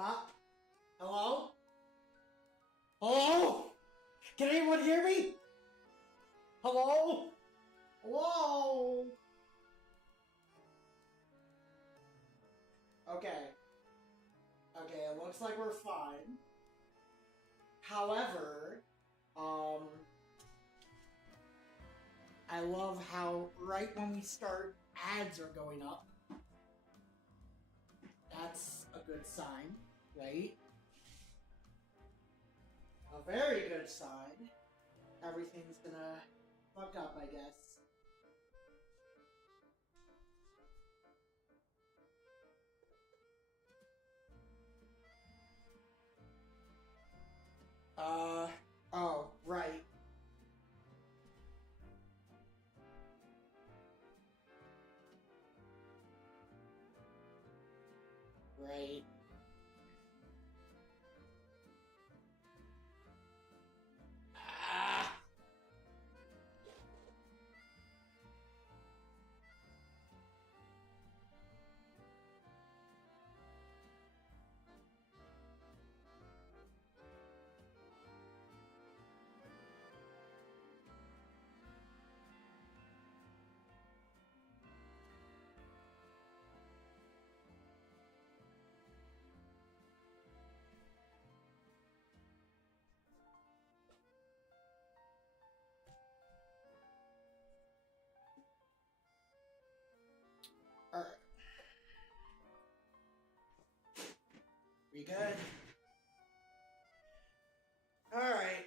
Pop? Hello? Hello? Can anyone hear me? Hello? Hello? Okay. Okay, it looks like we're fine. However, I love how right when we start, ads are going up. That's a good sign, right? A very good sign. Everything's gonna fuck up, I guess. Oh, right. Right. Ah! Alright. We good? Alright.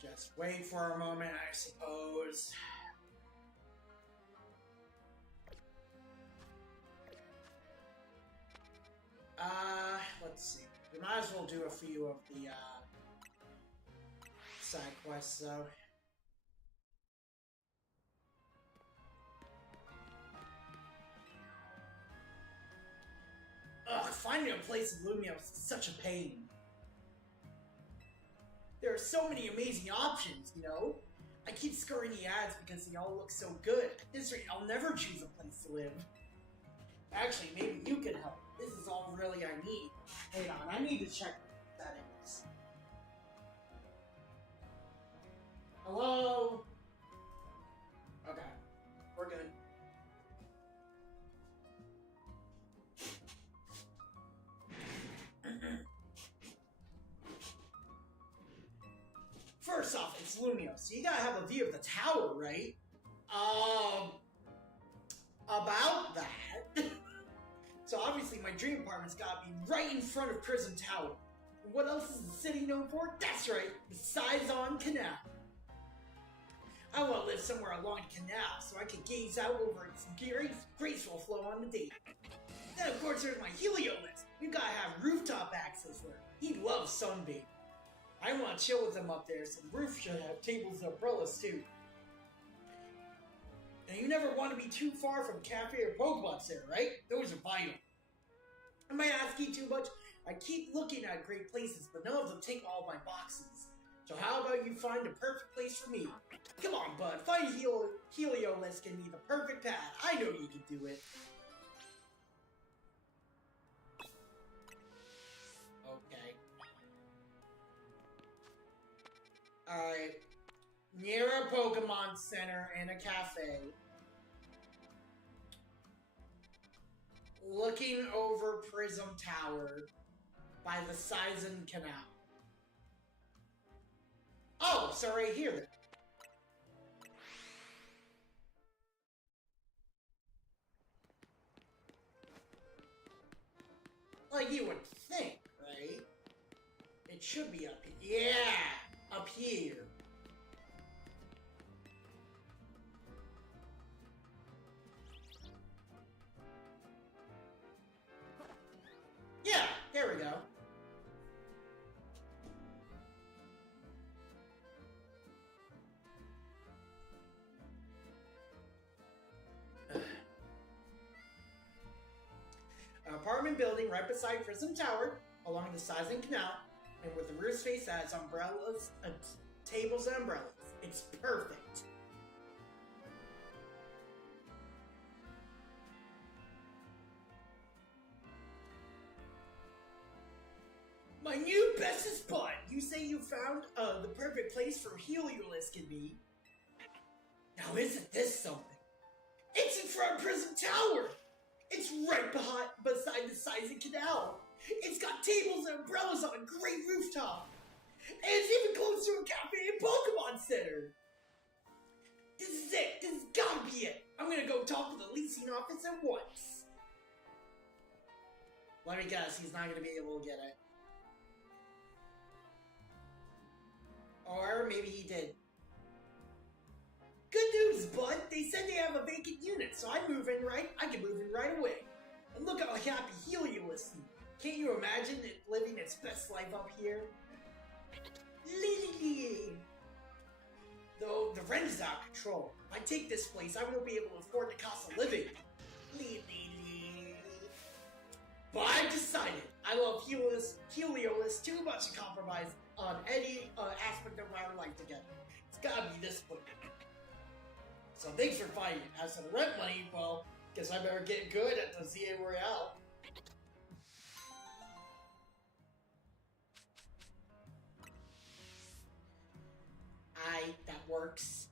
Just wait for a moment, I suppose. Let's see. We might as well do a few of the, side quests, though. Ugh, finding a place in Lumia is such a pain. There are so many amazing options, you know? I keep scurrying the ads because they all look so good. At this rate, I'll never choose a place to live. Actually, maybe you can help. This is all really I need. Hang on, I need to check settings. Hello? Okay, we're good. First off, it's Lumio, so you gotta have a view of the tower, right? About that. So obviously my dream apartment's gotta be right in front of Prism Tower. And what else is the city known for? That's right, the Saison Canal. I want to live somewhere along the canal so I can gaze out over its graceful flow on the day. Then of course there's my Heliolist. You gotta have rooftop access there. He loves sunbathing. I want to chill with him up there, so the roof should have tables and umbrellas too. And you never want to be too far from cafe or Pokeblocks there, right? Those are vital. Am I asking too much? I keep looking at great places, but none of them take all my boxes. So how about you find the perfect place for me? Come on, bud. Find Heliolist can be the perfect path. I know you can do it. Okay. Alright. Near a Pokemon Center and a cafe. Looking over Prism Tower by the Saison Canal. Oh, so right here. Like you would think, right? It should be up here. Yeah, up here. Yeah, there we go. apartment building right beside Prison Tower, along the Sizing Canal, and with the roof space that has umbrellas, tables and umbrellas. It's perfect. My new bestest bud! You say you found the perfect place for Heliolus can be. Now isn't this something? It's in front of Prison Tower! It's right beside the Sizing Canal. It's got tables and umbrellas on a great rooftop. And it's even close to a cafe and Pokemon Center. This is it. This has gotta be it. I'm gonna go talk to the leasing office at once. Let me guess, he's not gonna be able to get it. Or maybe he did. Good news, bud. They said they have a vacant unit, so I can move in right away. And look how happy Heliolus is. Can't you imagine it living its best life up here? Though the rent is out of control. If I take this place, I won't be able to afford the cost of living. But I've decided I love Heliolus too much to compromise on any aspect of our life together. It's gotta be this book. So thanks for fighting. As for the rent money, well, guess I better get good at the ZA Royale. That works.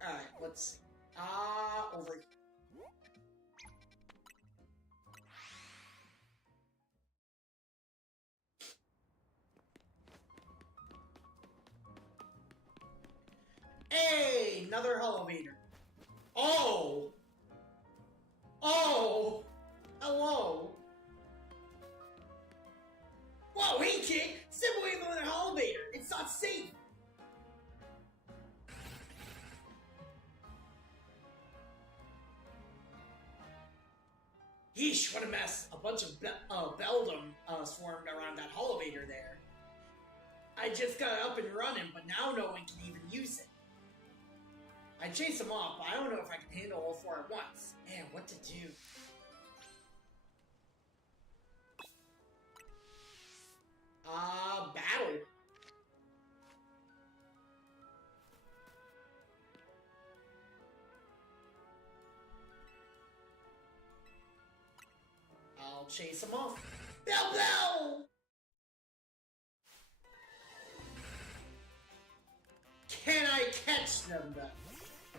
Alright, let's see. Over here. Hey, another elevator. Oh! Oh! Hello! Whoa, hey kid! Step away from the elevator! It's not safe! Yeesh, what a mess. A bunch of Beldum swarmed around that elevator there. I just got up and running, but now no one can even use it. I chased them off, but I don't know if I can handle all four at once. Man, what to do? Battle. I'll chase them off. Bell Bell! Can I catch them though?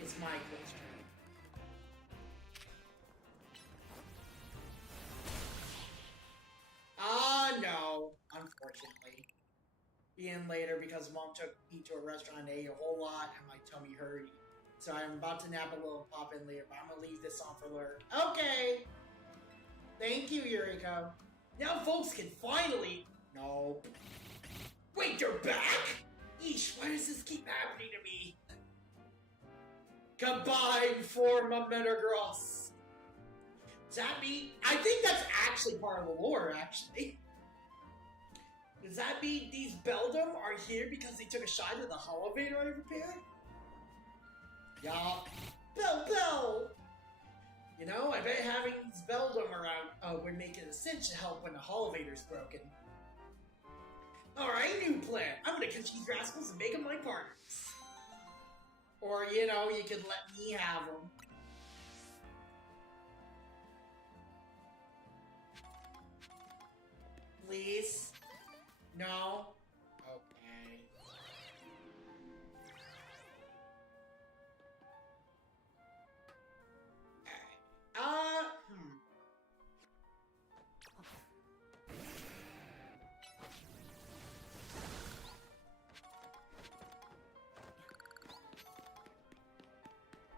Is my question. No, unfortunately. Being later because Mom took me to a restaurant and ate a whole lot and my tummy hurt. So I'm about to nap a little pop in later, but I'm gonna leave this on for later. Okay! Thank you, Yuriko. Now folks can finally... No. Wait, they're back?! Eesh, why does this keep happening to me? Combined form of Metagross. Does that mean... I think that's actually part of the lore, actually. Does that mean these Beldum are here because they took a shot at the elevator I repaired? Yup. Bell! You know, I bet having these Beldum around would make it a cinch to help when the elevator's broken. Alright, new plan. I'm gonna catch these rascals and make them my partners. Or, you know, you could let me have them. Please? No? Okay.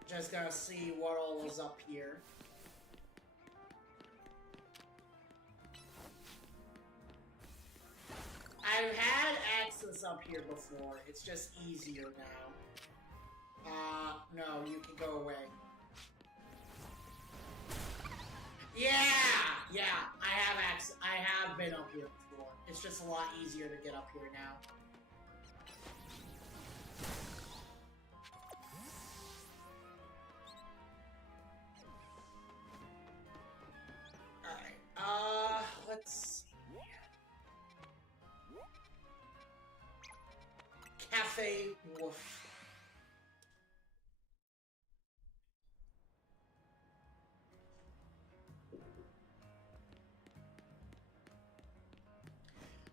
Just gotta see what all is up here. I've had access up here before. It's just easier now. No, you can go away. Yeah! Yeah, I have been up here before. It's just a lot easier to get up here now. Alright, let's see. Cafe Wolf.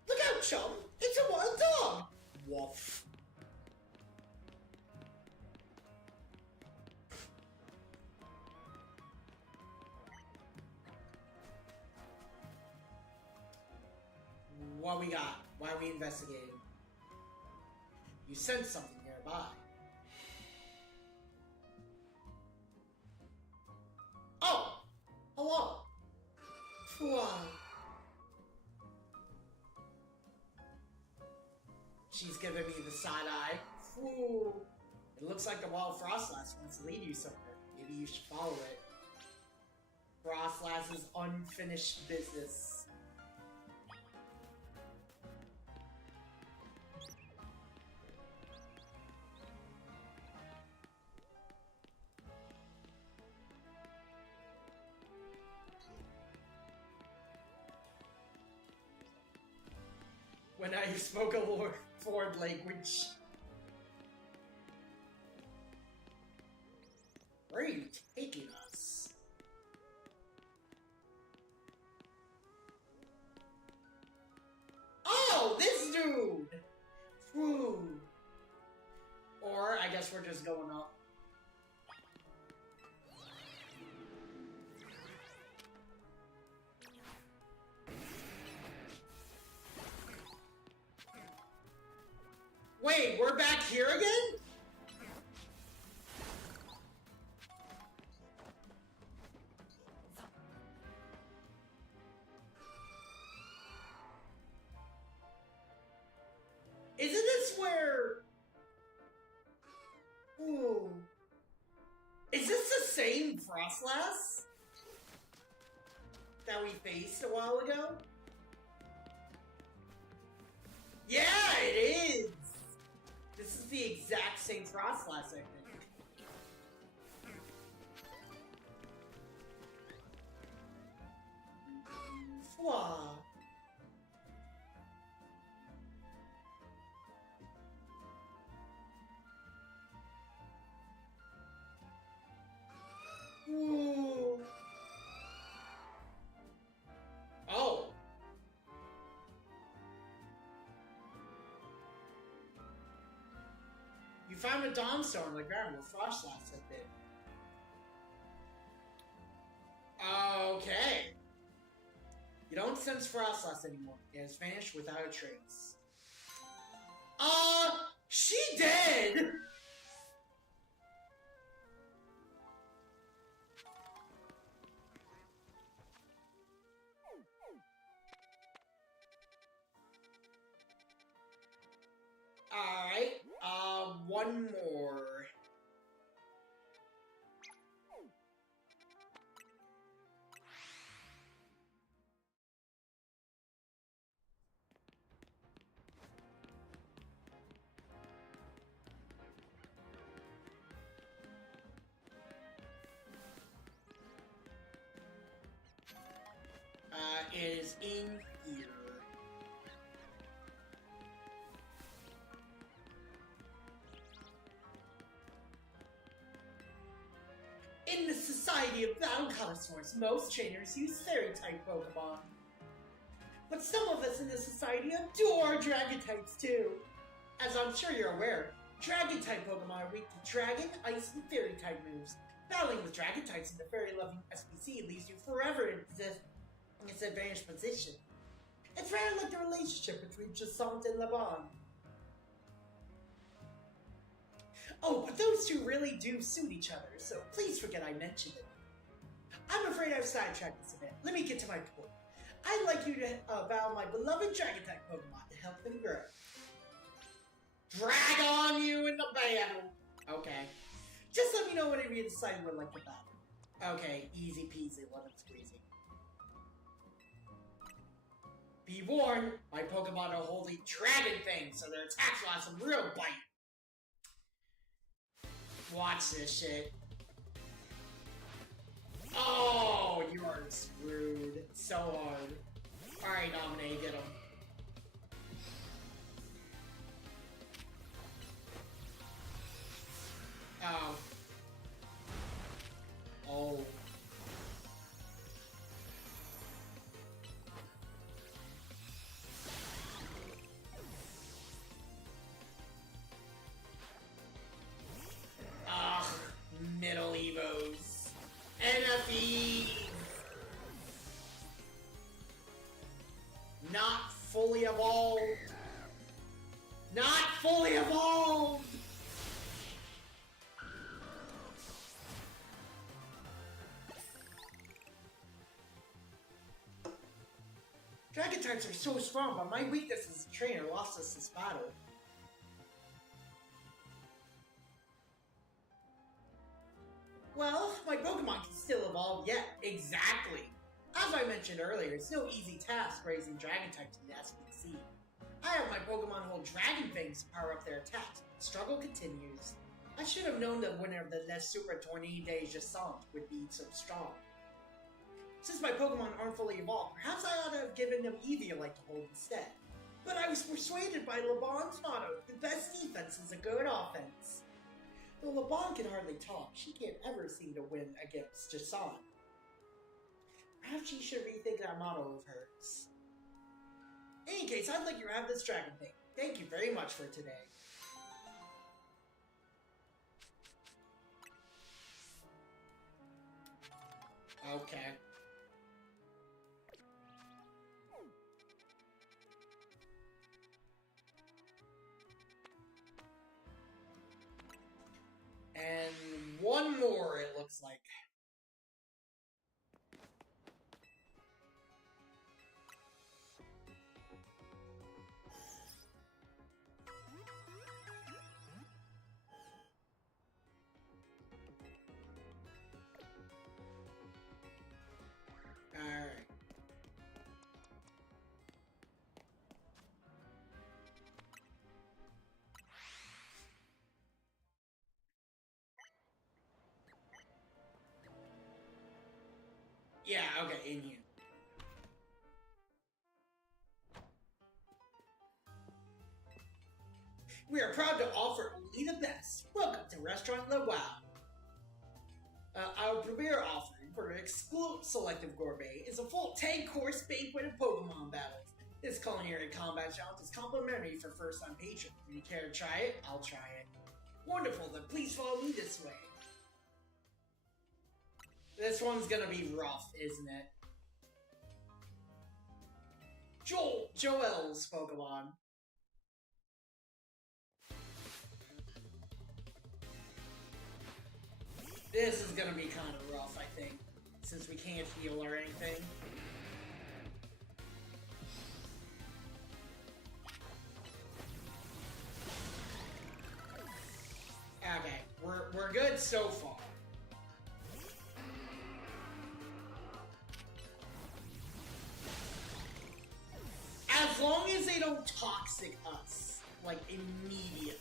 Look out, chum! It's a wild dog! Wolf. What we got? Why are we investigating? You sense something nearby. Oh! Hello! Wow. She's giving me the side eye. Ooh. It looks like the wild Frostlass wants to lead you somewhere. Maybe you should follow it. Frostlass's unfinished business. When I spoke a foreign language. Where are you taking us? Oh, this dude! Whew. Or, I guess we're just going up. Wait, we're back here again? Isn't this where... Ooh. Is this the same Frostlass that we faced a while ago? Yeah, it is! This is the exact same Frostlass, I think. Wow. Ooh. Oh. You found a Dawnstone on the ground where Frostlass had been. Okay. You don't sense Frostlass anymore. It has vanished without a trace. She dead! Alright, one more. Is in here. In the Society of Battle Connoisseurs, most trainers use Fairy-type Pokemon. But some of us in the Society adore Dragon-types too. As I'm sure you're aware, Dragon-type Pokemon are weak to Dragon, Ice, and Fairy-type moves. Battling with Dragon-types in the Fairy-loving SPC leaves you forever in a disadvantaged position. It's very like the relationship between Jacinthe and Laban. Oh, but those two really do suit each other, so please forget I mentioned it. I'm afraid I've sidetracked this a bit. Let me get to my point. I'd like you to battle my beloved Dragon-type Pokemon to help them grow. Drag on you in the battle! Okay. Just let me know whenever you decide you would like to battle. Okay, easy peasy, lemon squeezy. Be warned, my Pokemon are holding dragon things, so their attacks will have some real bite. Watch this shit. Oh, you are screwed so hard. Alright, Nominee, get him. Oh. Oh. Ugh, middle Evos. NFE! Not fully evolved. Not fully evolved! Dragon types are so strong, but my weakness as a trainer lost us this battle. Well, my Pokemon can still evolve yet. Exactly. As I mentioned earlier, it's no easy task raising Dragon types in the SPC. I have my Pokemon hold Dragon Fangs to power up their attacks, but the struggle continues. I should have known the winner of the Les Super Tournée de Jacinthe would be so strong. Since my Pokemon aren't fully evolved, perhaps I ought to have given them Eviolite to hold instead. But I was persuaded by LeBon's motto, the best defense is a good offense. Though LeBon can hardly talk, she can't ever seem to win against Jacinthe. Perhaps she should rethink that motto of hers. In any case, I'd like you to have this dragon thing. Thank you very much for today. Okay. And one more, it looks like. Alright. Yeah, okay, in here. We are proud to offer only the best. Welcome to Restaurant Le Wow. Our premier offering for an exclusive selective gourmet is a full 10-course banquet of Pokemon battles. This culinary combat challenge is complimentary for first-time patrons. If you care to try it, I'll try it. Wonderful, then please follow me this way. This one's gonna be rough, isn't it? Joel's Pokemon. This is gonna be kind of rough, I think, since we can't heal or anything. Okay, we're good so far. As long as they don't toxic us, like, immediately.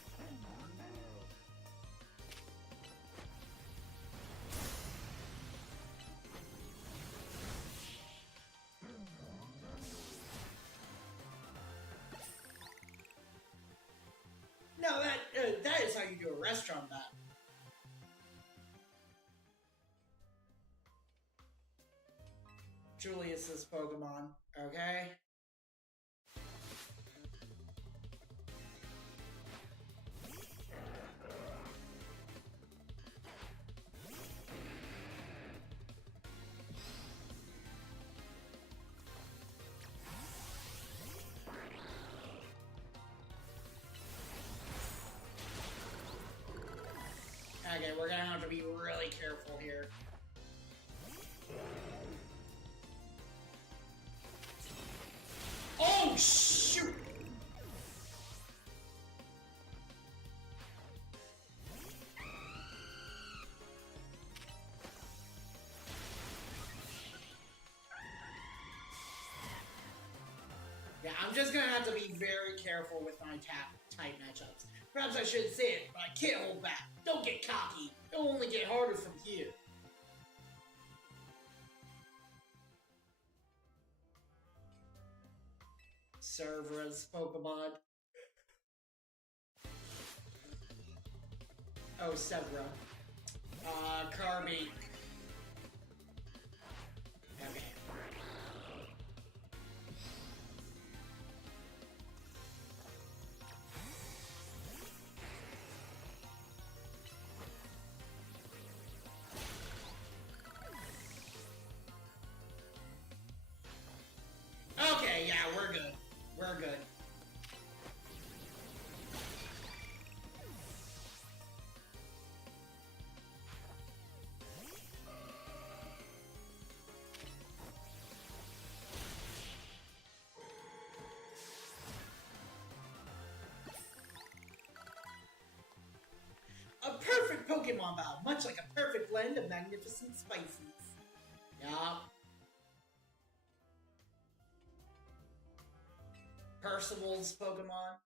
No, that is how you do a restaurant battle. Julius's Pokemon, okay? Okay, we're gonna have to be really careful here. Oh, shoot! I'm just gonna have to be very careful with my type matchups. Perhaps I shouldn't say it, but I can't hold back. Don't get cocky. It'll only get harder from here. Cerberus Pokemon. Oh, Sevra. Kirby. Okay. Okay, yeah, we're good. We're good. A perfect Pokemon battle, much like a perfect blend of magnificent spices. Yup. Percival's Pokemon.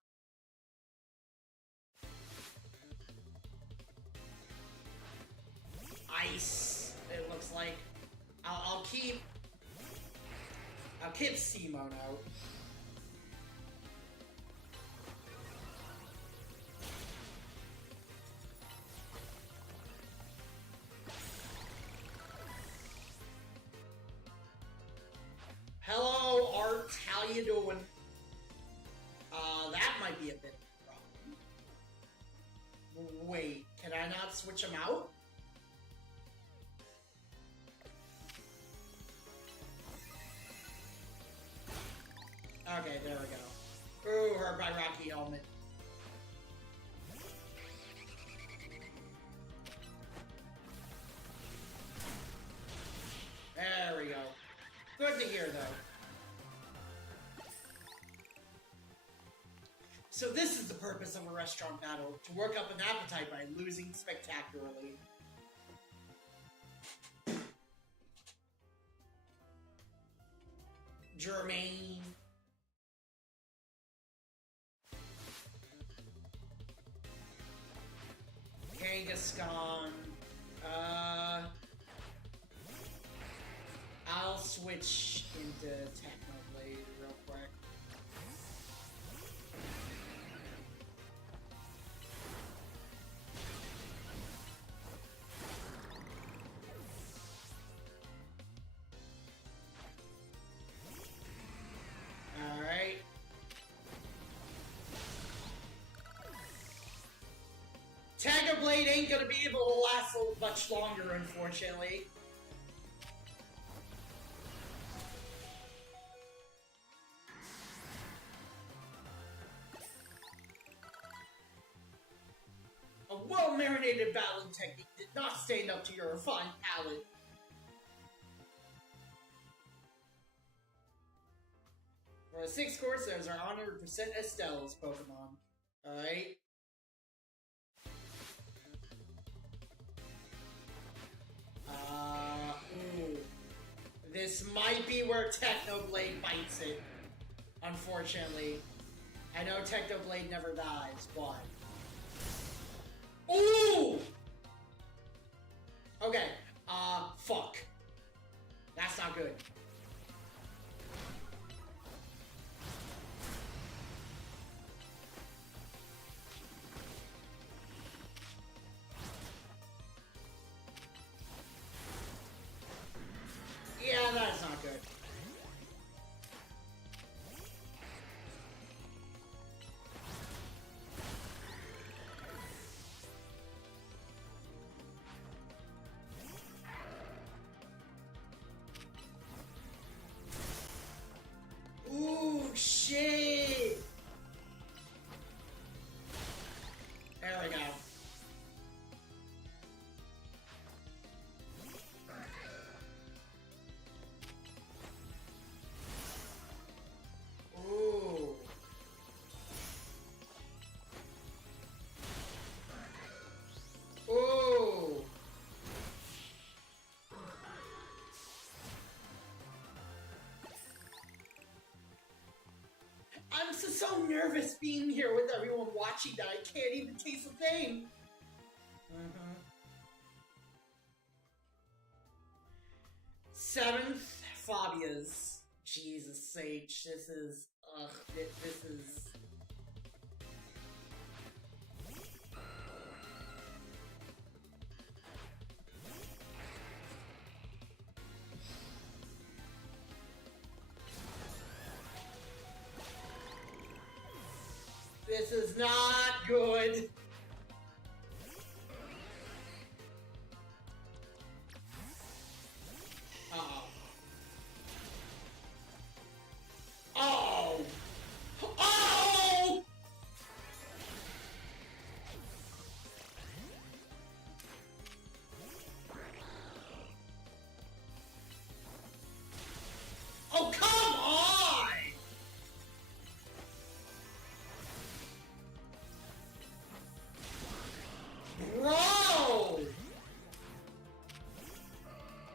Ice, it looks like. I'll keep Simono. Hello, Art. How you doing? That might be a bit of a problem. Wait, can I not switch them out? Okay, there we go. Ooh, her Rocky helmet. There we go. Good to hear, though. So this is the purpose of a restaurant battle, to work up an appetite by losing spectacularly. Germaine. Kangaskhan. I'll switch into Technoblade real quick. Alright. Technoblade ain't gonna be able to last much longer, unfortunately. A well-marinated battling technique did not stand up to your refined palate. For the 6th course, there's our 100% Estelle's Pokemon. Alright. Ooh. This might be where Technoblade bites it. Unfortunately. I know Technoblade never dies, but... Ooh! Okay, fuck. That's not good. Yeah, that's not good. I'm so nervous being here with everyone watching that I can't even taste a thing. Seventh, phobias. Jesus H, this is... Ugh, this is... This is not good. Uh-oh. Oh! Oh! Oh, come on! Bro!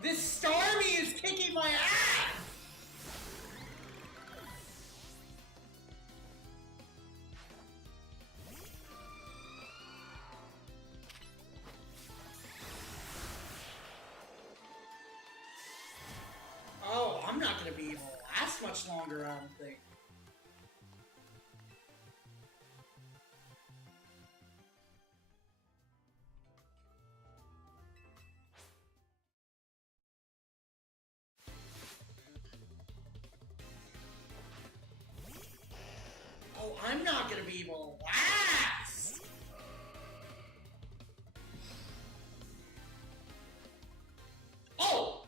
This Starmie is kicking my ass! Oh, I'm not gonna be able to last much longer, I don't think. Oh, I'm not gonna be able to last! Oh!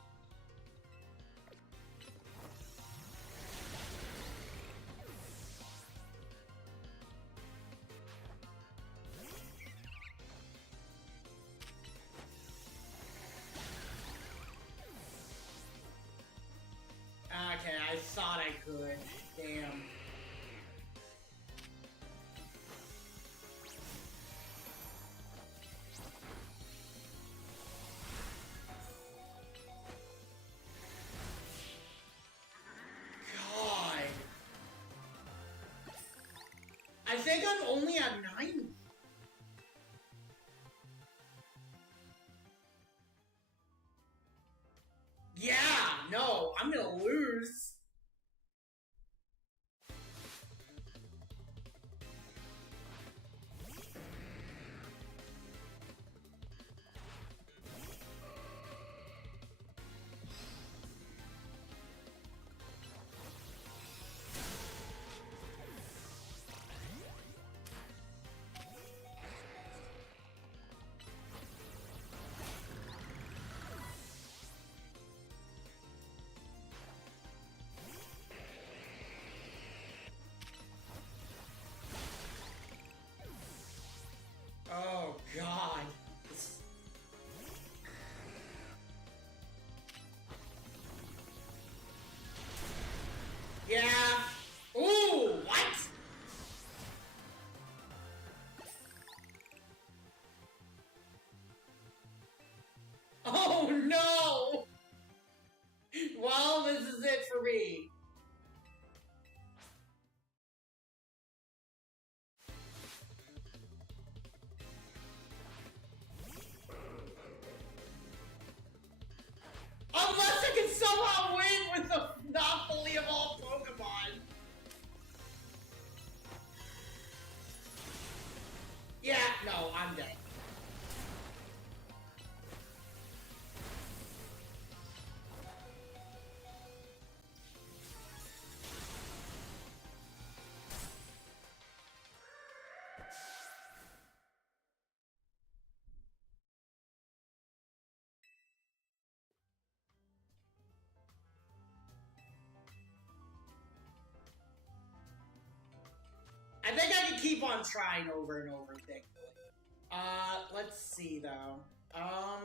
Okay, I thought I could. Damn. God. I think I'm only at 9. Yeah, no, I'm gonna lose. Oh, God. Yeah. Ooh, what? Oh, no. Well, this is it for me. Unless I can somehow win with the monopoly of all Pokemon. Yeah, no, I'm dead. I think I can keep on trying over and over, thankfully. Let's see, though. Oh,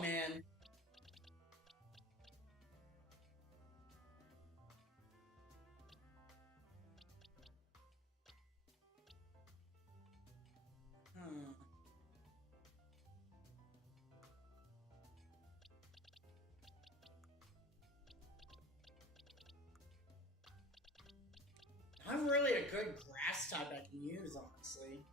man. have really a good grass type I can use, honestly.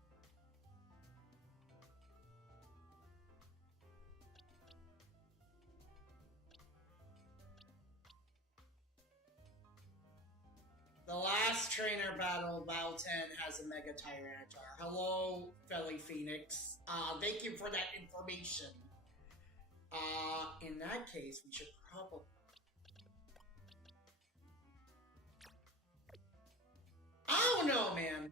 The last trainer battle 10, has a Mega Tyranitar. Hello, Felly Phoenix. Thank you for that information. In that case, we should probably... I don't know, man.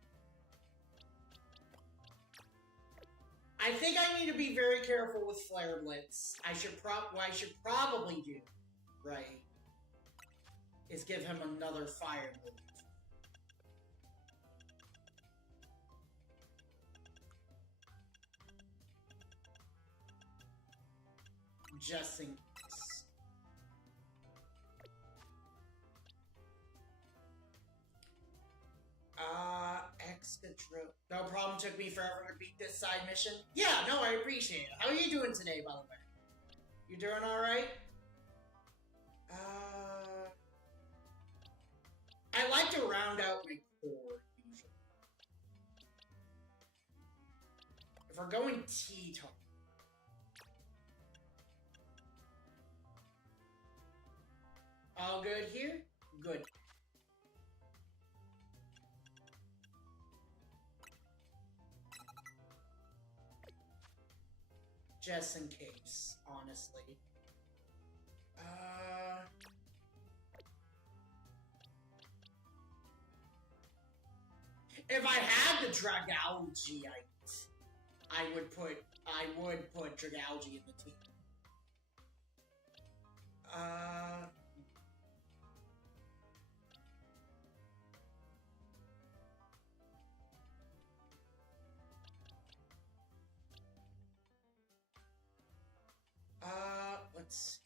I think I need to be very careful with Flare Blitz. What I should probably do, right, is give him another fire move. Just in case. Excadrill. No problem, took me forever to beat this side mission. Yeah, no, I appreciate it. How are you doing today, by the way? You doing alright? I like to round out my core, usually. If we're going T-Talk. All good here? Good. Just in case, honestly. If I had the Dragalge, I would put Dragalge in the team. Let's...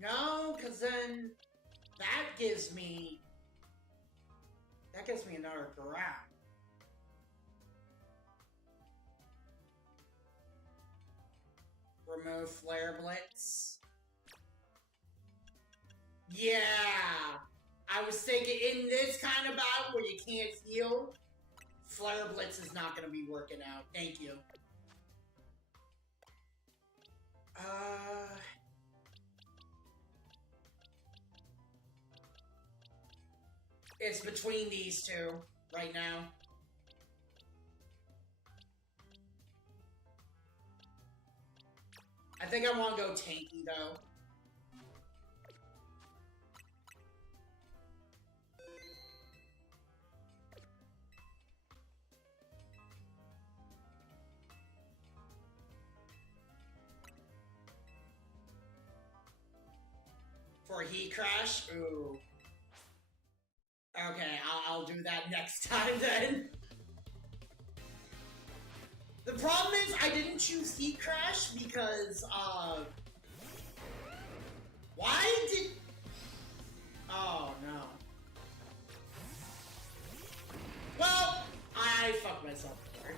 No, because then that gives me another grab. Remove Flare Blitz. Yeah! I was thinking in this kind of battle where you can't heal, Flare Blitz is not going to be working out. Thank you. It's between these two right now. I think I want to go tanky, though. For a heat crash? Ooh. Okay, I'll do that next time then. The problem is I didn't choose Heat Crash because, why did... Oh, no. Well, I fucked myself there.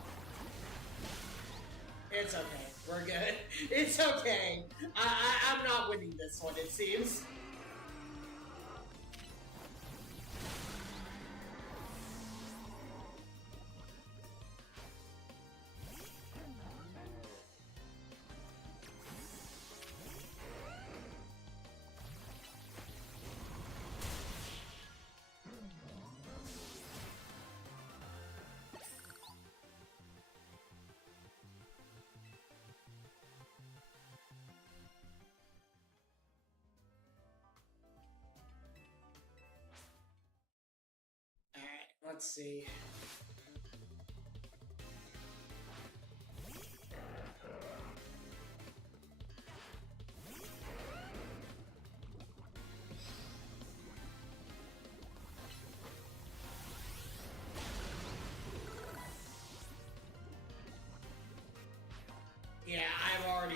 It's okay. We're good. It's okay. I'm not winning this one, it seems. Let's see.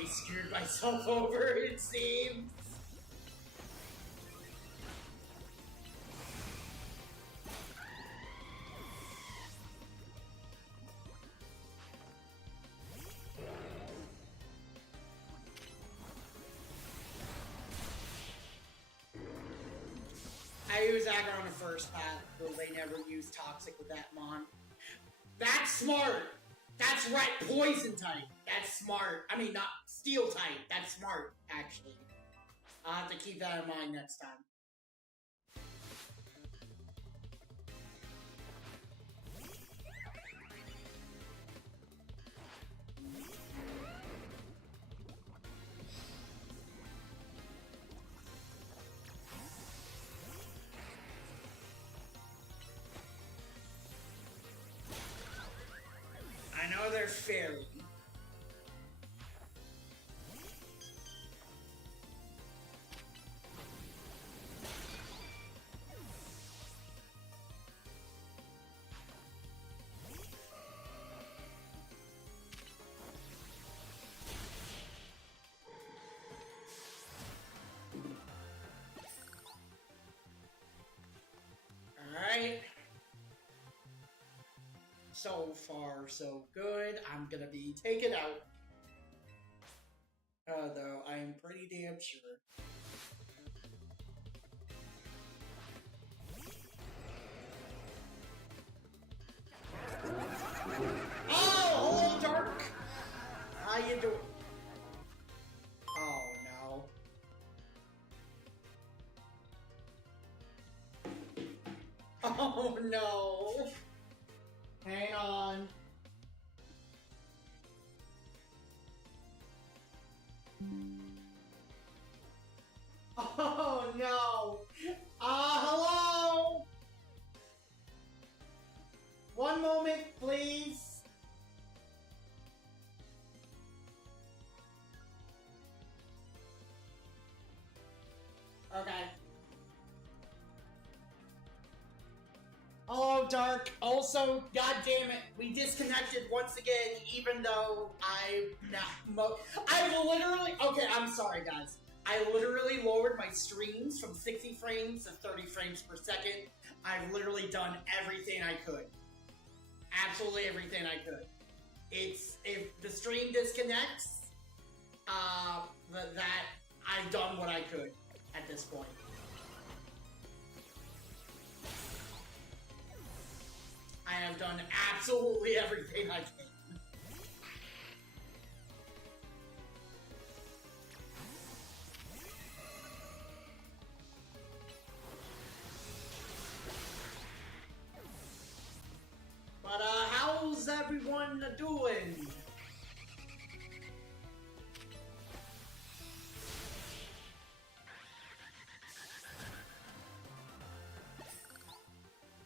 really screwed myself over, it seems. I use aggro on the first path, though they never use toxic with that mon. That's smart! That's right, poison type! That's smart. I mean, not steel type. That's smart, actually. I'll have to keep that in mind next time. I know they're fairy. Alright. So far, so good. I'm gonna be taken out. Though I am pretty damn sure. Oh, hello, Dark. How you doing? Oh no. Oh no. Hang on. Oh no. Hello? One moment, please. Okay. Hello, Dark. Also, god damn it, we disconnected once again, even though I literally, okay, I'm sorry, guys. I literally lowered my streams from 60 frames to 30 frames per second. I've literally done everything I could. Absolutely everything I could. If the stream disconnects, that I've done what I could at this point. I have done absolutely everything I can. But, how's everyone doing?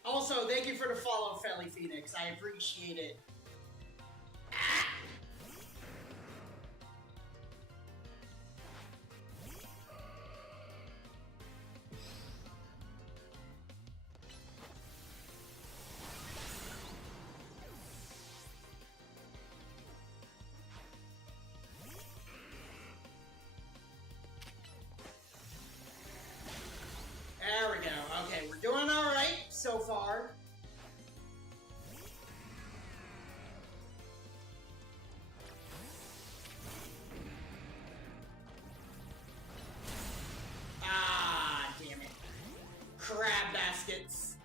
Also, thank you for the follow, Felly Phoenix. I appreciate it. There we go. Okay, we're doing all right so far. Ah, damn it. Crab baskets.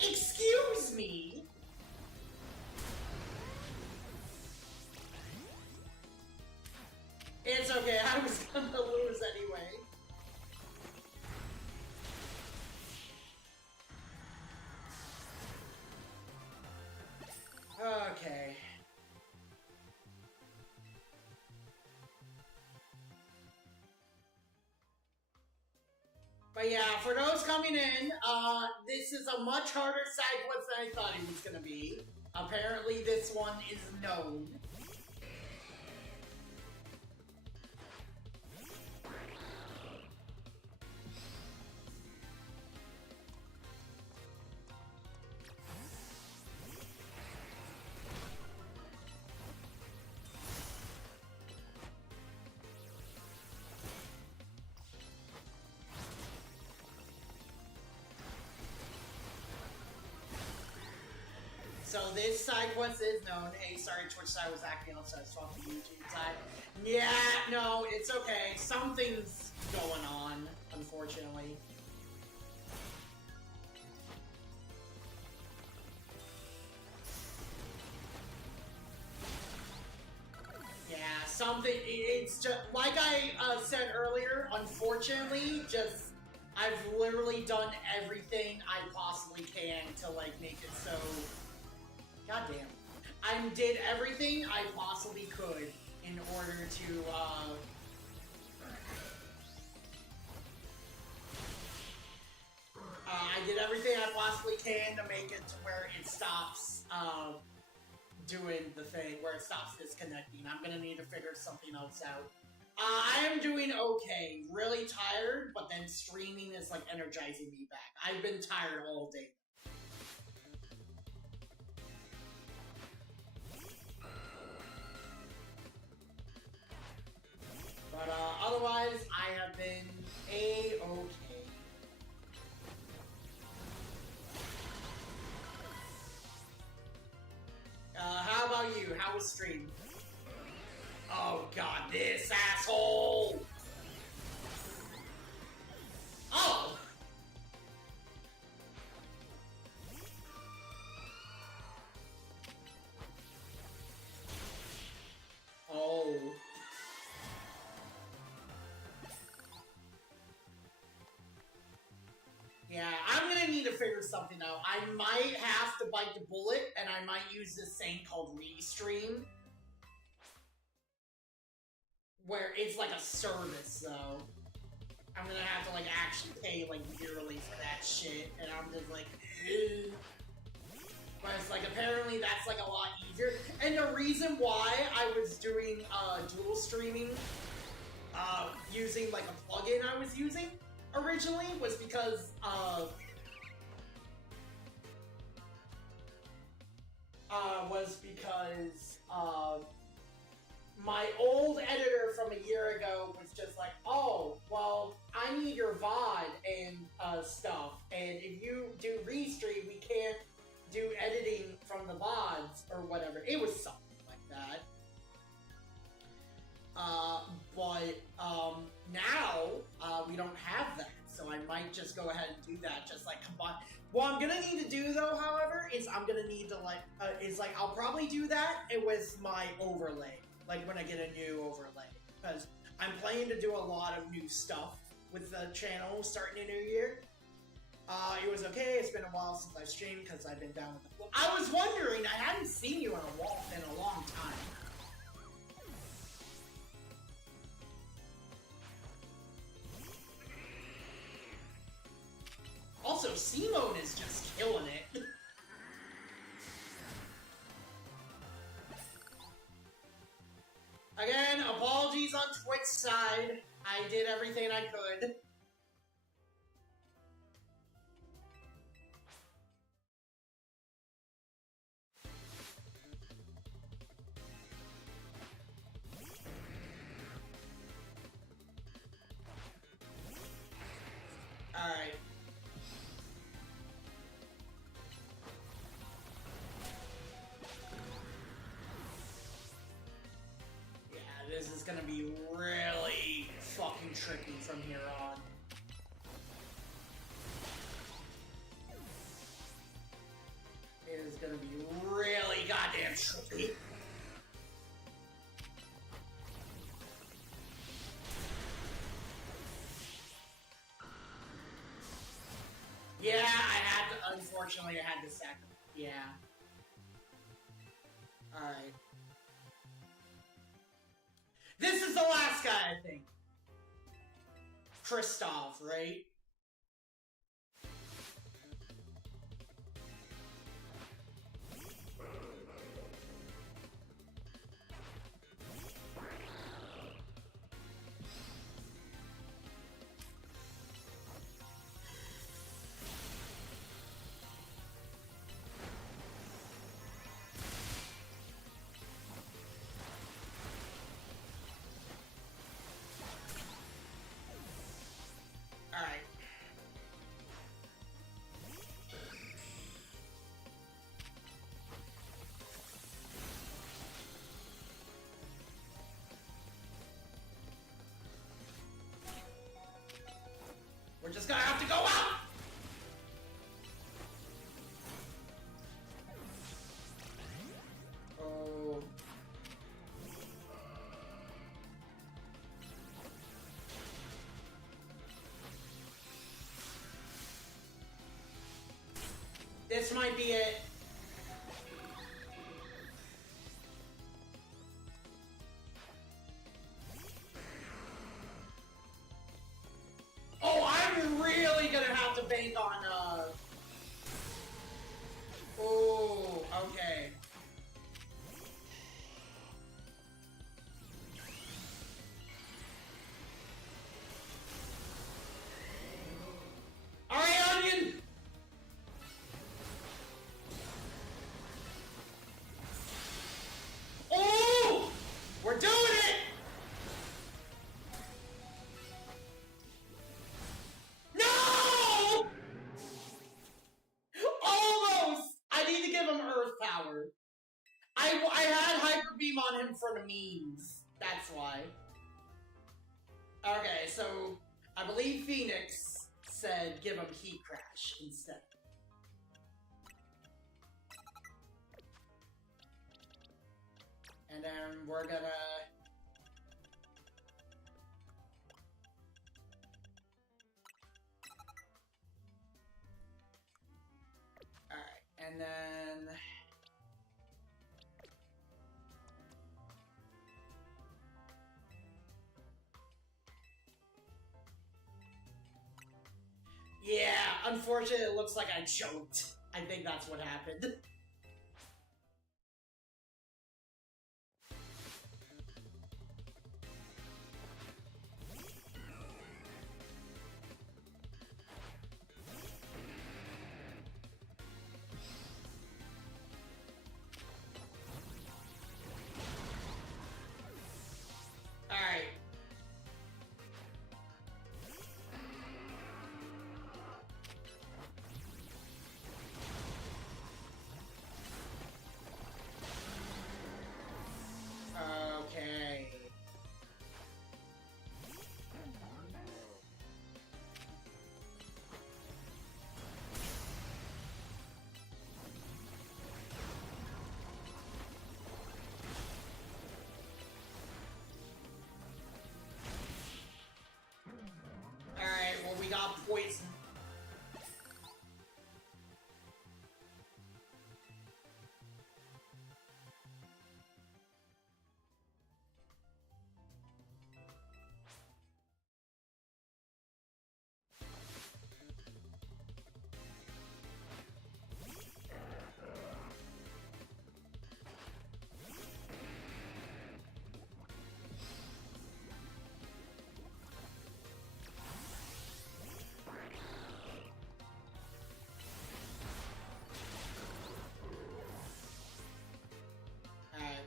Excuse me? It's okay, I was gonna lose anyway. Okay. But yeah, for those coming in, this is a much harder side quest than I thought it was gonna be. Apparently this one is known. So this side quest is known. Hey, sorry, Twitch side was acting up, so I swapped the YouTube side. Yeah, no, it's okay. Something's going on, unfortunately. Yeah, something, it's just, like I said earlier, unfortunately, just, I've literally done everything I possibly can to, like, make it so, goddamn. I did everything I possibly could in order to, I did everything I possibly can to make it to where it stops, doing the thing, where it stops disconnecting. I'm gonna need to figure something else out. I am doing okay. Really tired, but then streaming is, like, energizing me back. I've been tired all day. But, otherwise, I have been A-okay. How about you? How was stream? Oh god, this asshole! Oh! Oh. Yeah, I'm gonna need to figure something out. I might have to bite the bullet, and I might use this thing called Restream. Where it's like a service, though. I'm gonna have to, like, actually pay, like, yearly for that shit, and I'm just like, ugh. But it's like, apparently that's, like, a lot easier. And the reason why I was doing, dual streaming, using, like, a plugin I was using originally was because, my old editor from a year ago was just like, oh, well, I need your VOD and stuff, and if you do Restream, we can't do editing from the VODs or whatever. It was something like that. Now, we don't have that, so I might just go ahead and do that, just like combine. What I'm gonna need to do, though, however, is I'm gonna need to, like, I'll probably do that with my overlay. Like, when I get a new overlay. Because I'm planning to do a lot of new stuff with the channel starting the new year. It was okay, it's been a while since I've streamed because I've been down with the flu. I was wondering, I hadn't seen you in a long time. Also, Simone is just killing it. Again, apologies on Twitch side. I did everything I could. Alright. Yeah, this is gonna be really fucking tricky from here on. It is gonna be really goddamn tricky. Yeah, unfortunately, I had to sacrifice. Yeah. Alright. This is the last guy, I think. Kristoff, right? Alright, We're just gonna have to go out! Oh. This might be it. Oh, I'm really gonna have to bank on, oh, okay. Alright, Onion! Oh! We're doing it! No! Almost! I need to give him Earth Power. I had Hyper Beam on him for the memes. That's why. Okay, so I believe Phoenix said give him Heat Crash instead. And then we're gonna... Alright, and then... Yeah, unfortunately it looks like I choked. I think that's what happened. Alright. Okay. Alright, well we got poison.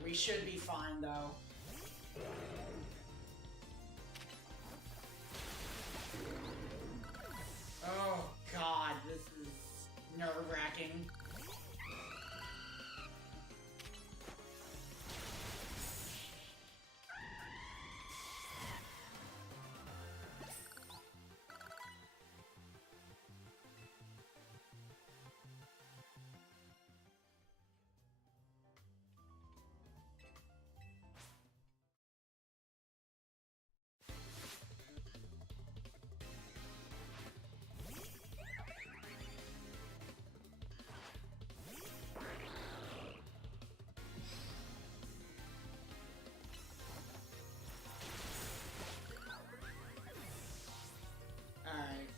We should be fine, though. Oh, God, this is nerve-wracking. Alright.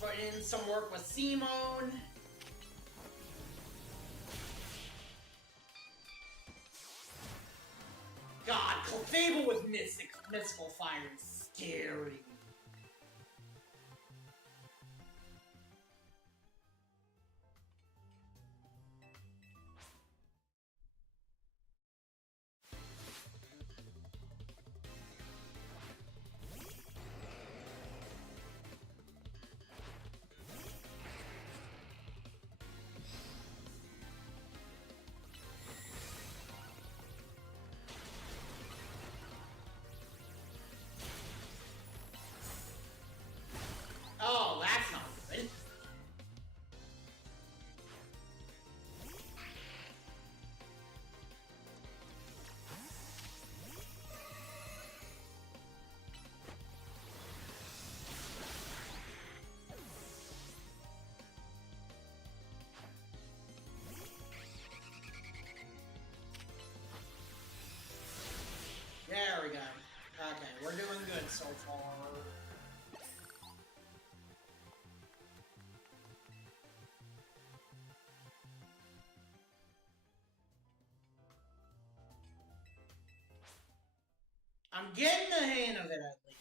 Put in some work with Simone. God, Clefable with mystical fire is scary. good so far. I'm getting the hang of it at least.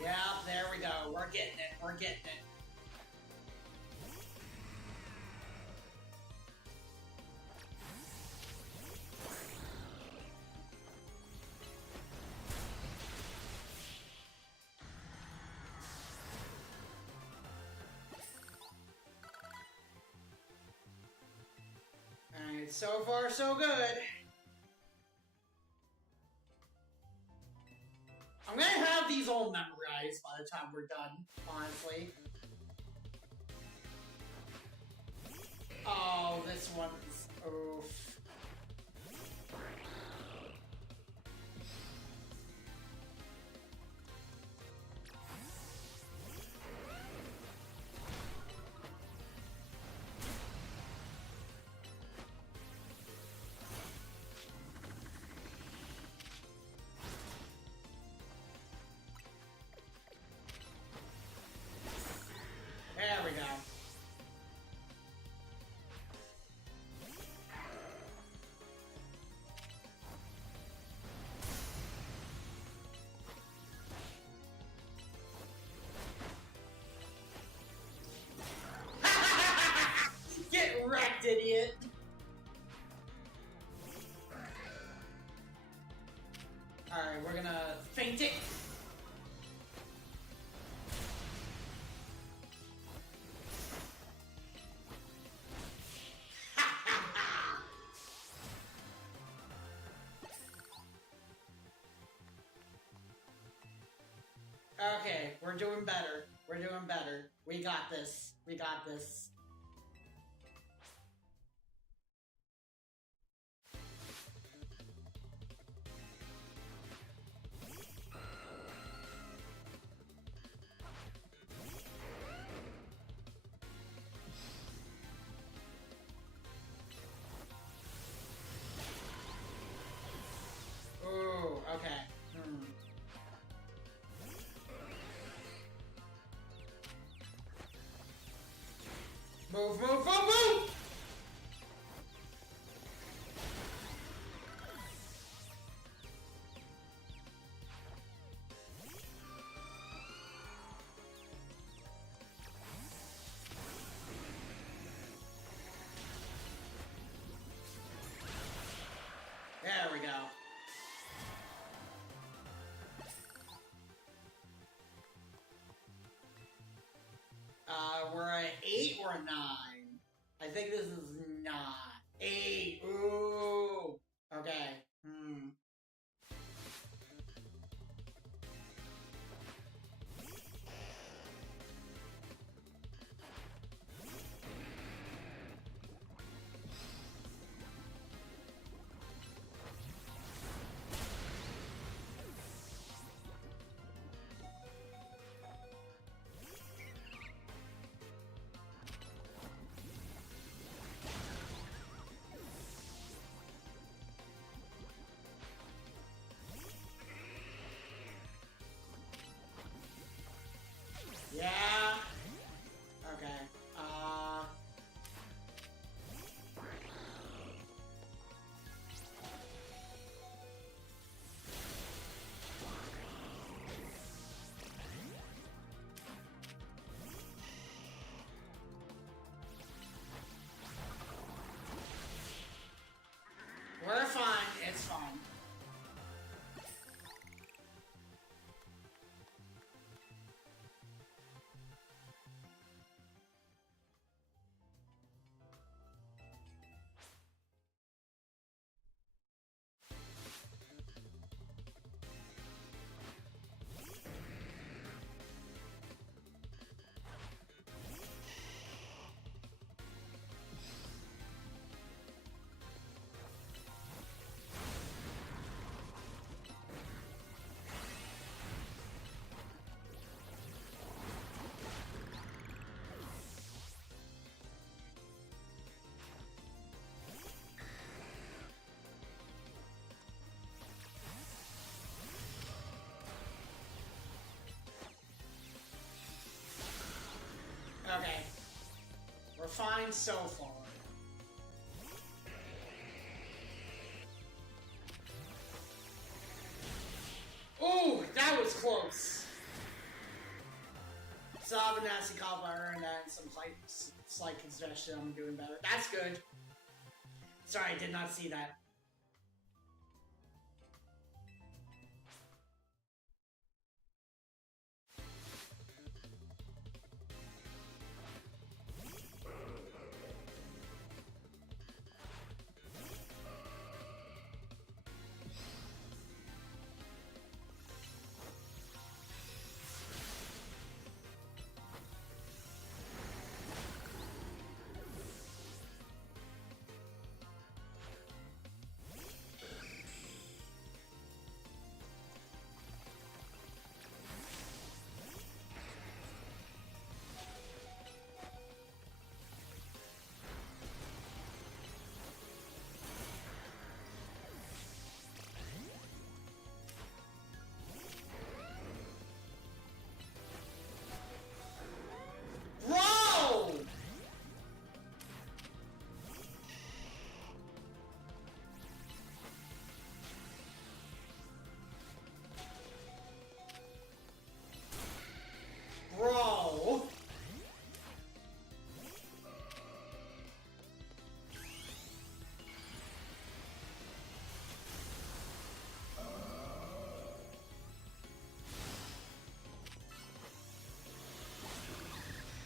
Yeah, there we go. We're getting it. We're getting it. Alright, so far so good. I'm gonna have these all memorized by the time we're done, honestly. Oh, this one's... oof. There we go. Get wrecked, idiot! Alright, we're gonna feint it. Okay, we're doing better. We're doing better. We got this. We got this. Ooh, okay. Move, move, move, move! There we go. We're at 8 or 9? I think this is 9. 8. Ooh. Okay. fine so far. Ooh, that was close. So I have a nasty call by her and some slight suggestion I'm doing better. That's good. Sorry, I did not see that.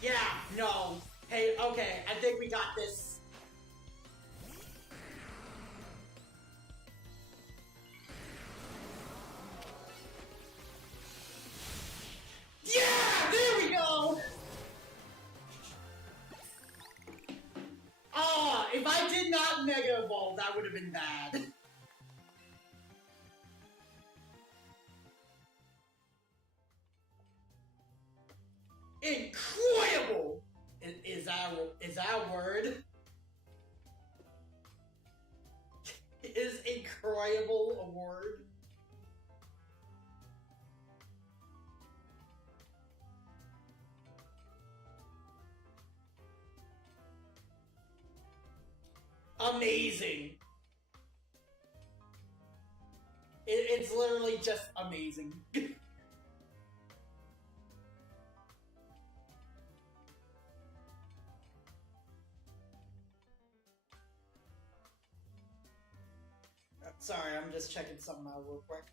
Yeah, no. Hey, okay, I think we got this. Yeah, there we go! Oh, if I did not Mega Evolve, that would have been bad. Incredible! Is that a word? Is incredible a word? Amazing! It's literally just amazing. Sorry, I'm just checking something out real quick.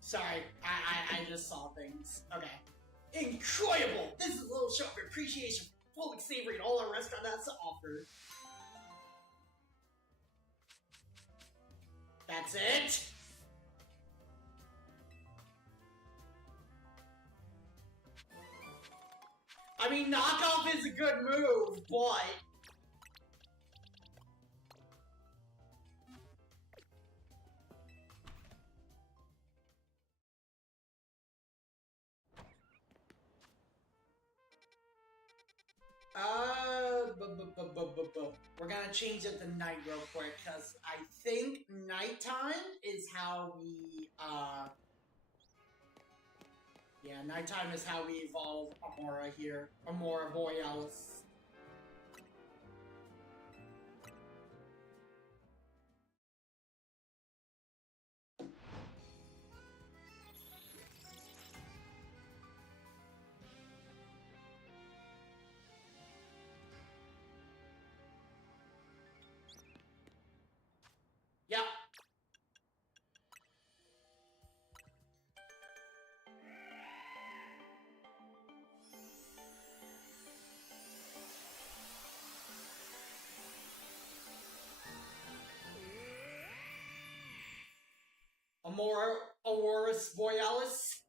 Sorry, I just saw things. Okay. Incredible! This is a little show of appreciation for Fully Savory and all our restaurant has to offer. That's it! I mean, knockoff is a good move, but... We're gonna change it to night real quick, because I think nighttime is how we, yeah, nighttime is how we evolve Amora here. Amora Borealis. Yep. Aurorus Borealis.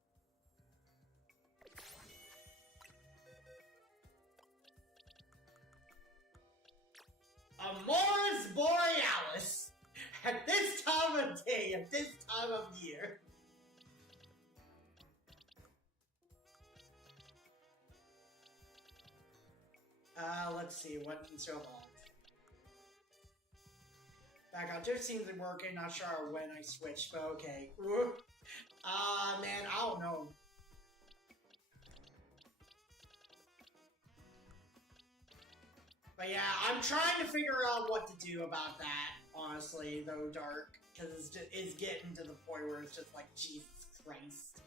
Aurorus Borealis. At this time of day, at this time of year. Let's see, what needs to evolve? Back out, just seems to be working, not sure when I switched, but okay. Man, I don't know. But yeah, I'm trying to figure out what to do about that, honestly, though, Dark. Because it's getting to the point where it's just like, Jesus Christ.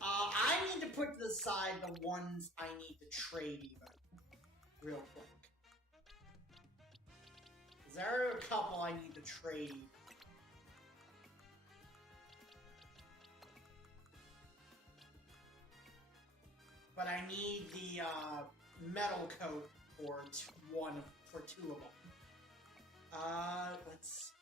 I need to put to the side the ones I need to trade even. Real quick. There are a couple I need to trade. But I need the metal coat for two of them. Let's.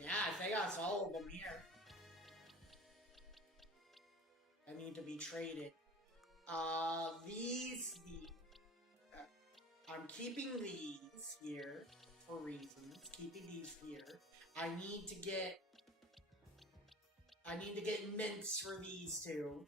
Yeah, I think that's all of them here. I need to be traded. I'm keeping these here for reasons. Keeping these here. I need to get mints for these two.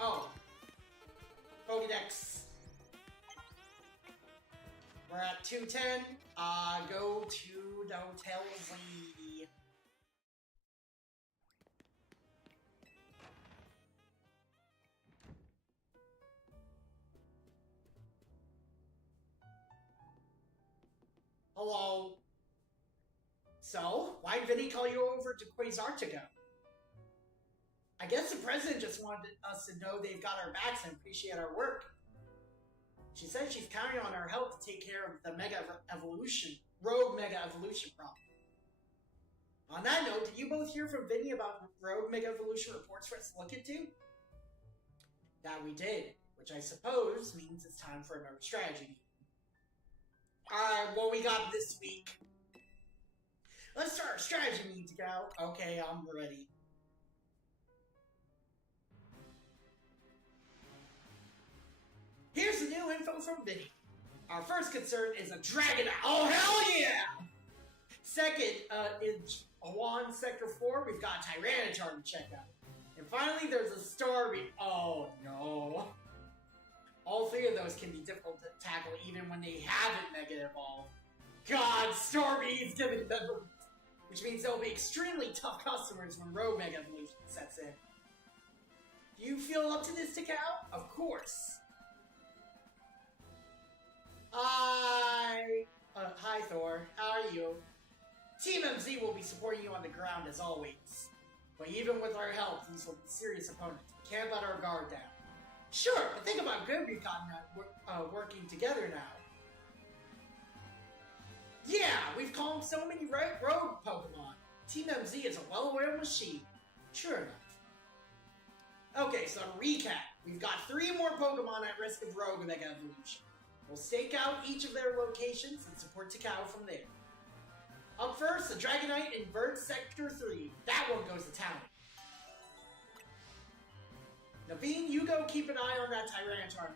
Oh. Pokédex. We're at 210. Go to the Hotel Z. Hello. So, why'd Vinny call you over to Quasar to go? I guess the president just wanted us to know they've got our backs and appreciate our work. She said she's counting on our help to take care of the rogue mega evolution problem. On that note, did you both hear from Vinny about rogue mega evolution reports for us to look into? That we did, which I suppose means it's time for another strategy meeting. Alright, what we got this week? Let's start our strategy meeting, Gal. Okay, I'm ready. Here's the new info from Vinny. Our first concern is a Dragonite. Oh, hell yeah! Second, in Juan Sector 4, we've got Tyranitar to check out. And finally, there's a Starmie. Oh, no. All three of those can be difficult to tackle even when they haven't Mega Evolved. God, Starmie is giving them, which means they'll be extremely tough customers when Rogue Mega Evolution sets in. Do you feel up to this, Takao? Of course. Hi Thor, how are you? Team MZ will be supporting you on the ground as always. But even with our help, these will be serious opponents. We can't let our guard down. Sure, but think about good we've gotten working together now. Yeah, we've calmed so many rogue Pokemon. Team MZ is a well-oiled machine. Sure enough. Okay, so to recap, we've got 3 more Pokemon at risk of Rogue Mega Evolution. We'll stake out each of their locations and support Takao from there. Up first, the Dragonite in Bird Sector 3. That one goes to town. Naveen, you go keep an eye on that Tyranitar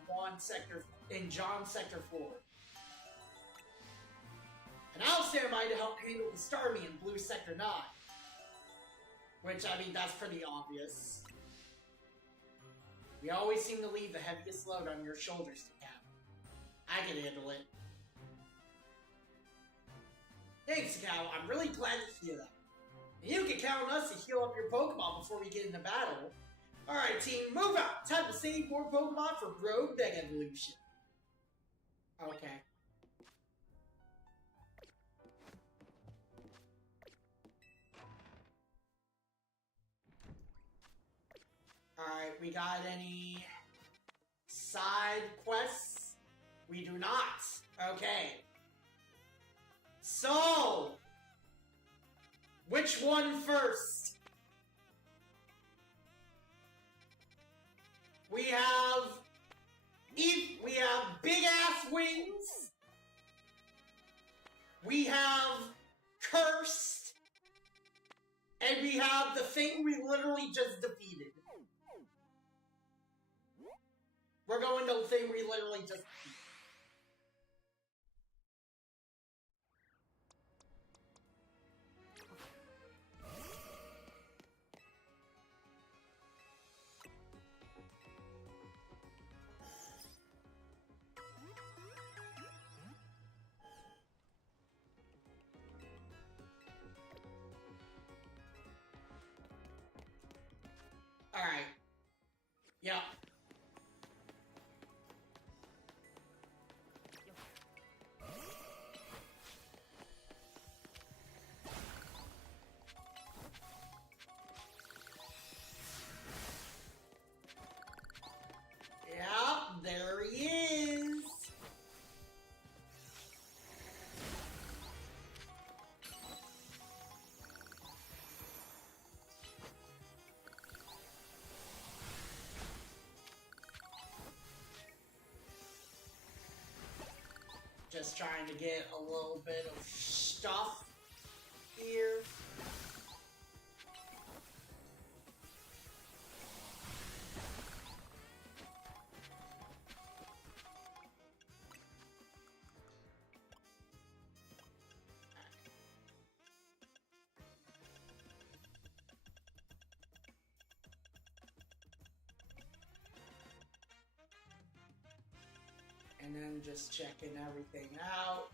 in John Sector 4. And I'll stand by to help handle the Starmie in Blue Sector 9. Which, I mean, that's pretty obvious. We always seem to leave the heaviest load on your shoulders, Takao. I can handle it. Thanks, Takao. I'm really glad to hear that. And you can count on us to heal up your Pokemon before we get into battle. Alright, team, move out! Time to save more Pokemon for Rogue Mega Evolution. Okay. Alright, we got any side quests? We do not. Okay. So, which one first? We have big ass wings. We have cursed. And we have the thing we literally just defeated. We're going to the thing we literally just defeated. Alright. Yep. Yep, there he is. Just trying to get a little bit of stuff here. And then just checking everything out.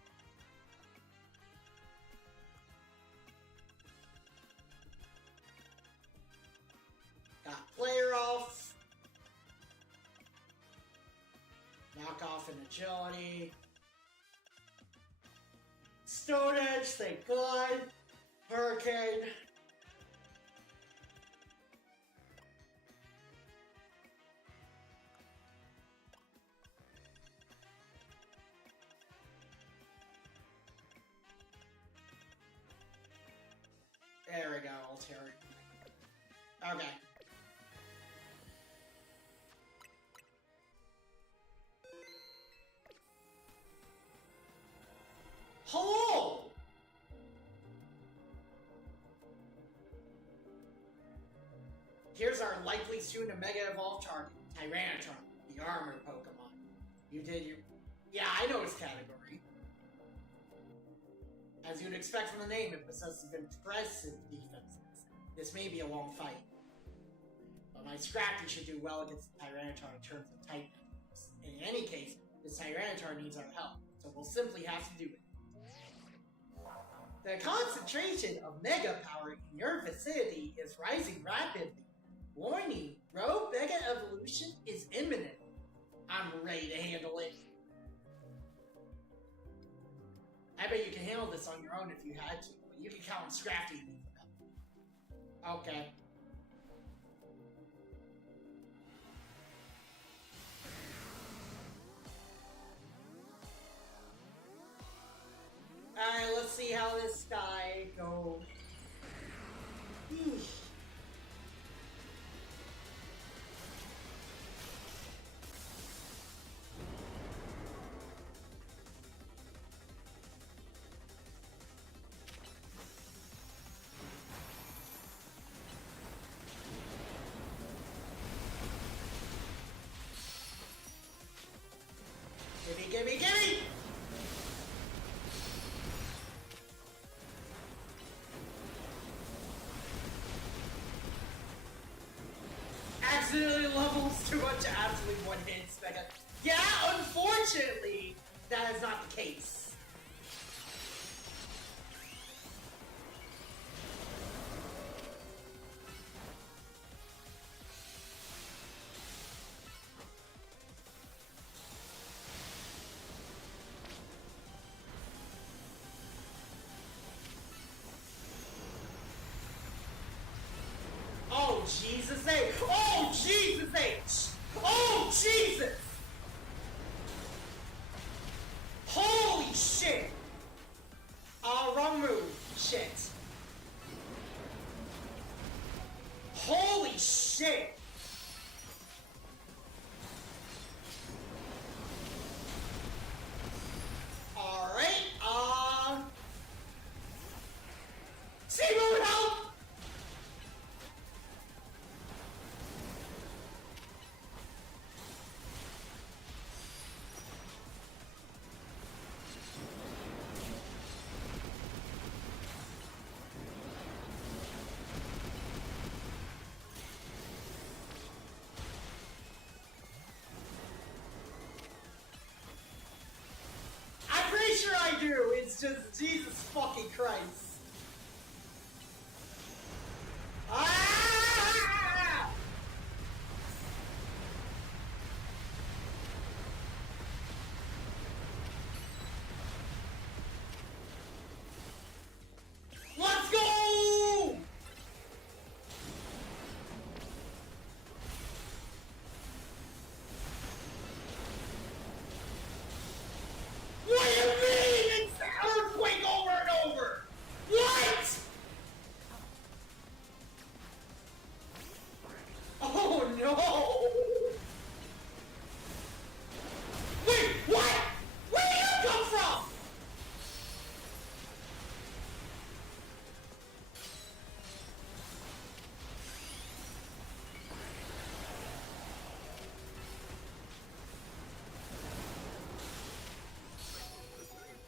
Got player off. Knock off and agility. Stone Edge, thank God. Hurricane. There we go, Terry. Okay. Hello! Here's our likely soon to mega evolve target, Tyranitar, the armored Pokemon. You did your... Yeah, I know his category. As you'd expect from the name, it possesses impressive defenses. This may be a long fight, but my Scrafty should do well against the Tyranitar in terms of type moves. In any case, this Tyranitar needs our help, so we'll simply have to do it. The concentration of Mega Power in your vicinity is rising rapidly. Warning, Rogue Mega Evolution is imminent. I'm ready to handle it. I bet you can handle this on your own if you had to, but you can count on Scrafty to leave them. Okay. Alright, let's see how this guy goes. Gimme, gimme, gimme! Accidentally levels too much absolutely one hits. Yeah, unfortunately, that is not the case. Oh, Jesus H! Oh, Jesus H! Oh, Jesus! Holy shit! Wrong move. Shit. Holy shit! Alright, see what would help? I'm pretty sure I do. It's just Jesus fucking Christ. Ah! Let's go! What do you mean? It's the earthquake over and over! What? Oh no! Wait, what? Where did you come from?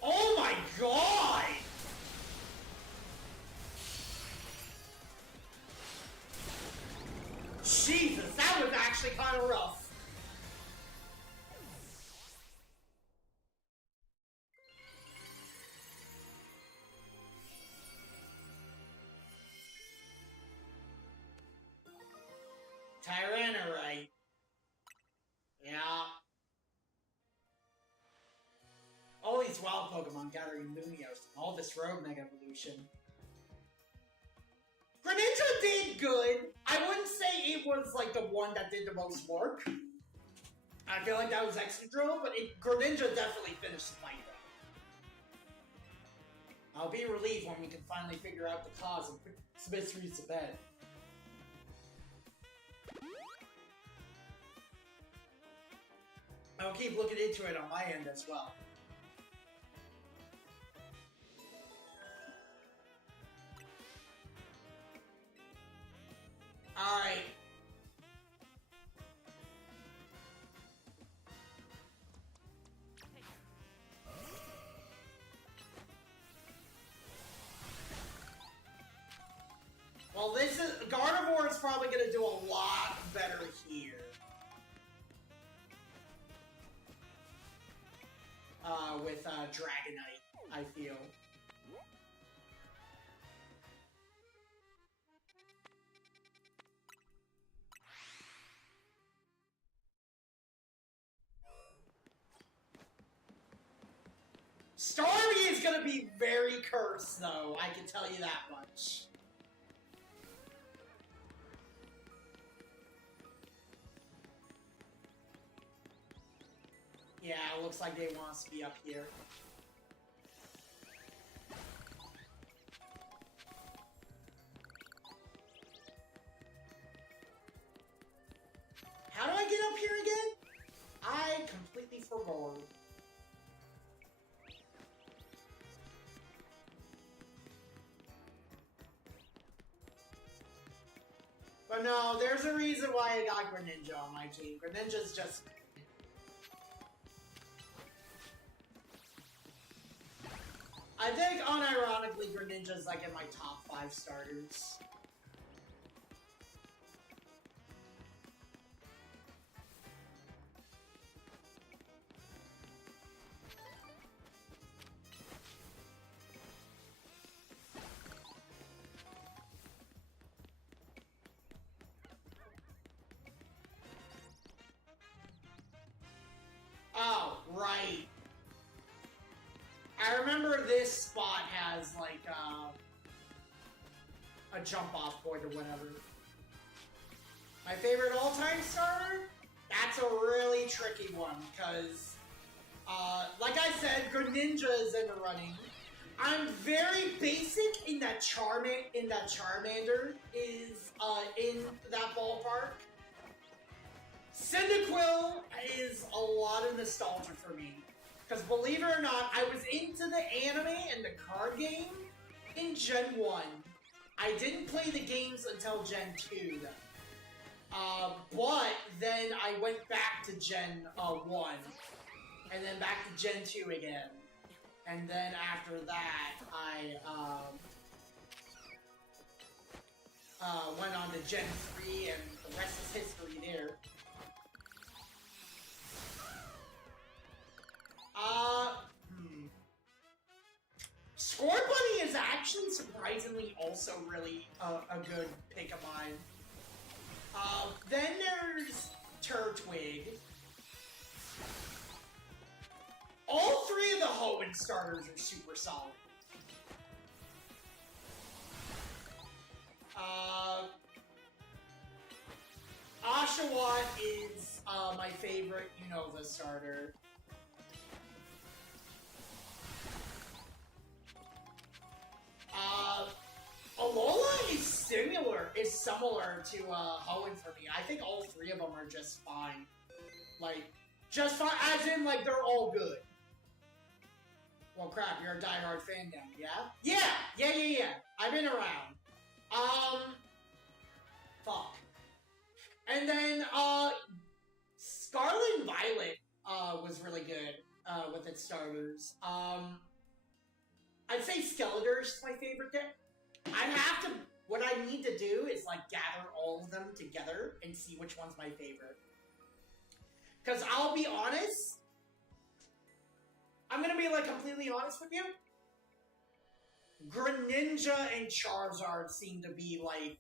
Oh my god! Jesus, that was actually kind of rough. Tyrannorite. Yeah. All these wild Pokemon gathering Lumios, all this rogue Mega Evolution. Greninja did good. I wouldn't say it was like the one that did the most work. I feel like that was Excadrill, but Greninja definitely finished the fight though. I'll be relieved when we can finally figure out the cause and put some mysteries to bed. I'll keep looking into it on my end as well. Alright. Well, this is Gardevoir is probably going to do a lot better here. With Dragonite, I feel. Starmie is gonna be very cursed, though, I can tell you that much. Yeah, it looks like they want us to be up here. How do I get up here again? I completely forgot. But no, there's a reason why I got Greninja on my team. Greninja's just... I think, unironically, Greninja's like in my top 5 starters. Oh, right. I remember this spot has, like, a jump-off point or whatever. My favorite all-time starter? That's a really tricky one, because, like I said, Greninja is in the running. I'm very basic in that Charmander is, in that ballpark. Cyndaquil is a lot of nostalgia for me. Because believe it or not, I was into the anime and the card game in Gen 1. I didn't play the games until Gen 2, though. But then I went back to Gen 1. And then back to Gen 2 again. And then after that, I went on to Gen 3, and the rest is history there. Score Bunny is actually surprisingly also really a good pick of mine. Then there's Turtwig. All three of the Hoenn starters are super solid. Oshawott is my favorite Unova starter. Alola is similar to Hoenn for me. I think all three of them are just fine. Like, just fine, as in, like, they're all good. Well, crap, you're a diehard fan now, yeah? Yeah. I've been around. Fuck. And then, Scarlet and Violet, was really good, with its starters. I'd say Skeletor's my favorite deck. What I need to do is, like, gather all of them together and see which one's my favorite. Because I'll be honest, I'm gonna be, like, completely honest with you. Greninja and Charizard seem to be, like,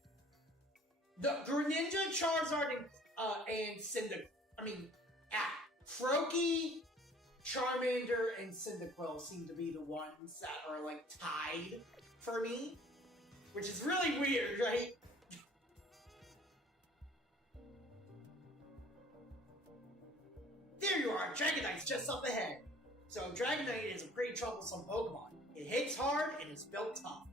the Greninja, Charizard, and Froakie, Charmander, and Cyndaquil seem to be the ones that are, like, tied for me. Which is really weird, right? There you are, Dragonite's just up ahead. So Dragonite is a pretty troublesome Pokemon. It hits hard and it's built tough.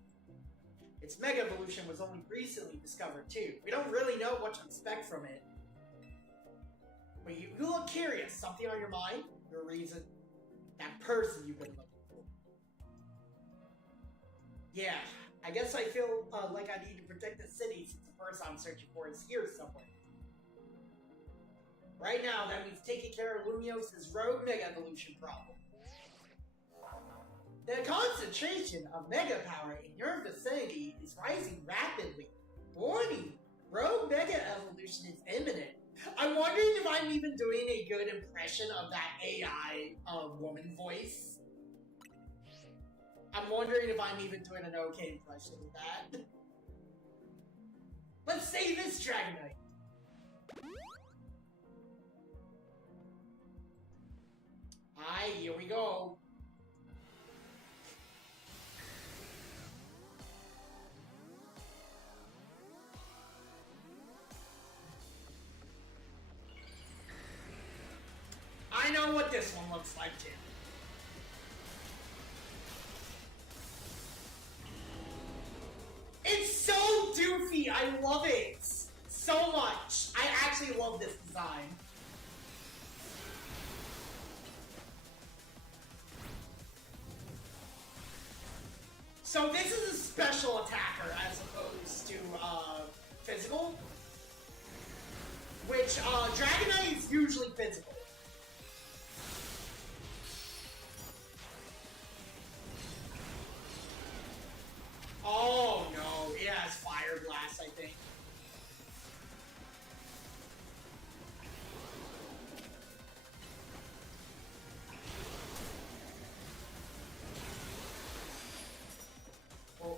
Its Mega Evolution was only recently discovered too. We don't really know what to expect from it. But you look curious. Something on your mind? Your reason? That person you've been looking for. Yeah, I guess I feel like I need to protect the city since the person I'm searching for is here somewhere. Right now, that means taking care of Lumios's rogue Mega Evolution problem. The concentration of Mega Power in your vicinity is rising rapidly. Warning! Rogue Mega Evolution is imminent. I'm wondering if I'm even doing a good impression of that AI woman voice. I'm wondering if I'm even doing an okay impression of that. Let's save this Dragonite. Aye, here we go. I know what this one looks like too. It's so doofy! I love it! So much! I actually love this design. So this is a special attacker as opposed to, physical. Which, Dragonite is usually physical. Oh no, it has Fire Blast, I think. Oh.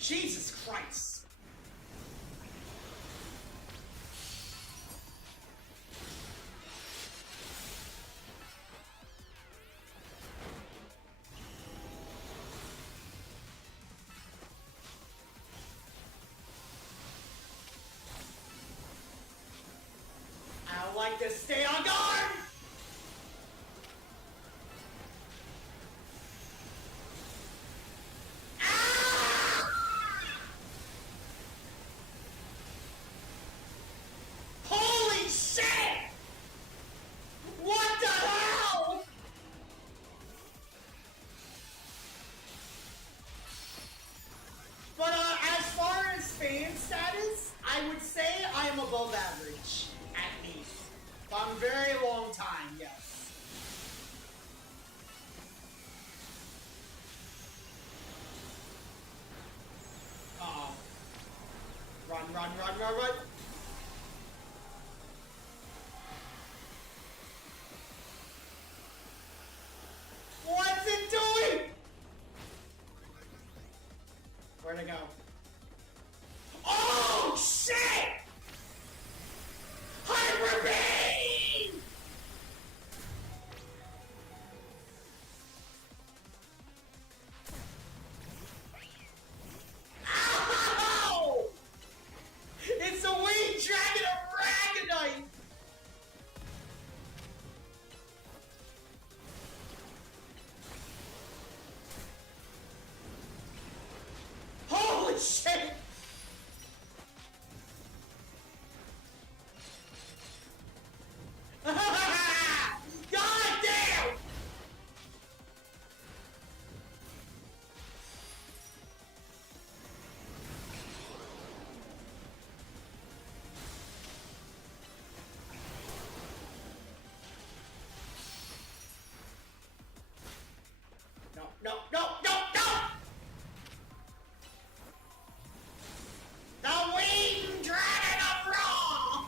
Jesus Christ. like to stay on guard! Ah! Holy shit! What the hell? But as far as fan status, I would say I am above average, at least. For a very long time, yes. Uh-oh. Run, run, run, run, run! What's it doing? Where'd it go? Oh, shit! Hyper beam! Ow! It's a winged dragon of Ragonite! Holy shit! God damn! No, no, no, no, no! The Winged Dragon of Raw!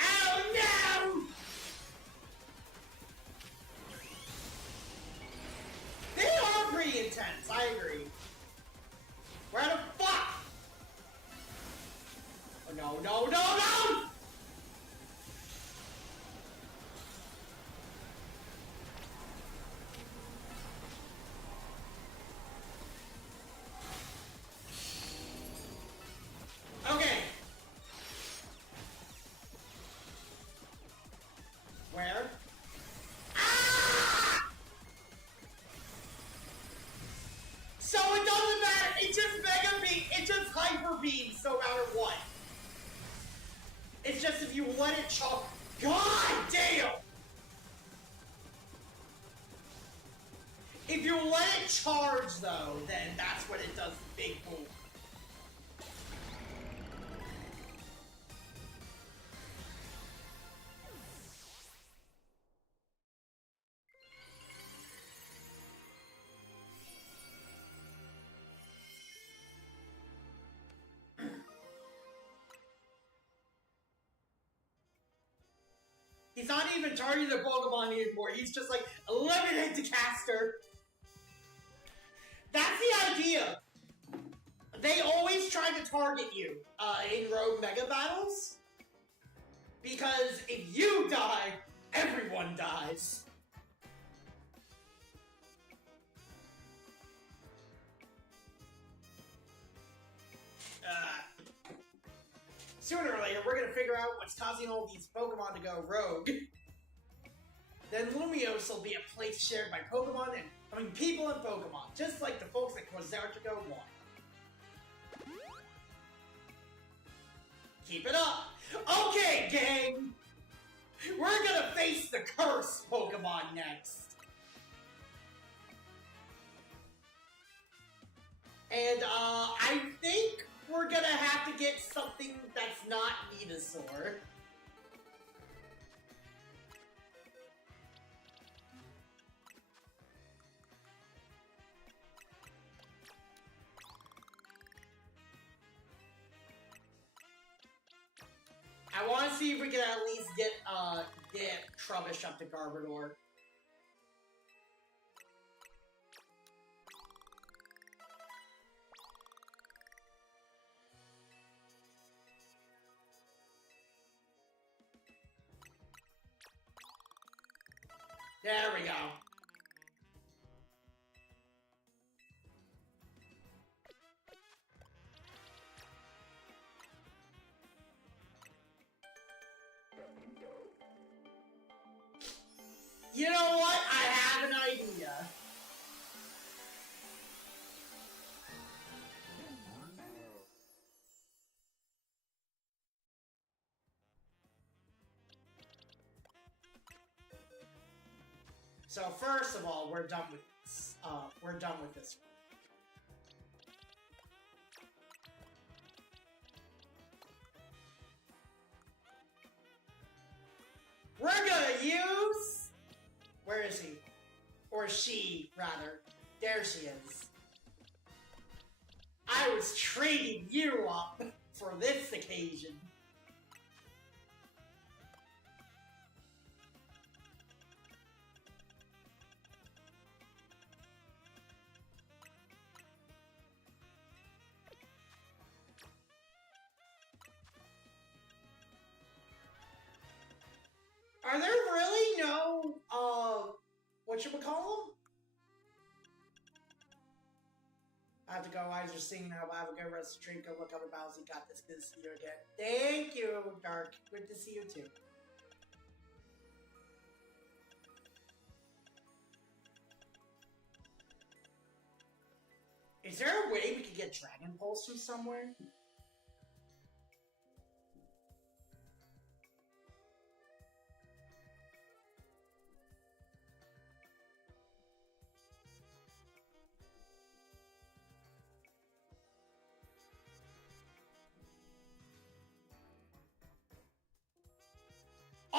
Oh no! They are pretty intense, I agree. Where the fuck? Oh no, no, no, no! Okay. Where? Ah! So it doesn't matter. It just mega beam. It just hyper beams no matter what. It's just if you let it charge. God damn! If you let it charge though, then that's when it does the big boom. He's not even targeting the Pokemon anymore. He's just like, eliminate the caster. That's the idea. They always try to target you in Rogue Mega Battles. Because if you die, everyone dies. Sooner or later, we're gonna figure out what's causing all these Pokemon to go rogue. Then Lumiose will be a place shared by Pokemon and, people and Pokemon, just like the folks at Quasartico want. Keep it up! Okay, gang! We're gonna face the cursed Pokemon next. And, I think we're gonna have to get something that's not Venusaur. I want to see if we can at least get Trubbish up to Garbodor. There we go. You know what? I have an idea. So first of all, we're done with this. We're done with this one. We're gonna use... Where is he? Or she, rather. There she is. I was trading you up for this occasion. Are there really no, whatchamacallem? I have to go. I was just seeing how I have a good rest of the drink. Go look up about Bowsy. Got this. Good to see you again. Thank you, Dark. Good to see you too. Is there a way we could get Dragon Pulse from somewhere?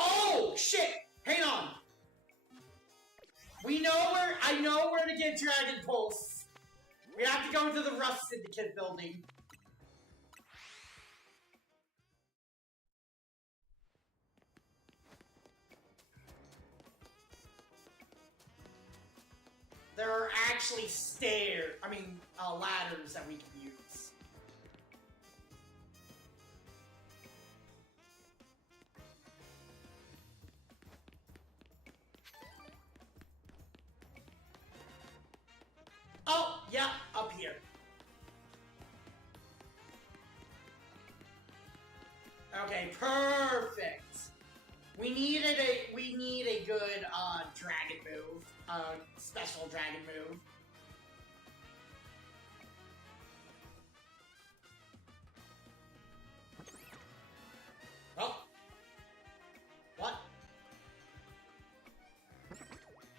Oh, shit! Hang on! I know where to get Dragon Pulse. We have to go to the Rust Syndicate building. There are actually ladders that we can use. Oh, yeah, up here. Okay, perfect. We need a good dragon move. Special dragon move. Oh. What?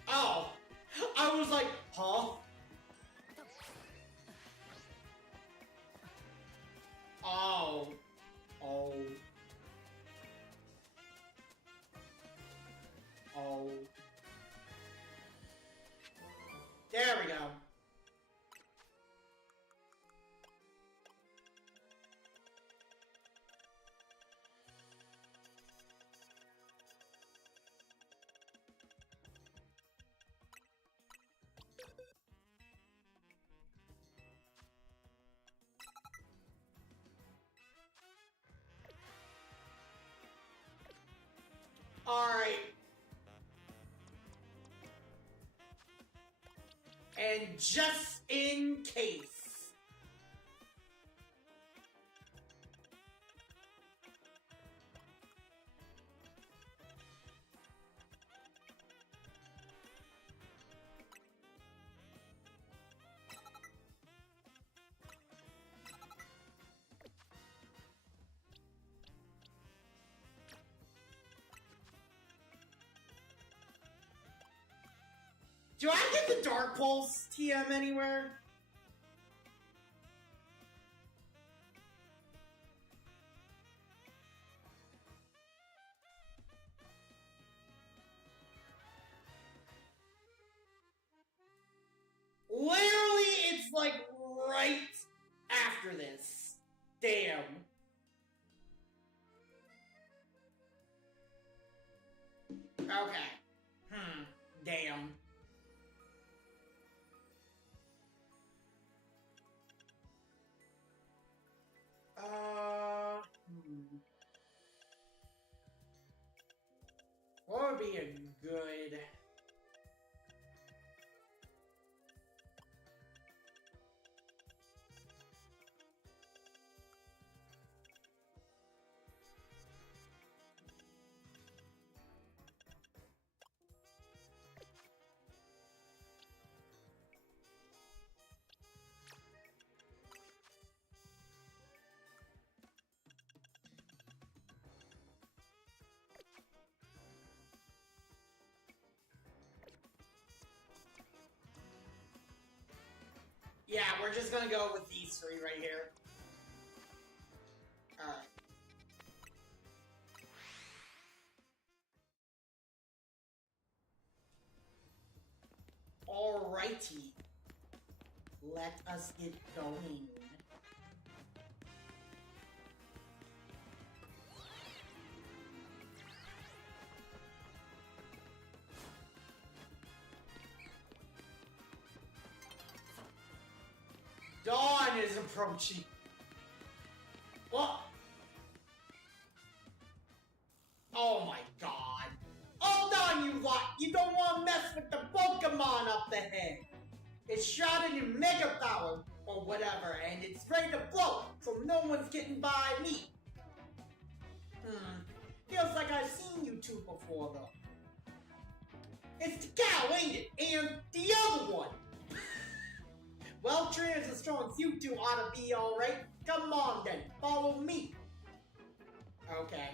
Oh. I was like, huh? Oh. Oh. Oh. There we go. Alright. And just in case. Do I get the Dark Pulse TM anywhere? Literally, it's like right after this. Damn. Okay. Damn. What would be a good... Yeah, we're just gonna go with these three right here. Alright. Alrighty. Let us get going. Dawn is approaching. What? Oh my god. Hold on, you lot! You don't want to mess with the Pokemon up the head. It's shot in your Mega Power, or whatever, and it's ready to blow, so no one's getting by me. Feels like I've seen you two before, though. It's the cow, ain't it? And the other one! Well, trainers as strong as you two ought to be alright. Come on then, follow me. Okay.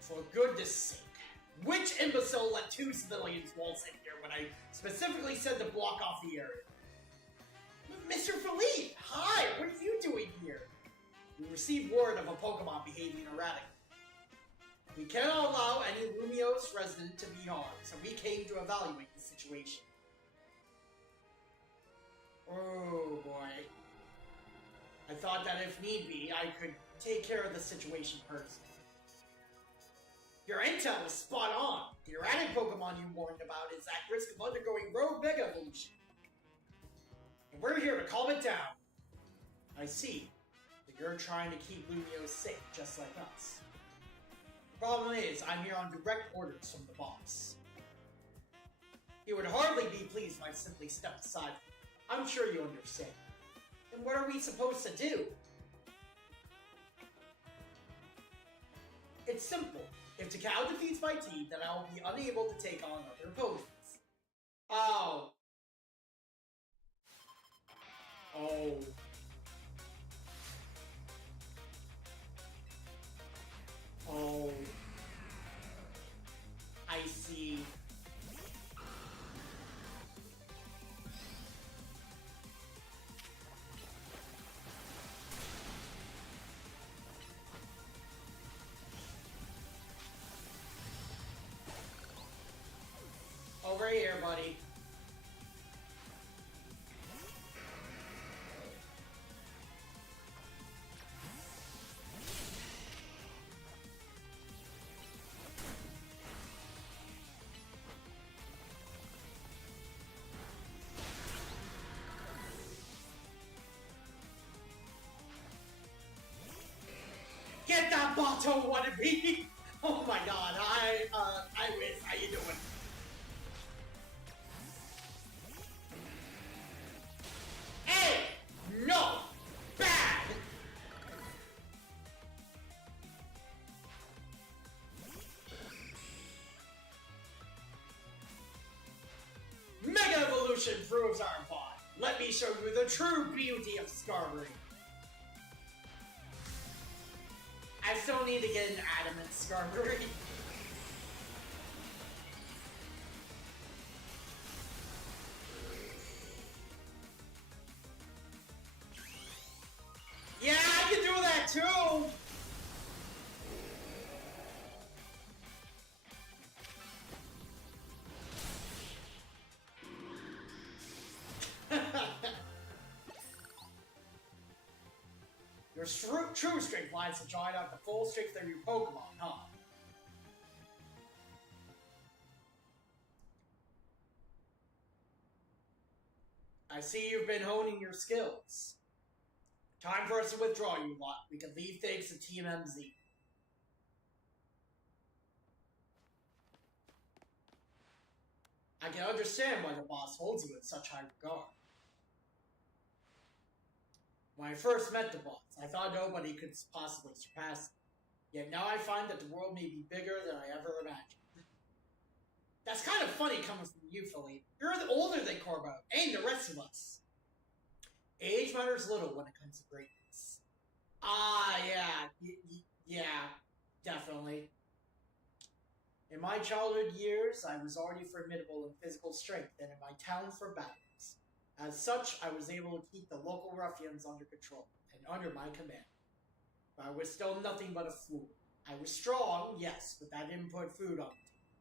For goodness sake, which imbecile let two civilians waltz in here when I specifically said to block off the area? Mr. Philippe, hi, what are you doing here? We received word of a Pokemon behaving erratically. We cannot allow any Lumiose resident to be harmed, so we came to evaluate the situation. Oh boy. I thought that if need be, I could take care of the situation personally. Your intel is spot on. The erratic Pokemon you warned about is at risk of undergoing rogue Mega Evolution. And we're here to calm it down. I see. But you're trying to keep Lumiose safe, just like us. The problem is, I'm here on direct orders from the boss. He would hardly be pleased if I simply stepped aside. I'm sure you understand. And what are we supposed to do? It's simple. If Takao defeats my team, then I will be unable to take on other opponents. Oh. Oh. Oh. I see. Over here, buddy. Get that bottle, wannabe! Oh my god, I wish. How you doing? Hey! No! Bad! Mega Evolution proves our point. Let me show you the true beauty of Skarmory. I still need to get an adamant Skarmory. Yeah, I can do that too! Your true strength lies to join out the full strength of your Pokemon, huh? I see you've been honing your skills. Time for us to withdraw, you lot. We can leave things to Team MZ. I can understand why the boss holds you in such high regard. When I first met the boss, I thought nobody could possibly surpass him. Yet now I find that the world may be bigger than I ever imagined. That's kind of funny coming from you, Philippe. You're older than Corbo, and the rest of us. Age matters little when it comes to greatness. Ah, yeah. Yeah, definitely. In my childhood years, I was already formidable in physical strength and in my talent for battles. As such, I was able to keep the local ruffians under control and under my command. But I was still nothing but a fool. I was strong, yes, but that didn't put food on the table.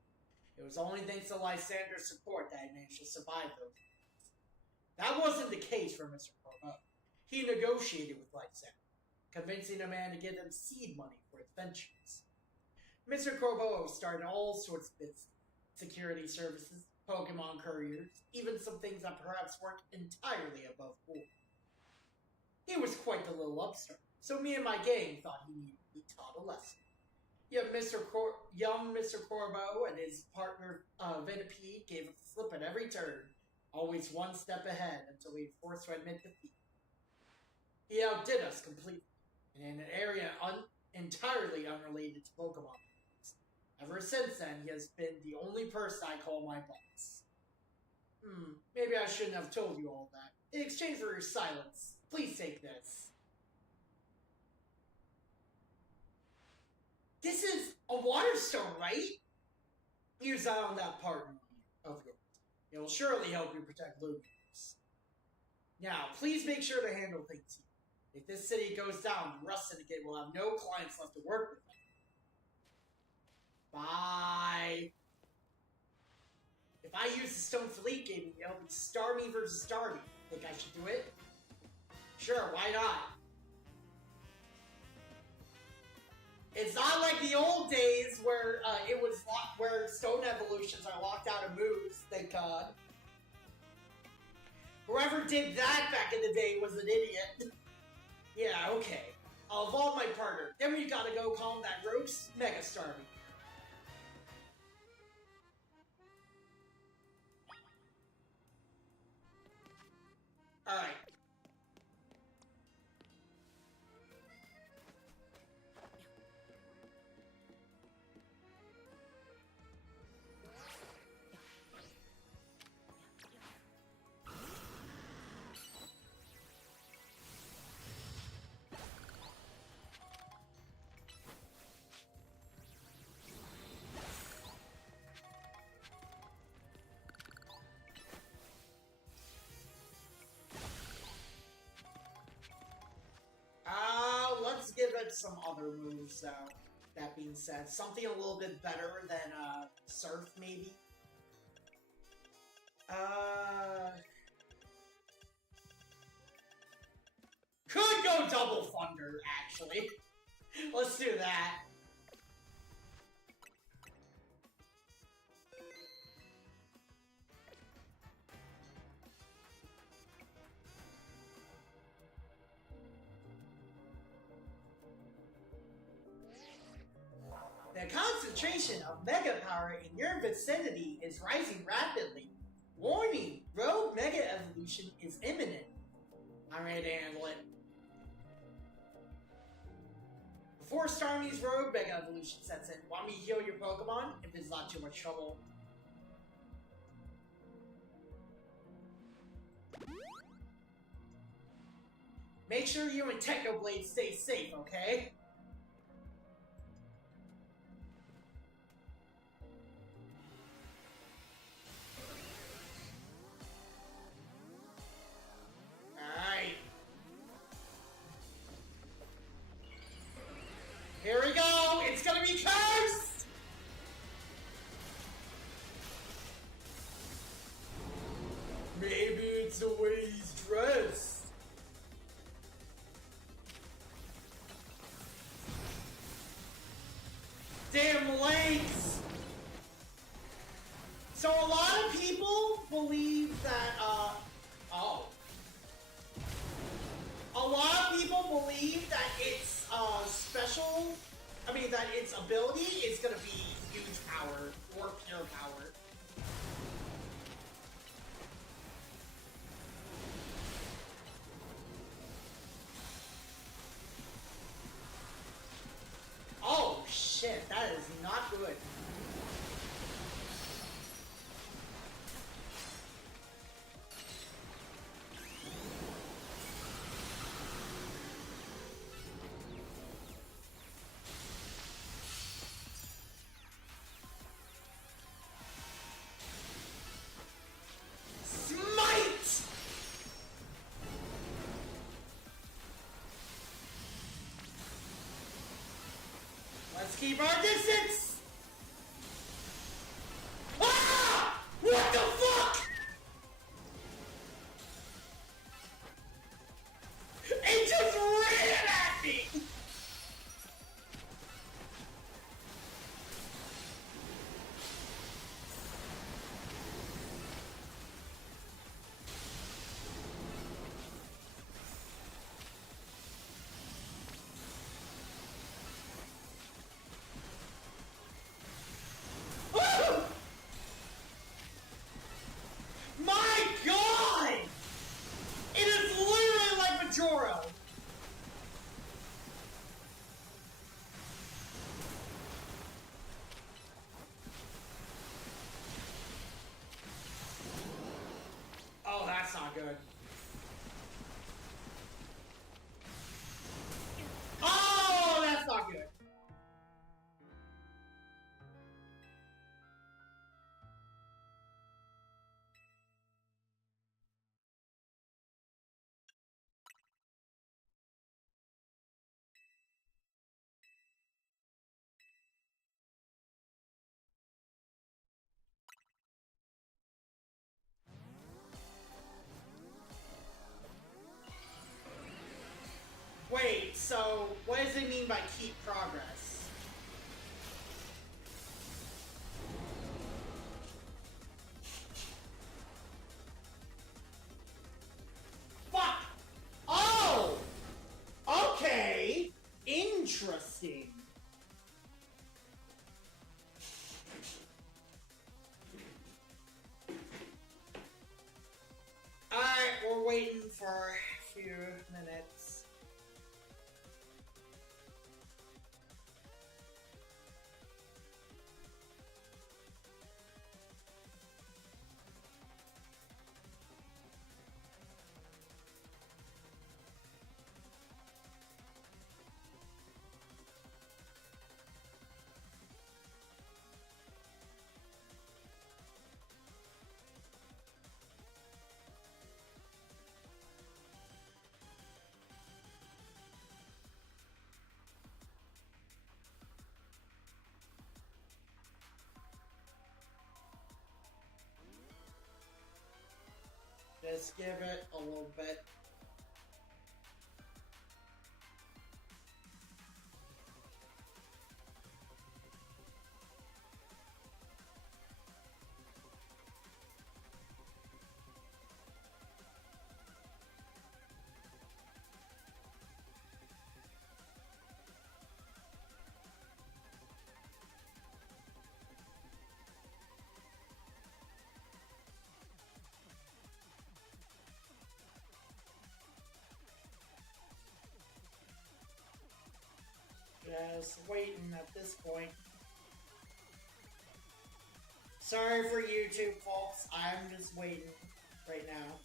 It was only thanks to Lysander's support that I managed to survive those days. That wasn't the case for Mr. Corbeau. He negotiated with Lysander, convincing a man to give him seed money for his ventures. Mr. Corbeau started all sorts of business, security services, Pokemon couriers, even some things that perhaps weren't entirely above board. He was quite the little upstart, so me and my gang thought he needed to be taught a lesson. Yet young Mr. Corbeau and his partner Venipede gave a flip at every turn, always one step ahead until we were forced to admit defeat. He outdid us completely, and in an area entirely unrelated to Pokemon. Ever since then, he has been the only person I call my boss. Maybe I shouldn't have told you all that. In exchange for your silence, please take this. This is a water stone, right? Use that on that part of yours. It will surely help you protect Lugios. Now, please make sure to handle things here. If this city goes down, the Rust Syndicate will have no clients left to work with them. Bye. If I use the Stone Fleet game, it'll be Starmie versus Starmie. Think I should do it? Sure, why not? It's not like the old days where it was where stone evolutions are locked out of moves. Thank God. Whoever did that back in the day was an idiot. Yeah, okay. I'll evolve my partner. Then we gotta go calm that rogue Mega Starmie. Alright. Let's give it some other moves, though. That being said, something a little bit better than Surf, maybe. Could go Double Thunder, actually. Let's do that. The concentration of Mega Power in your vicinity is rising rapidly. Warning! Rogue Mega Evolution is imminent. I'm ready to handle it. Before Starmie's Rogue Mega Evolution sets in, want me to heal your Pokemon if it's not too much trouble? Make sure you and Technoblade stay safe, okay? Here we go! It's gonna be cursed! Maybe it's the way he's dressed. Damn legs! So a lot of people believe that, a lot of people believe that it's, that its ability is gonna be huge power, or pure power. Oh shit, that is not good. good. Oh, that's not good. Wait, so what does it mean by keep progress? Fuck! Oh! Okay! Interesting. Alright, we're waiting for a few minutes. Just give it a little bit. Just waiting at this point. Sorry for YouTube, folks. I'm just waiting right now.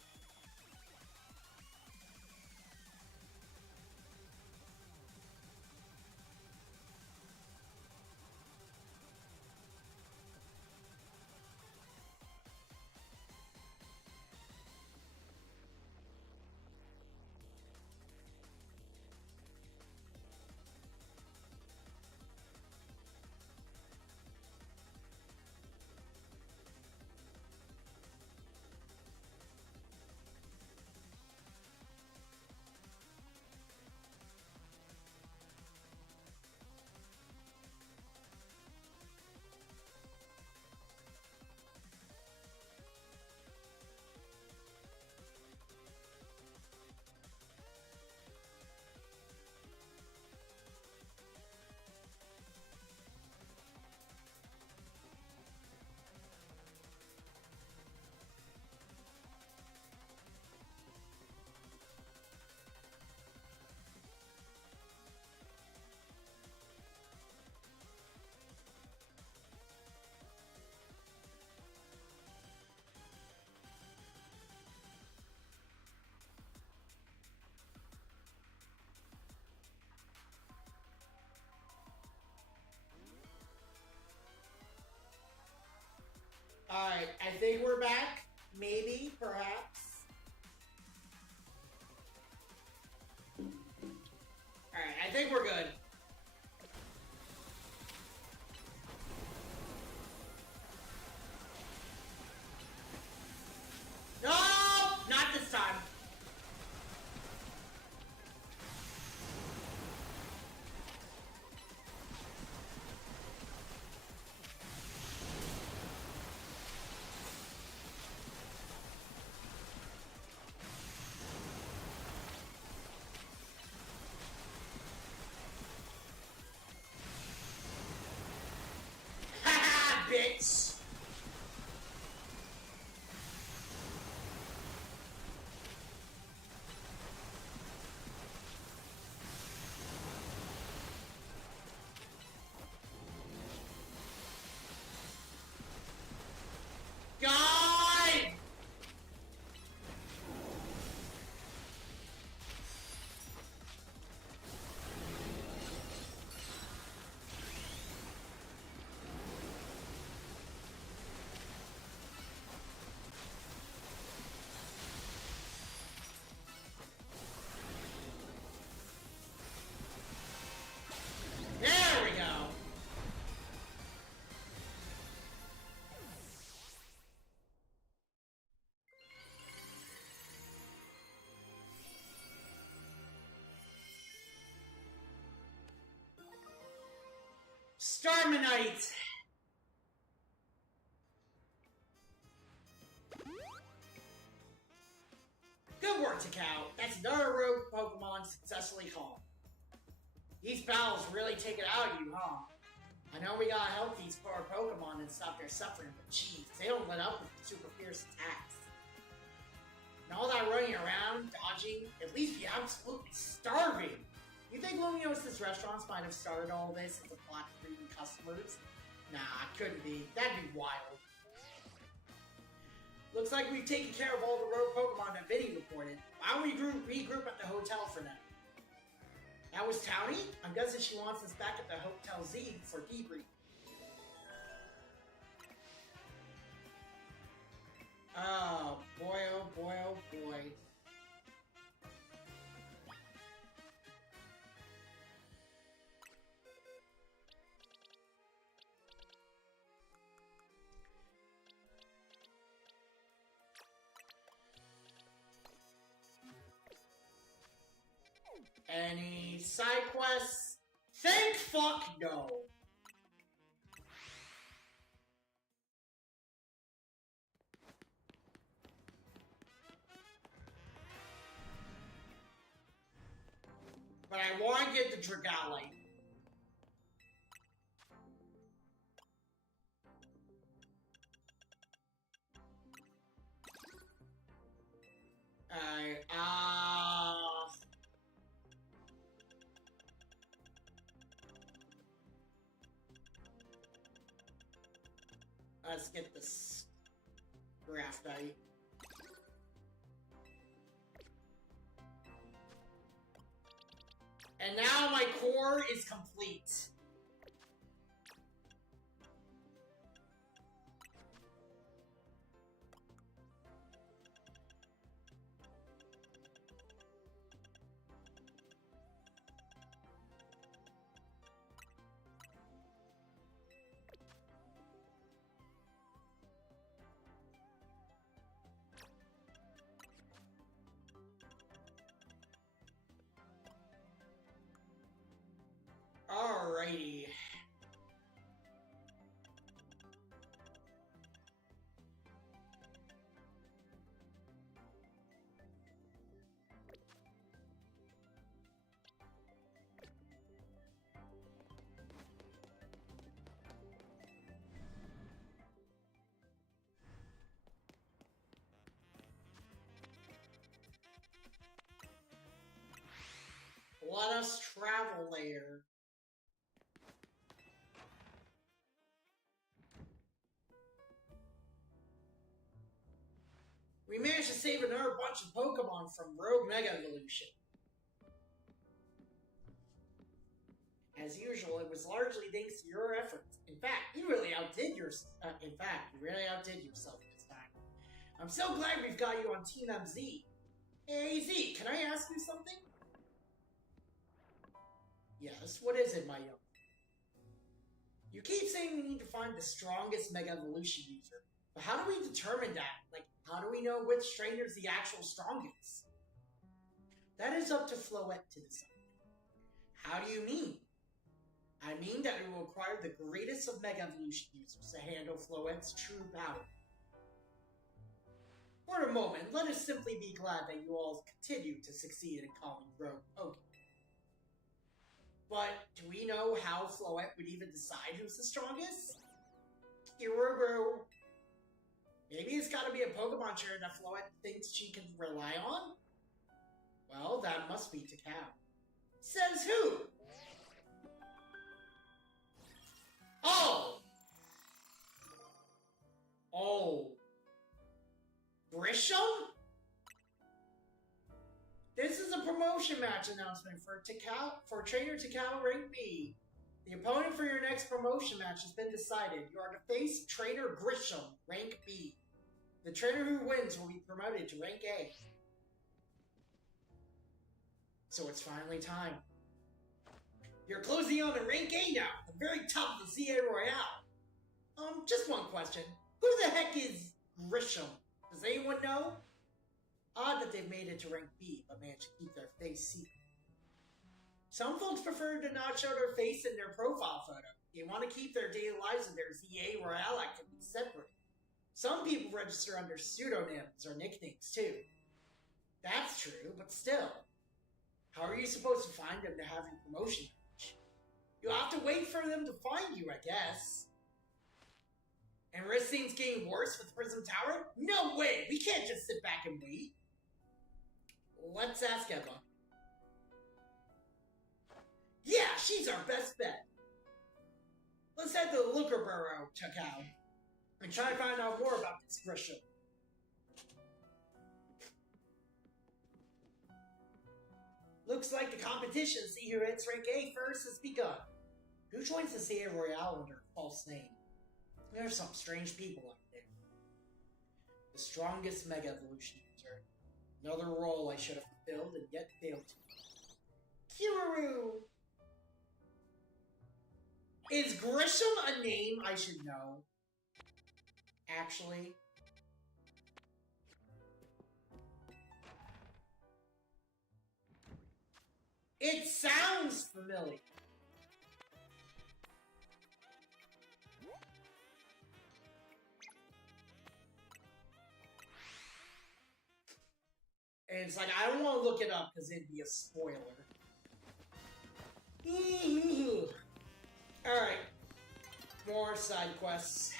Alright, I think we're back. Maybe, perhaps. Alright, I think we're good. No! Not this time. Starmanite! Good work, Takao. That's another rogue Pokemon successfully caught. These battles really take it out of you, huh? I know we gotta help these poor Pokemon and stop their suffering, but geez, they don't let up with super fierce attacks. And all that running around, dodging, at least be absolutely starving. You think Lumiosa's restaurants might have started all this as a plot to bring customers? Nah, couldn't be. That'd be wild. Looks like we've taken care of all the rogue Pokemon that Vinny reported. Why don't we regroup at the hotel for now? That was Townie? I'm guessing she wants us back at the Hotel Z for debrief. Oh boy, oh boy, oh boy. Any side quests? Thank fuck no! But I want to get the Dragalite. Let's get this Graphite. And now my core is complete. Alrighty. Let us travel later. We managed to save another bunch of Pokemon from Rogue Mega Evolution. As usual, it was largely thanks to your efforts. In fact, you really outdid yourself this time. I'm so glad we've got you on Team MZ. Hey Z, can I ask you something? Yes, what is it, my young? You keep saying we need to find the strongest Mega Evolution user. But how do we determine that? Like, how do we know which trainer is the actual strongest? That is up to Floette to decide. How do you mean? I mean that it will require the greatest of Mega Evolution users to handle Floette's true power. For a moment, let us simply be glad that you all continue to succeed in calling Rogue Pokemon. But do we know how Floette would even decide who's the strongest? Skiraboo. Maybe it's gotta be a Pokemon trainer that Floette thinks she can rely on? Well, that must be Takao. Says who? Oh! Oh. Grisham? This is a promotion match announcement for Trainer Takao Rank B. The opponent for your next promotion match has been decided. You are to face Trainer Grisham, Rank B. The trainer who wins will be promoted to Rank A. So it's finally time. You're closing on to Rank A now, at the very top of the ZA Royale. Just one question. Who the heck is Grisham? Does anyone know? Odd that they've made it to Rank B, but managed to keep their face secret. Some folks prefer to not show their face in their profile photo. They want to keep their daily lives and their ZA Royale activities separate. Some people register under pseudonyms or nicknames too. That's true, but still. How are you supposed to find them to have your promotion page? You'll have to wait for them to find you, I guess. And risk things getting worse with Prism Tower? No way! We can't just sit back and wait. Let's ask Emma. Yeah, she's our best bet. Let's head to the Lookerborough checkout and try to find out more about this Grisham. Looks like the competition to see who hits rank A first has begun. Who joins the CA Royale under a false name? There are some strange people out there. The strongest Mega Evolution user. Another role I should have fulfilled and yet failed to. Kiwaru! Is Grisham a name I should know? Actually. It sounds familiar. And it's like, I don't want to look it up because it'd be a spoiler. Alright. More side quests.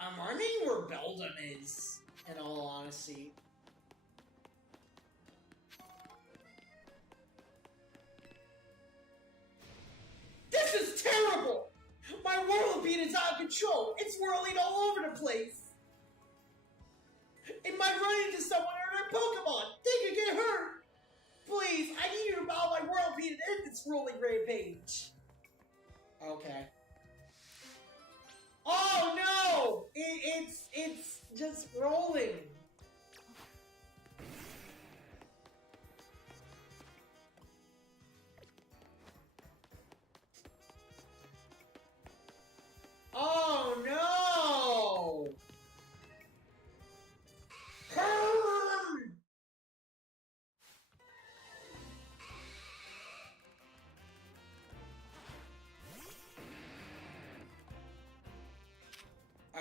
I'm wondering where Beldam is, in all honesty. This is terrible! My whirlpool is out of control! It's whirling all over the place! It might run into someone or their Pokemon! They could get hurt! Please, I need you to bow my whirlpool and end this rolling rampage! Okay. Oh no! It's just rolling. Oh no!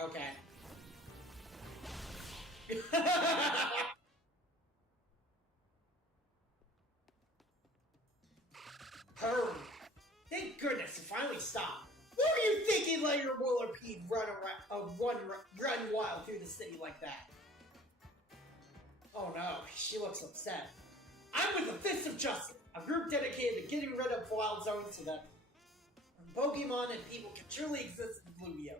Okay. Thank goodness it finally stopped. What were you thinking, letting your Whirlpool run wild through the city like that? Oh no, she looks upset. I'm with the Fist of Justice, a group dedicated to getting rid of wild zones so that Pokemon and people can truly exist in Lumiose.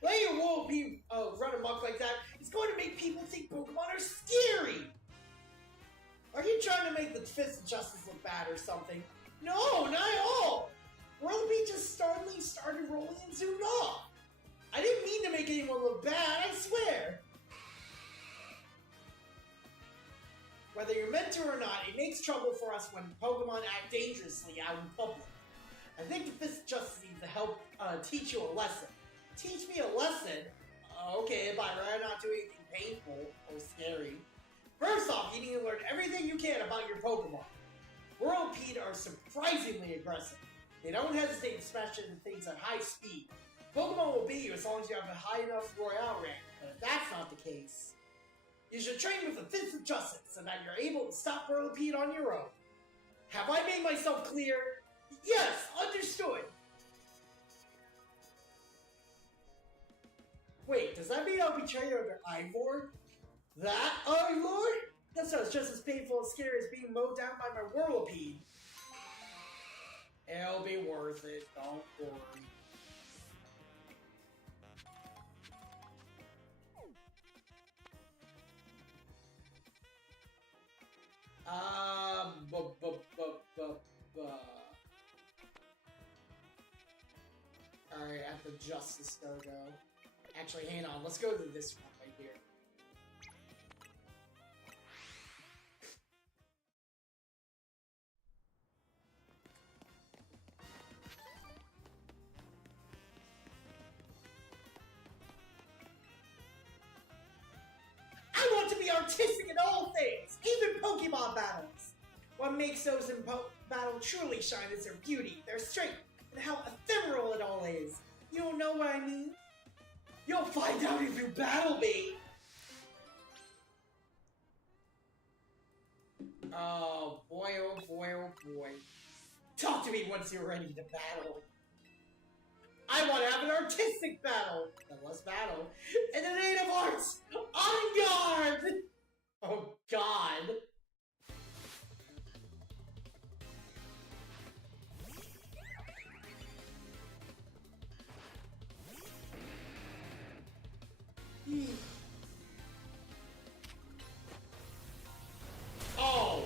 Letting your Whirlpool run amok like that is going to make people think Pokemon are scary! Are you trying to make the Fist of Justice look bad or something? No, not at all! Whirlpool just started rolling and zoomed off! I didn't mean to make anyone look bad, I swear! Whether you're meant to or not, it makes trouble for us when Pokemon act dangerously out in public. I think the Fist of Justice needs to help teach you a lesson. Teach me a lesson? Okay, by rather not do anything painful or scary. First off, you need to learn everything you can about your Pokemon. Whirlpool are surprisingly aggressive. They don't hesitate to smash into things at high speed. Pokemon will beat you as long as you have a high enough Royale rank, but if that's not the case, you should train with the Fist of Justice so that you're able to stop Whirlpool on your own. Have I made myself clear? Yes, understood! Wait, does that mean I'll betray you under Ivor? That Ivor? That sounds just as painful and scary as being mowed down by my Whirlpool. It'll be worth it, don't worry. Alright, at the Justice Dojo. Actually, hang on, let's go to this one right here. artistic in all things, even Pokemon battles. What makes those in battle truly shine is their beauty, their strength, and how ephemeral it all is. You don't know what I mean? You'll find out if you battle me! Oh boy, oh boy, oh boy. Talk to me once you're ready to battle. I want to have an artistic battle. Then let's battle. In the name of arts, on guard! Oh god. Oh.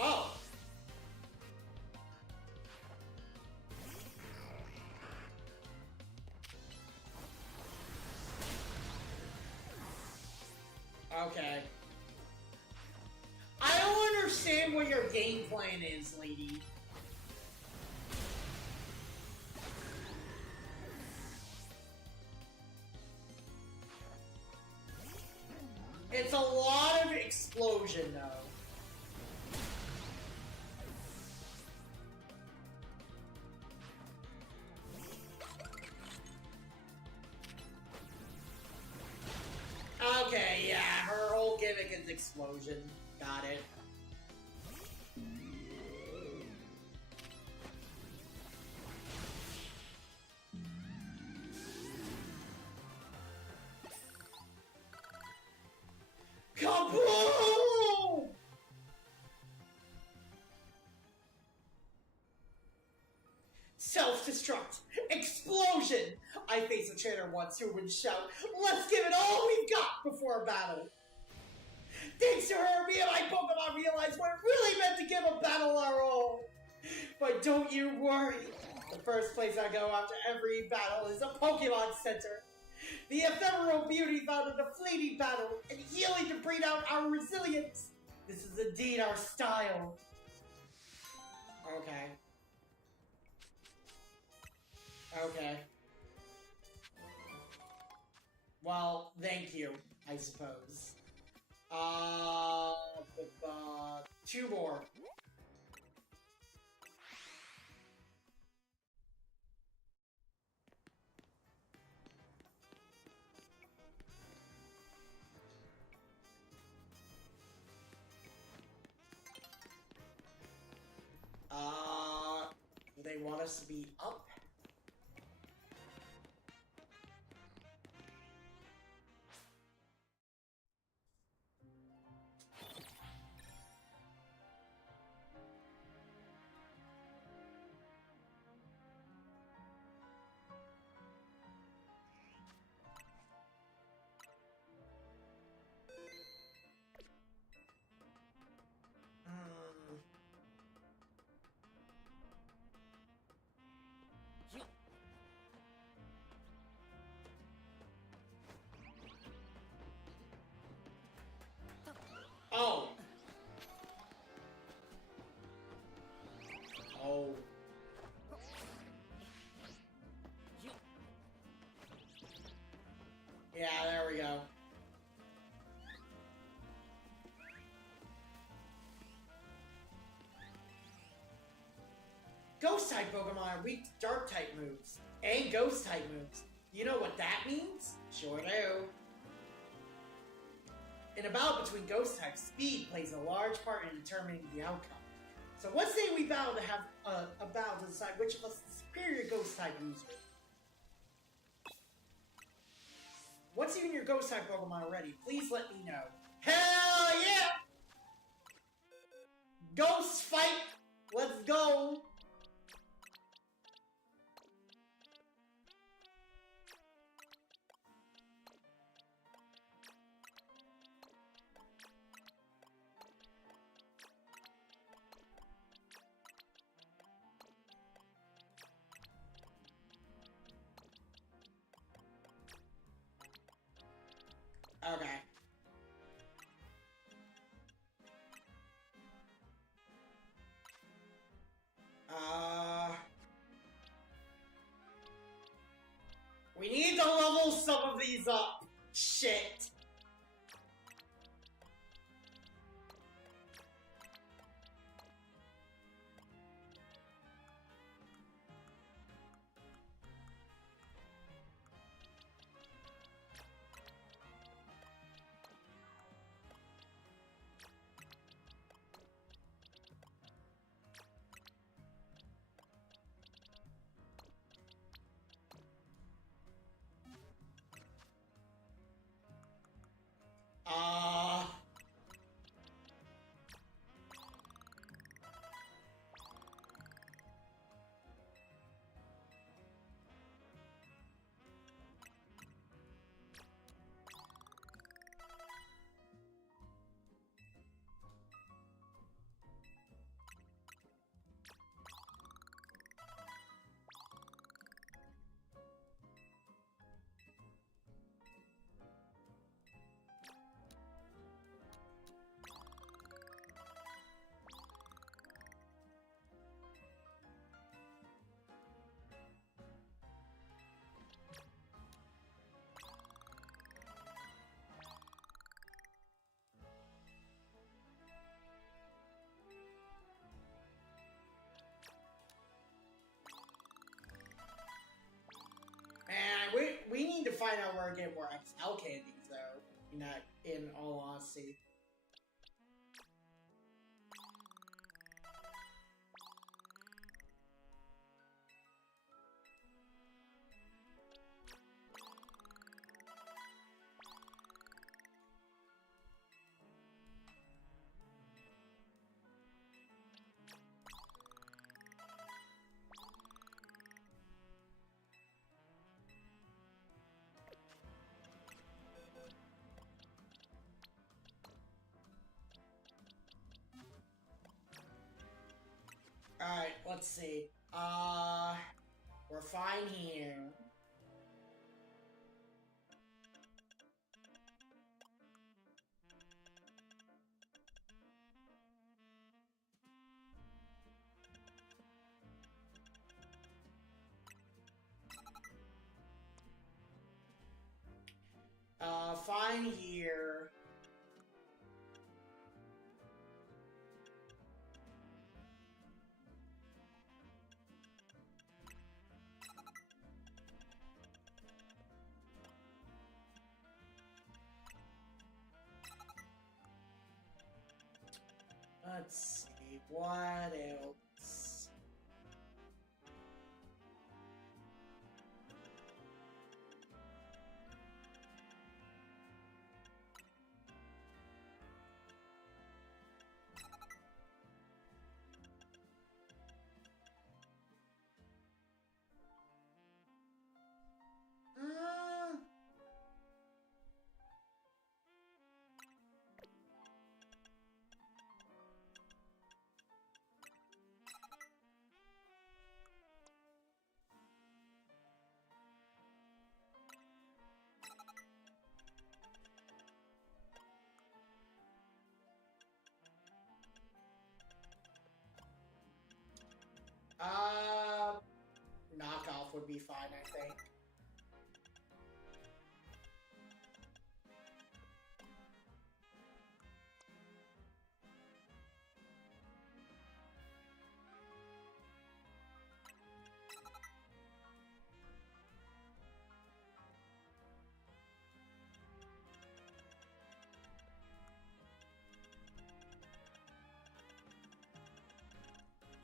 Oh. Okay. I don't understand what your game plan is, lady. It's a lot of explosion, though. Okay, yeah, her whole gimmick is explosion. Got it. Kaboom! Self-destruct! Explosion! I faced a trainer once who would shout, "Let's give it all we've got before a battle!" Thanks to her, me and my Pokemon realized what it really meant to give a battle our all! But don't you worry. The first place I go after every battle is a Pokemon Center. The ephemeral beauty found in the fleeting battle, and healing to breed out our resilience. This is indeed our style. Okay. Okay. Well, thank you, I suppose. Two more. They want us to be up? Oh. Oh. Yeah, there we go. Ghost-type Pokemon are weak to Dark-type moves, and Ghost-type moves. You know what that means? Sure do. In a battle between ghost types, speed plays a large part in determining the outcome. So let's say we battle to have a battle to decide which of us is the superior ghost type user. Once you and your ghost type Pokemon are ready, please let me know. Hell yeah! Ghost fight! Let's go! Okay. We need to level some of these up. Shit. find out where I get more XL candies, though. In all honesty. Alright, let's see. We're fine here. Fine here. Let's see, what else? Knockoff would be fine, I think.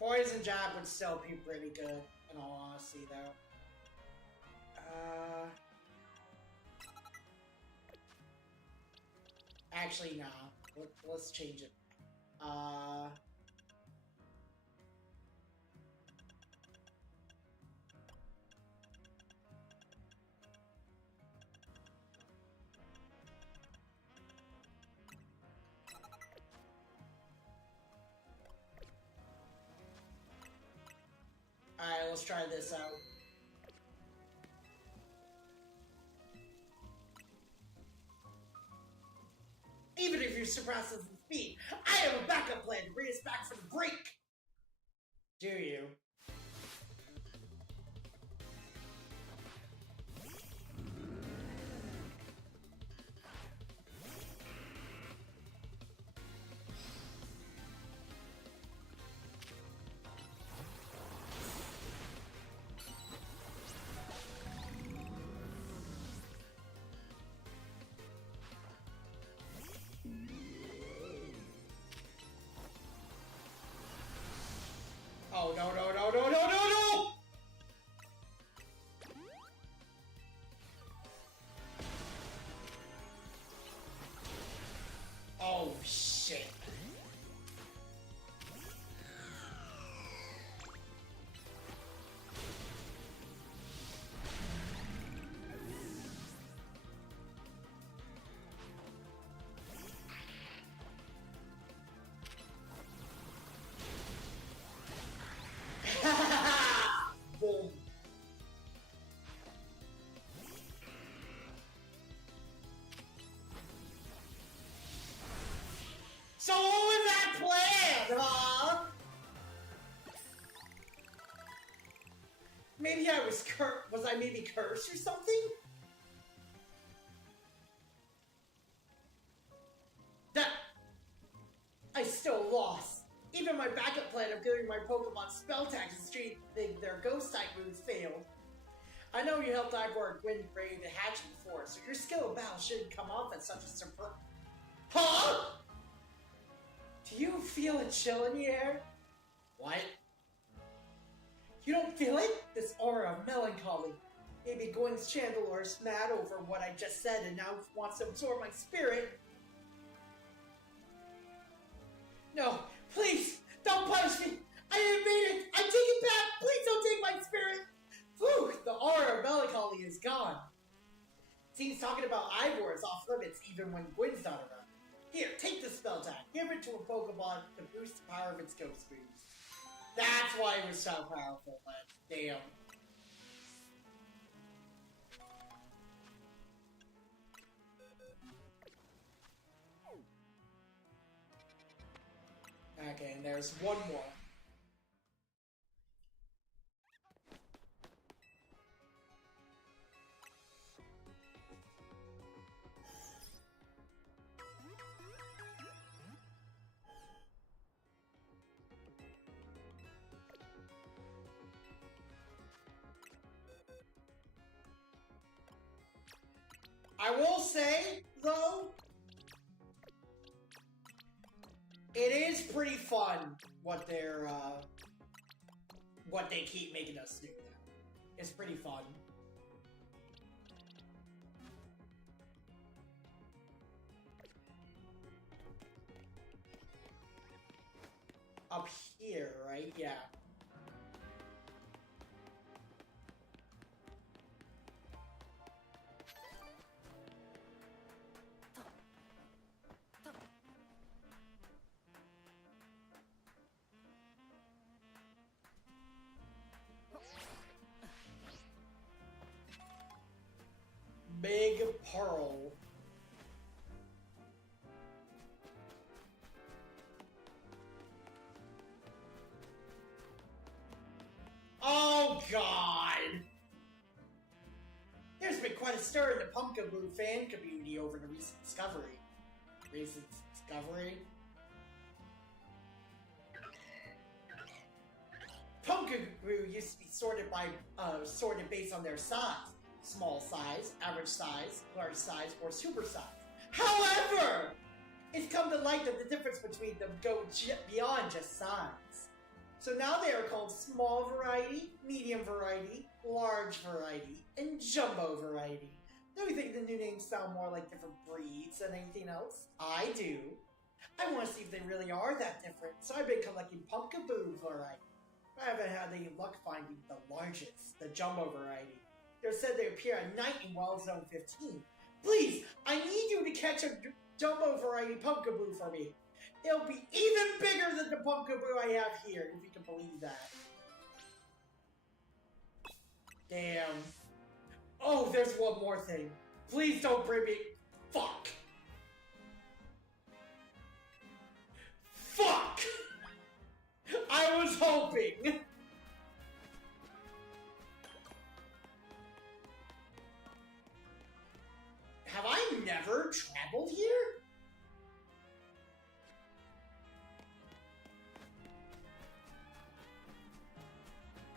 Poison Jab would still be pretty good, in all honesty, though. Actually, nah. Let's change it. Alright, let's try this out. Even if you surpass us in speed, I have a backup plan to bring us back from the brink! Do you? Oh, no, no, no, no, no, no, no! Oh, shit. Boom. So what was that plan, huh? Maybe I was was I maybe cursed or something? That I still lost. Even my backup plan of giving my Pokemon spell tags and street their ghost type moves failed. I know you helped Ivor Gwyn brave the hatchet before, so your skill of battle shouldn't come off as such a surprise. Huh? Do you feel a chill in the air? What? You don't feel it? This aura of melancholy. Maybe Gwyn's Chandler is mad over what I just said and now wants to absorb my spirit. No, please, don't punish me. I didn't mean it. I take it back. Please don't take my spirit. Whew, the aura of melancholy is gone. Seems talking about Ivor is off limits even when Gwyn's not around. Here, take the spell tag. Give it to a Pokemon to boost the power of its ghost boost. That's why it was so powerful, man. Damn. Okay, and there's one more. I will say, though, it is pretty fun what they keep making us do now. It's pretty fun. Up here, right? Yeah. Big Pearl. Oh, God! There's been quite a stir in the Pumpkaboo fan community over the recent discovery. Recent discovery? Pumpkaboo used to be sorted based on their size. Small size, average size, large size, or super size. However, it's come to light that the difference between them go beyond just size. So now they are called small variety, medium variety, large variety, and jumbo variety. Don't you think the new names sound more like different breeds than anything else? I do. I want to see if they really are that different, so I've been collecting Pumpkaboo variety. I haven't had any luck finding the largest, the jumbo variety. They said they appear at night in Wild Zone 15. Please, I need you to catch a jumbo variety Pumpkaboo for me. It'll be even bigger than the Pumpkaboo I have here, if you can believe that. Damn. Oh, there's one more thing. Please don't bring me... Fuck. Fuck! I was hoping. Have I never traveled here?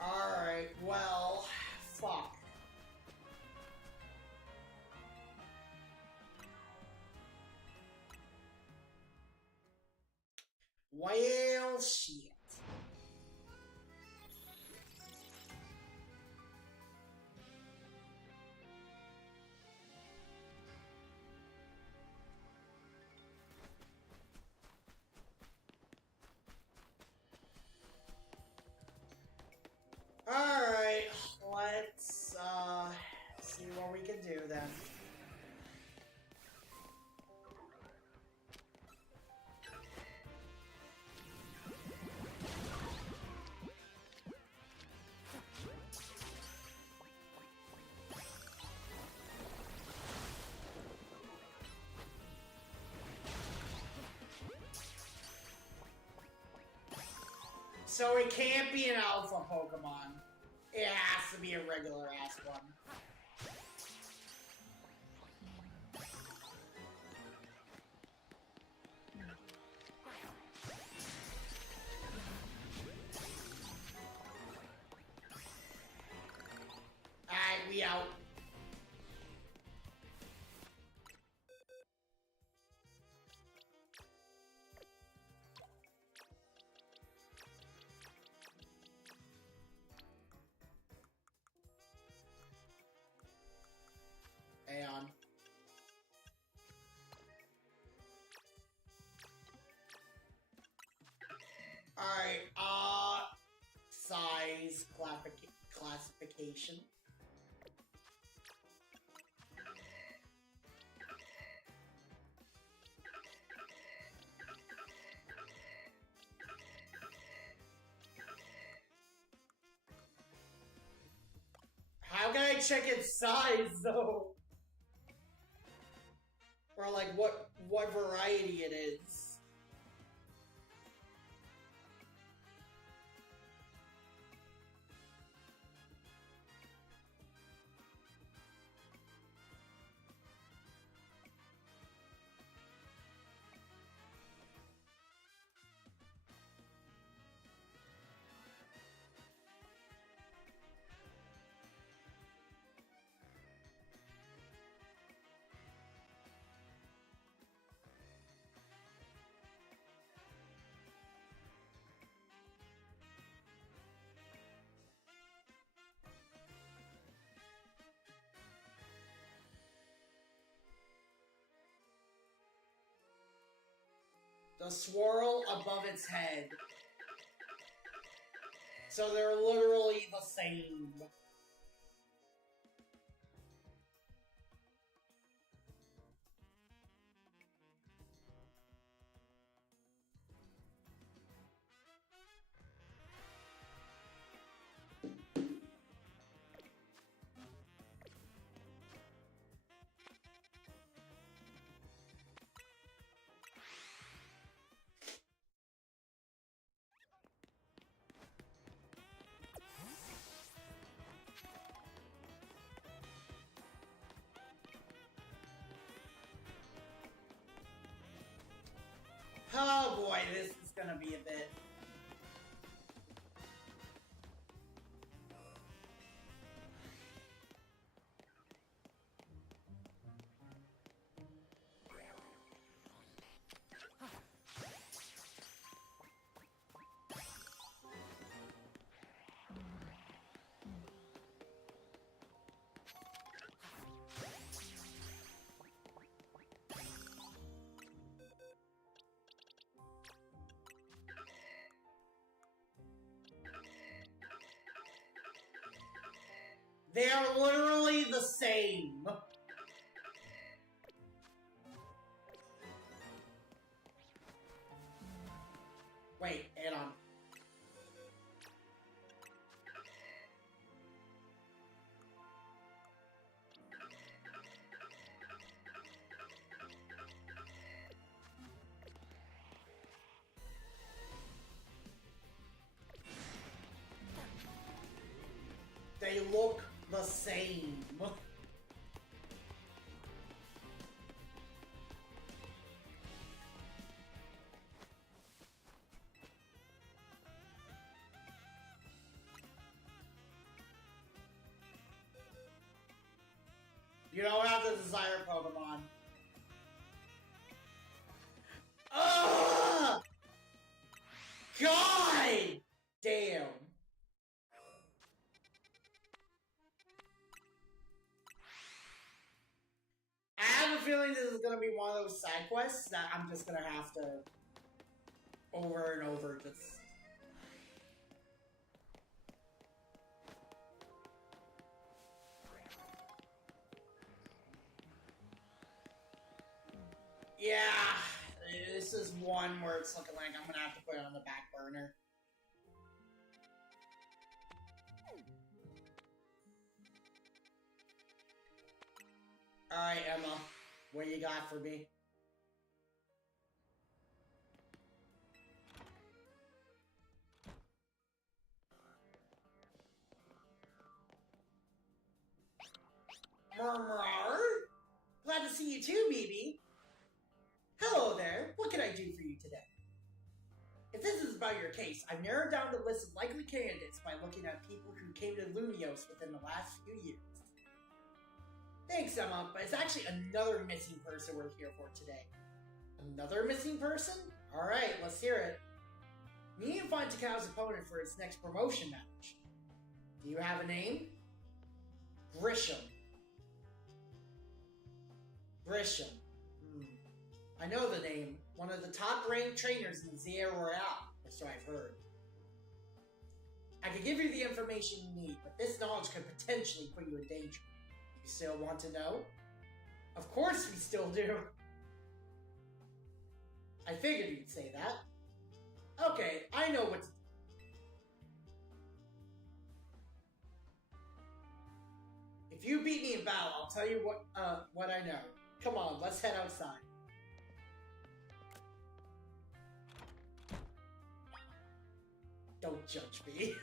Alright, well, fuck. Well, shit. Alright, let's, see what we can do then. So it can't be an alpha Pokemon. It has to be a regular ass one. out. Hang on. Alright, size classification. How can I check its size, though? Or, like, what variety it is? The swirl above its head. So they're literally the same. Oh boy, this is gonna be a bit. They are literally the same. Wait, hang on. They look the same. You don't have the desire Pokemon. Ugh! God damn. I have a feeling this is gonna be one of those side quests that I'm just gonna have to over and over just. Yeah, this is one where it's looking like I'm gonna have to put it on the back burner. Alright, Emma, what you got for me? Murmur? Glad to see you too, BB. Hello there, what can I do for you today? If this is about your case, I've narrowed down the list of likely candidates by looking at people who came to Lumios within the last few years. Thanks, Emma, but it's actually another missing person we're here for today. Another missing person? Alright, let's hear it. We need to find Takao's opponent for his next promotion match. Do you have a name? Grisham. Grisham. I know the name. One of the top-ranked trainers in Zia Royale. That's what I've heard. I could give you the information you need, but this knowledge could potentially put you in danger. You still want to know? Of course we still do. I figured you'd say that. Okay, I know what to do. If you beat me in battle, I'll tell you what I know. Come on, let's head outside. Don't judge me.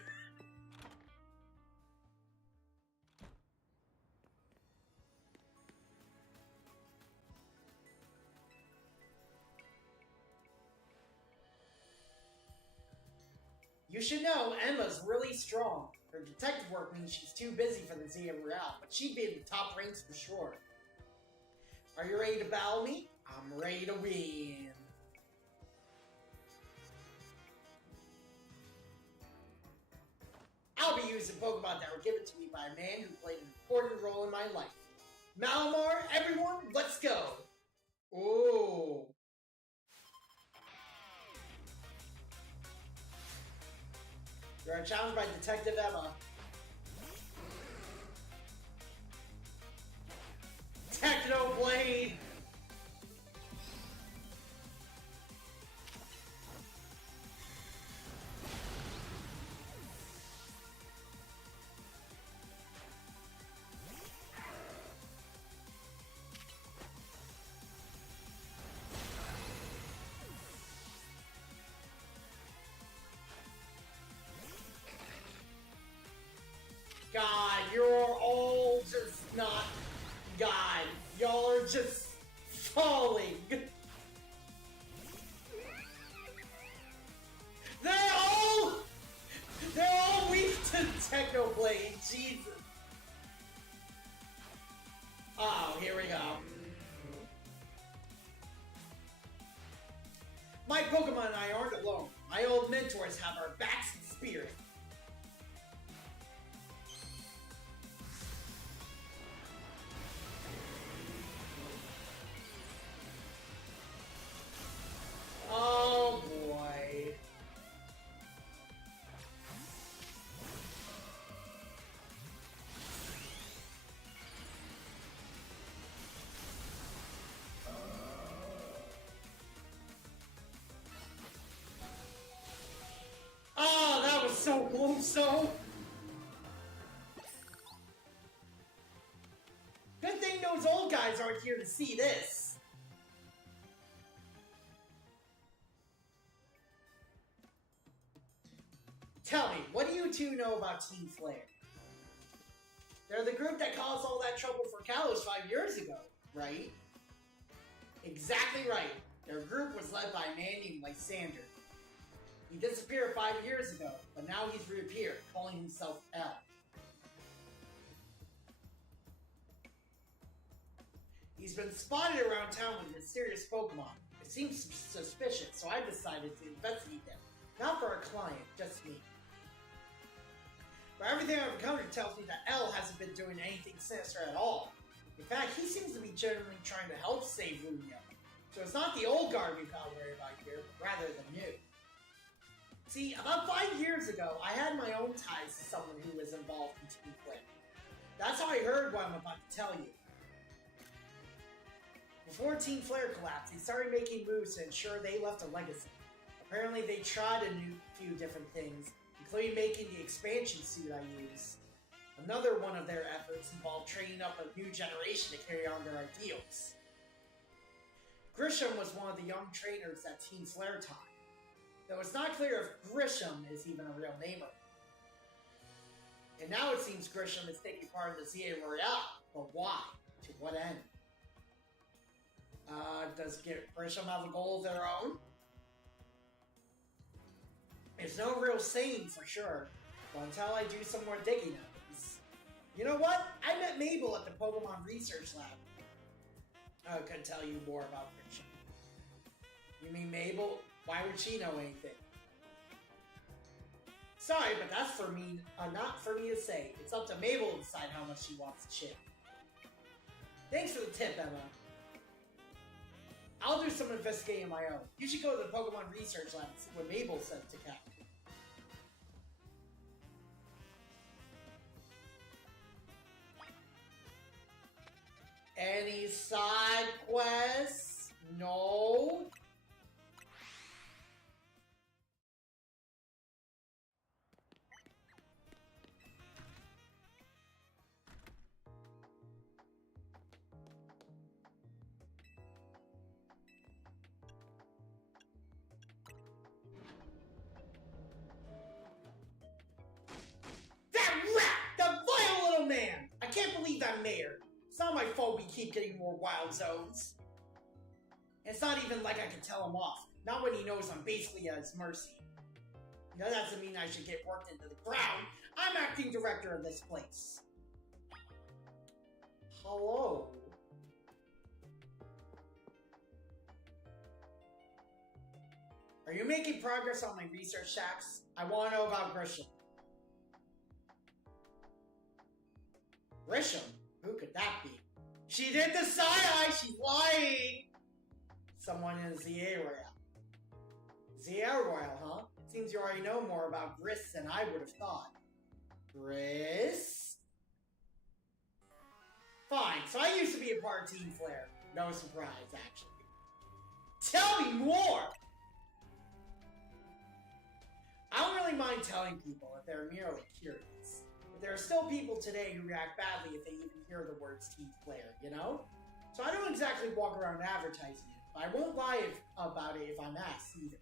You should know, Emma's really strong. Her detective work means she's too busy for the Zia Royale, but she'd be in the top ranks for sure. Are you ready to battle me? I'm ready to win. I'll be using Pokemon that were given to me by a man who played an important role in my life. Malamar, everyone, let's go! Ooh. You are challenged by Detective Emma. Techno Blade! God, you're all just not... God, y'all are just falling. They're all weak to Technoblade, Jesus. Oh, here we go. My Pokemon and I aren't alone. My old mentors have our backs in spirit. Oh boy. Oh, that was so close, so. Good thing those old guys aren't here to see this. Tell me, what do you two know about Team Flare? They're the group that caused all that trouble for Kalos 5 years ago, right? Exactly right. Their group was led by a man named Lysander. He disappeared 5 years ago, but now he's reappeared, calling himself L. He's been spotted around town with mysterious Pokemon. It seems suspicious, so I decided to investigate them. Not for a client, just me. But everything I've encountered tells me that L hasn't been doing anything sinister at all. In fact, he seems to be genuinely trying to help save Lugia. So it's not the old guard we've got to worry about here, but rather the new. See, about 5 years ago, I had my own ties to someone who was involved in Team Flare. That's how I heard what I'm about to tell you. Before Team Flare collapsed, they started making moves to ensure they left a legacy. Apparently, they tried a few different things, including making the expansion suit I use. Another one of their efforts involved training up a new generation to carry on their ideals. Grisham was one of the young trainers that Team Flare taught, though it's not clear if Grisham is even a real name of it. And now it seems Grisham is taking part in the Zia Royale, but why? To what end? Does Grisham have a goal of their own? There's no real saying for sure, but until I do some more digging at this, You know what? I met Mabel at the Pokemon Research Lab. I could tell you more about Friction. You mean Mabel? Why would she know anything? Sorry, but that's for me, not for me to say. It's up to Mabel to decide how much she wants to share. Thanks for the tip, Emma. I'll do some investigating of my own. You should go to the Pokemon Research Lab and see what Mabel said to Cat. Any side quests? No. That rat! The vile little man! I can't believe that mayor. It's not my fault we keep getting more wild zones. It's not even like I can tell him off. Not when he knows I'm basically at his mercy. That doesn't mean I should get worked into the ground. I'm acting director of this place. Hello? Are you making progress on my research shacks? I want to know about Grisham. Grisham? Who could that be? She did the side-eye! She's lying! Someone in Zieroyal. Zieroyal, huh? It seems you already know more about Gris than I would have thought. Gris? Fine, so I used to be a part of Team Flare. No surprise, actually. Tell me more! I don't really mind telling people if they're merely curious. But there are still people today who react badly if they even hear the words Team Flare, you know? So I don't exactly walk around advertising it, but I won't lie about it if I'm asked either.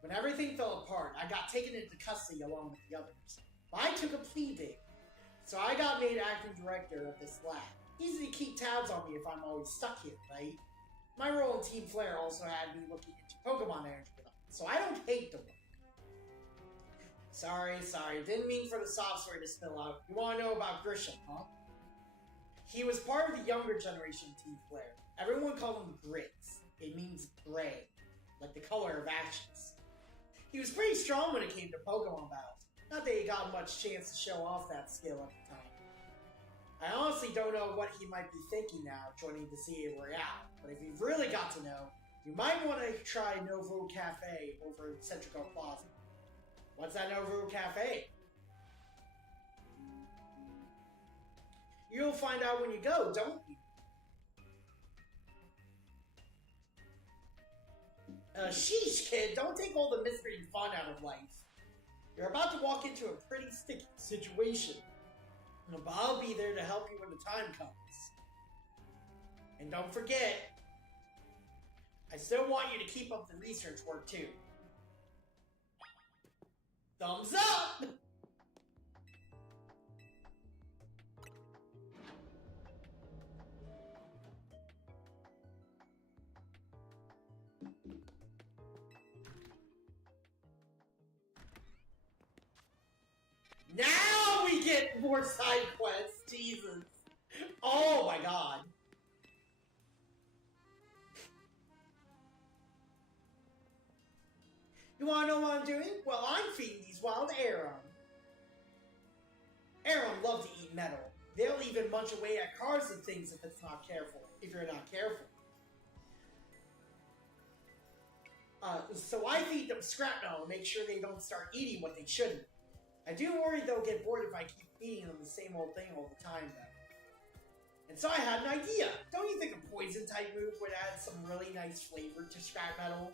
When everything fell apart, I got taken into custody along with the others. But I took a plea deal, so I got made acting director of this lab. Easy to keep tabs on me if I'm always stuck here, right? My role in Team Flare also had me looking into Pokemon energy development, so I don't hate the work. Sorry, didn't mean for the sob story to spill out. You want to know about Grisham, huh? He was part of the younger generation of Team Flare. Everyone called him Grits. It means gray, like the color of ashes. He was pretty strong when it came to Pokemon battles. Not that he got much chance to show off that skill at the time. I honestly don't know what he might be thinking now, joining the Royale, but if you've really got to know, you might want to try Novo Cafe over at Centrico Plaza. What's that Novo Cafe? You'll find out when you go, don't you? Sheesh, kid, don't take all the mystery and fun out of life. You're about to walk into a pretty sticky situation. But I'll be there to help you when the time comes. And don't forget, I still want you to keep up the research work too. Thumbs up! Now we get more side quests, Jesus. Oh my god. You wanna know what I'm doing? Well, I'm feeding these wild Aeron. Aeron love to eat metal. They'll even munch away at cars and things if you're not careful. So I feed them scrap metal to make sure they don't start eating what they shouldn't. I do worry they'll get bored if I keep feeding them the same old thing all the time, though. And so I had an idea. Don't you think a poison-type move would add some really nice flavor to scrap metal?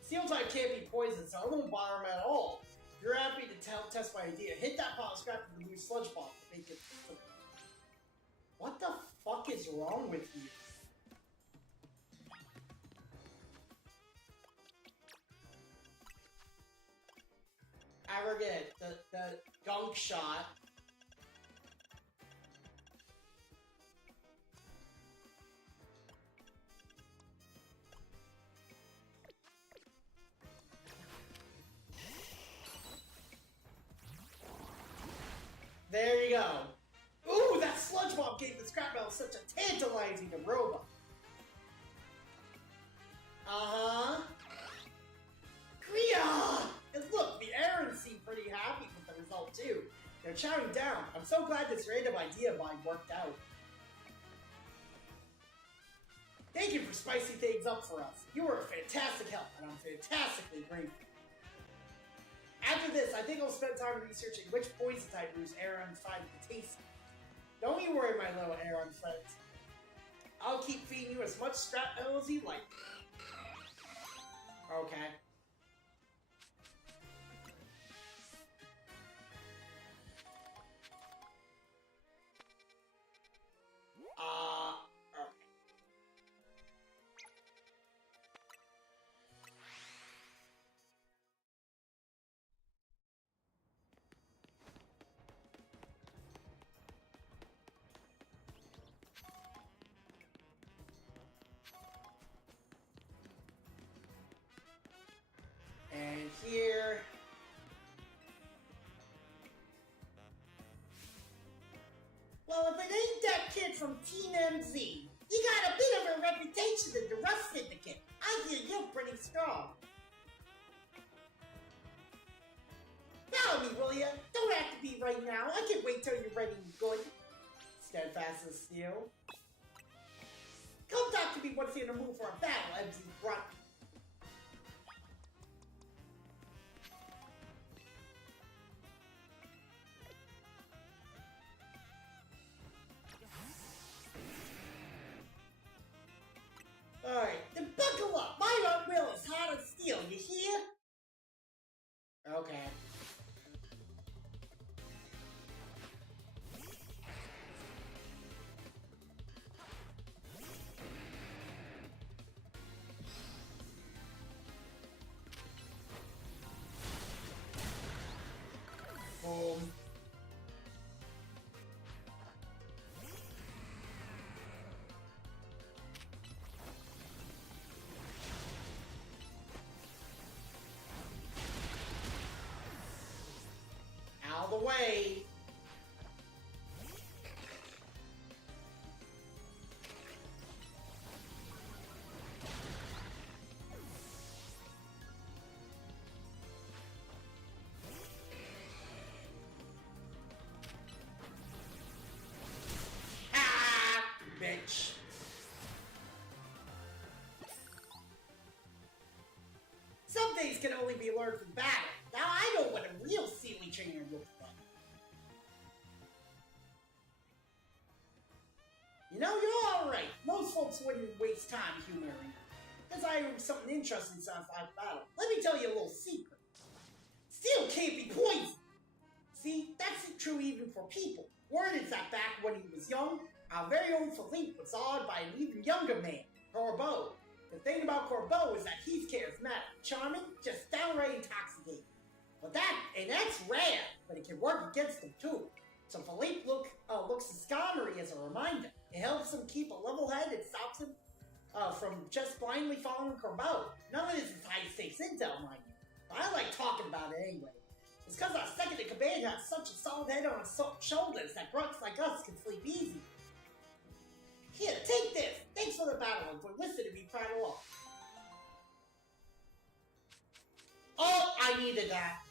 Steel-type can't be poison, so I won't bother them at all. If you're happy to test my idea, hit that pile of scrap with the blue sludge bomb to make it... What the fuck is wrong with you? I forget, the gunk shot. we go. Ooh, that sludge bomb gave the scrap metal such a tantalizing aroma. Uh-huh. Kriya! And look, the Errands seem pretty happy with the result too. They're chowing down. I'm so glad this random idea of mine worked out. Thank you for spicing things up for us. You were a fantastic help, and I'm fantastically grateful. After this, I think I'll spend time researching which poison type brews Aaron finds tasty. Don't you worry, my little Aaron friends. I'll keep feeding you as much scrap metal as you like. Okay. And here. Well, if it ain't that kid from Team MZ, you got a bit of a reputation in the Rust Syndicate. I hear you're pretty strong. Follow me, will ya? Don't have to be right now. I can wait till you're ready and good. Steadfast as steel. Come talk to me once you're in the mood for a battle, MZ Grunt. Alright, then buckle up! My unreal is hard as steel, you hear? Okay. Boom. Out of the way. Ah, bitch. Some things can only be learned from battle. Now I know what a real Sealy trainer looks like. You know, you're alright. Most folks wouldn't waste time humoring you. Because I heard something interesting sounds like battle. Let me tell you a little secret. Steel can't be poisoned. See, that's true even for people. Word is that back when he was young, our very own Philippe was awed by an even younger man, Corbeau. The thing about Corbeau is that he's charismatic, charming, just downright intoxicating. But that's rare, but it can work against him too. So Philippe looks at Skarmory as a reminder. It helps him keep a level head and stops him from just blindly following Corbeau. None of this is high-stakes intel, mind you. But I like talking about it anyway. It's because our second-in-command has such a solid head on his shoulders that grunts like us can sleep easy. Here, take this. Thanks for the battle and for listening to me prattle off. Oh, I needed that.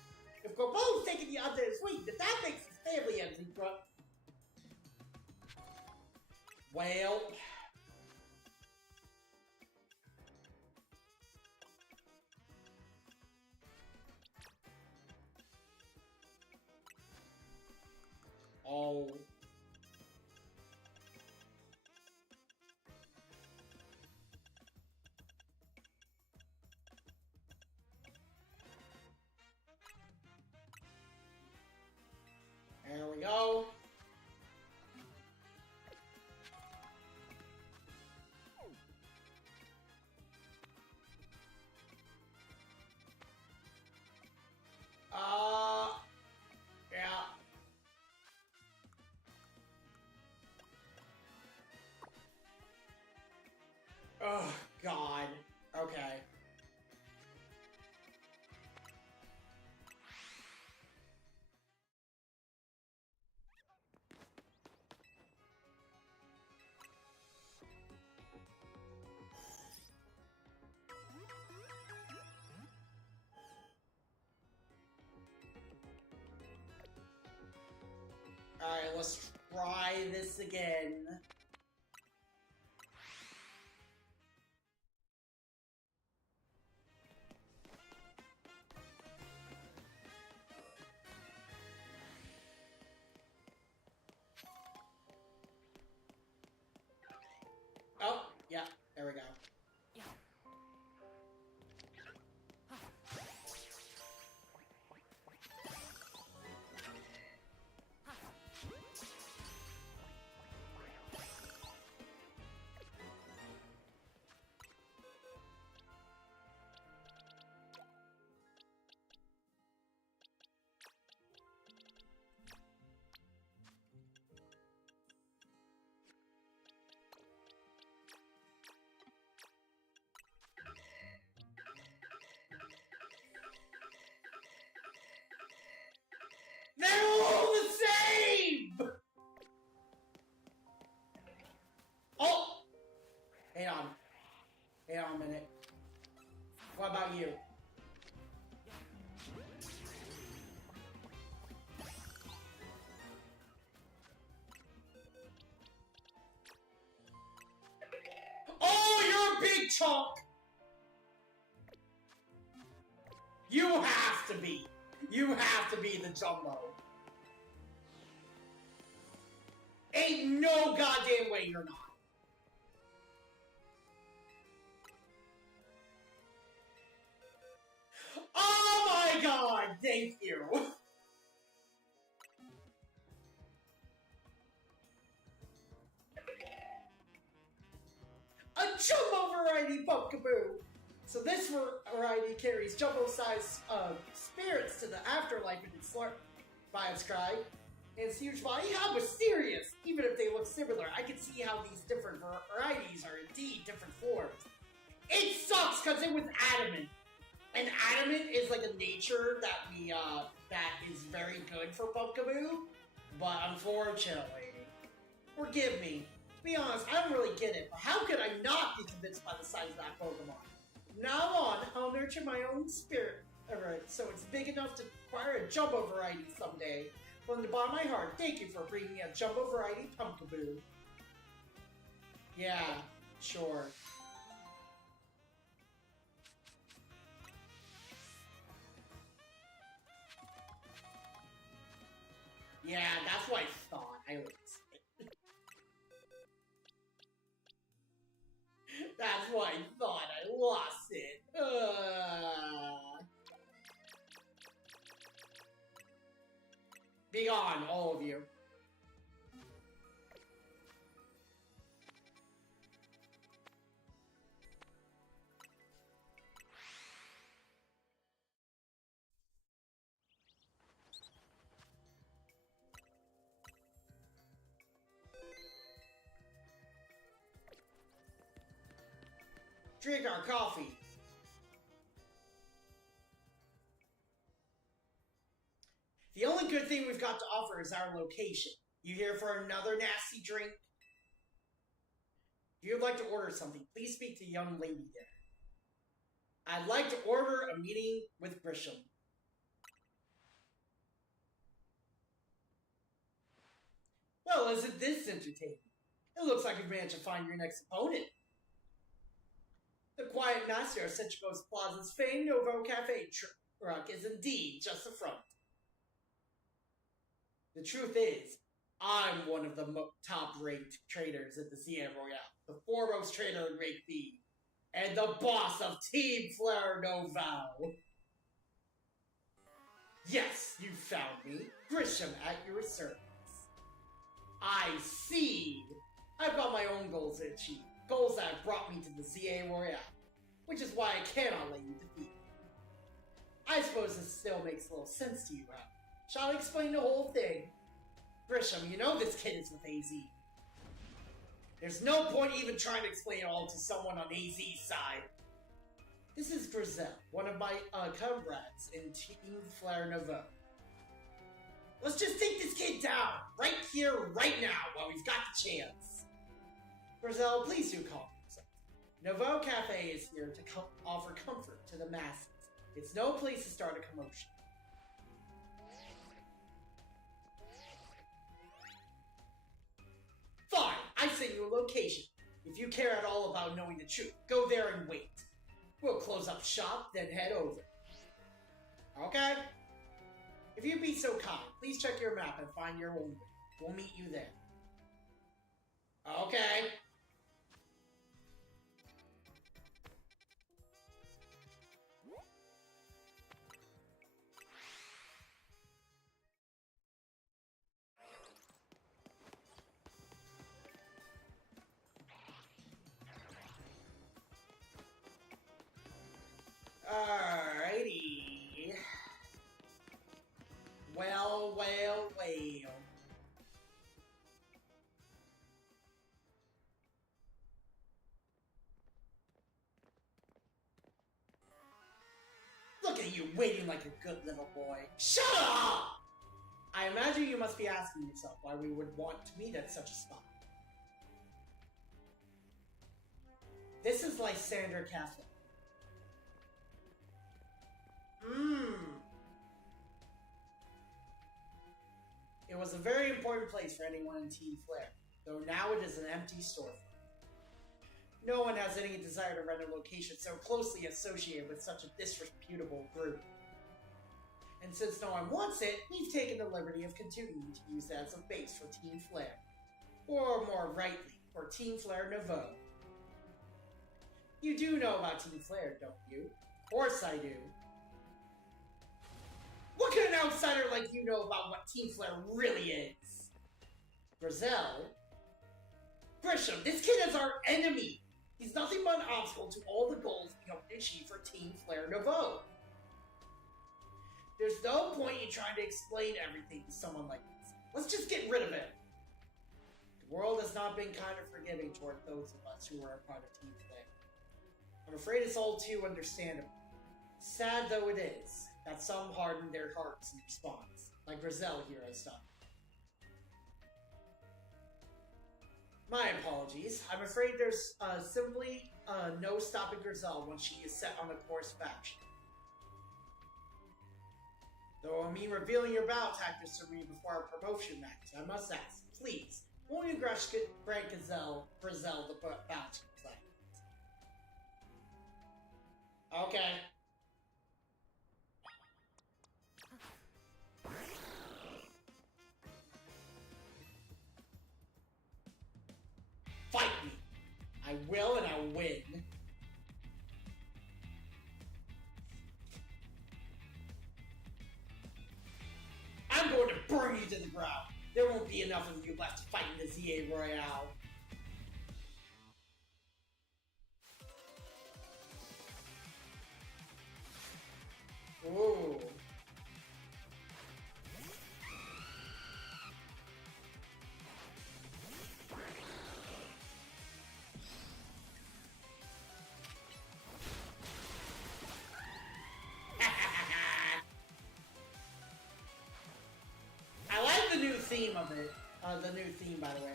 If Corbeau's taking you under his wing, then that makes his family empty, bro. Well... Oh... There we go. Yeah. Alright, let's try this again. Oh, yeah, there we go. They're all the same! Oh! Hang on. Hang on a minute. What about you? Oh, you're a big chunk! You have to be. You have to be the Jumbo. Ain't no goddamn way you're not. Oh my god, thank you. A Jumbo variety Pumpkaboo. So this variety carries jumbo-sized spirits to the afterlife in its vibes cry. And its huge body, how mysterious! Even if they look similar, I can see how these different varieties are indeed different forms. It sucks because it was adamant. And adamant is like a nature that that is very good for Pumpkaboo. But unfortunately, forgive me. To be honest, I don't really get it. But how could I not be convinced by the size of that Pokemon? From now on, I'll nurture my own spirit. Alright, so it's big enough to acquire a Jumbo variety someday. From the bottom of my heart, thank you for bringing me a Jumbo variety Pumpkaboo. Yeah, sure. Yeah, that's what I thought. I was. That's why I thought I lost it. Be gone, all of you. Drink our coffee. The only good thing we've got to offer is our location. You here for another nasty drink? If you'd like to order something, please speak to the young lady there. I'd like to order a meeting with Grisham. Well, isn't this entertaining? It looks like you've managed to find your next opponent. The quiet master of Citricos Plaza's famed Novo Cafe truck is indeed just the front. The truth is, I'm one of the top-ranked traders at the ZA Royale, the foremost trader in Rake B, and the boss of Team Flare Novo. Yes, you found me, Grisham at your service. I see. I've got my own goals to achieve. Goals that have brought me to the ZA Royale, which is why I cannot let you defeat me. I suppose this still makes a little sense to you, huh? Shall I explain the whole thing? Grisham, you know this kid is with AZ. There's no point even trying to explain it all to someone on AZ's side. This is Grizel, one of my comrades in Team Flare Novo. Let's just take this kid down, right here, right now, while we've got the chance. Grizel, please do calm yourself. Novo Cafe is here to offer comfort to the masses. It's no place to start a commotion. send you a location. If you care at all about knowing the truth, go there and wait. We'll close up shop, then head over. Okay? If you'd be so kind, please check your map and find your own way. We'll meet you there. Okay. Alrighty. Well. Look at you waiting like a good little boy. Shut up! I imagine you must be asking yourself why we would want to meet at such a spot. This is Lysander Castle. It was a very important place for anyone in Team Flare, though now it is an empty storefront. No one has any desire to rent a location so closely associated with such a disreputable group. And since no one wants it, we've taken the liberty of continuing to use it as a base for Team Flare. Or more rightly, for Team Flare Nouveau. You do know about Team Flare, don't you? Of course I do. What can an outsider like you know about what Team Flare really is? Grizel? Grisham, this kid is our enemy! He's nothing but an obstacle to all the goals we hope to achieve for Team Flare Nouveau. There's no point in trying to explain everything to someone like this. Let's just get rid of it. The world has not been kind of forgiving toward those of us who are a part of Team Flare. I'm afraid it's all too understandable. Sad though it is, that some harden their hearts in response, like Grizel here has done. My apologies. I'm afraid there's simply no stopping Grizel once she is set on a course of action. Though I mean revealing your battle tactics to me before our promotion match, I must ask, please, won't you grant Grizel the battle tactics? Okay. Fight me! I will and I'll win. I'm going to burn you to the ground. There won't be enough of you left to fight in the ZA Royale. Ooh. I like the new theme of it. The new theme, by the way.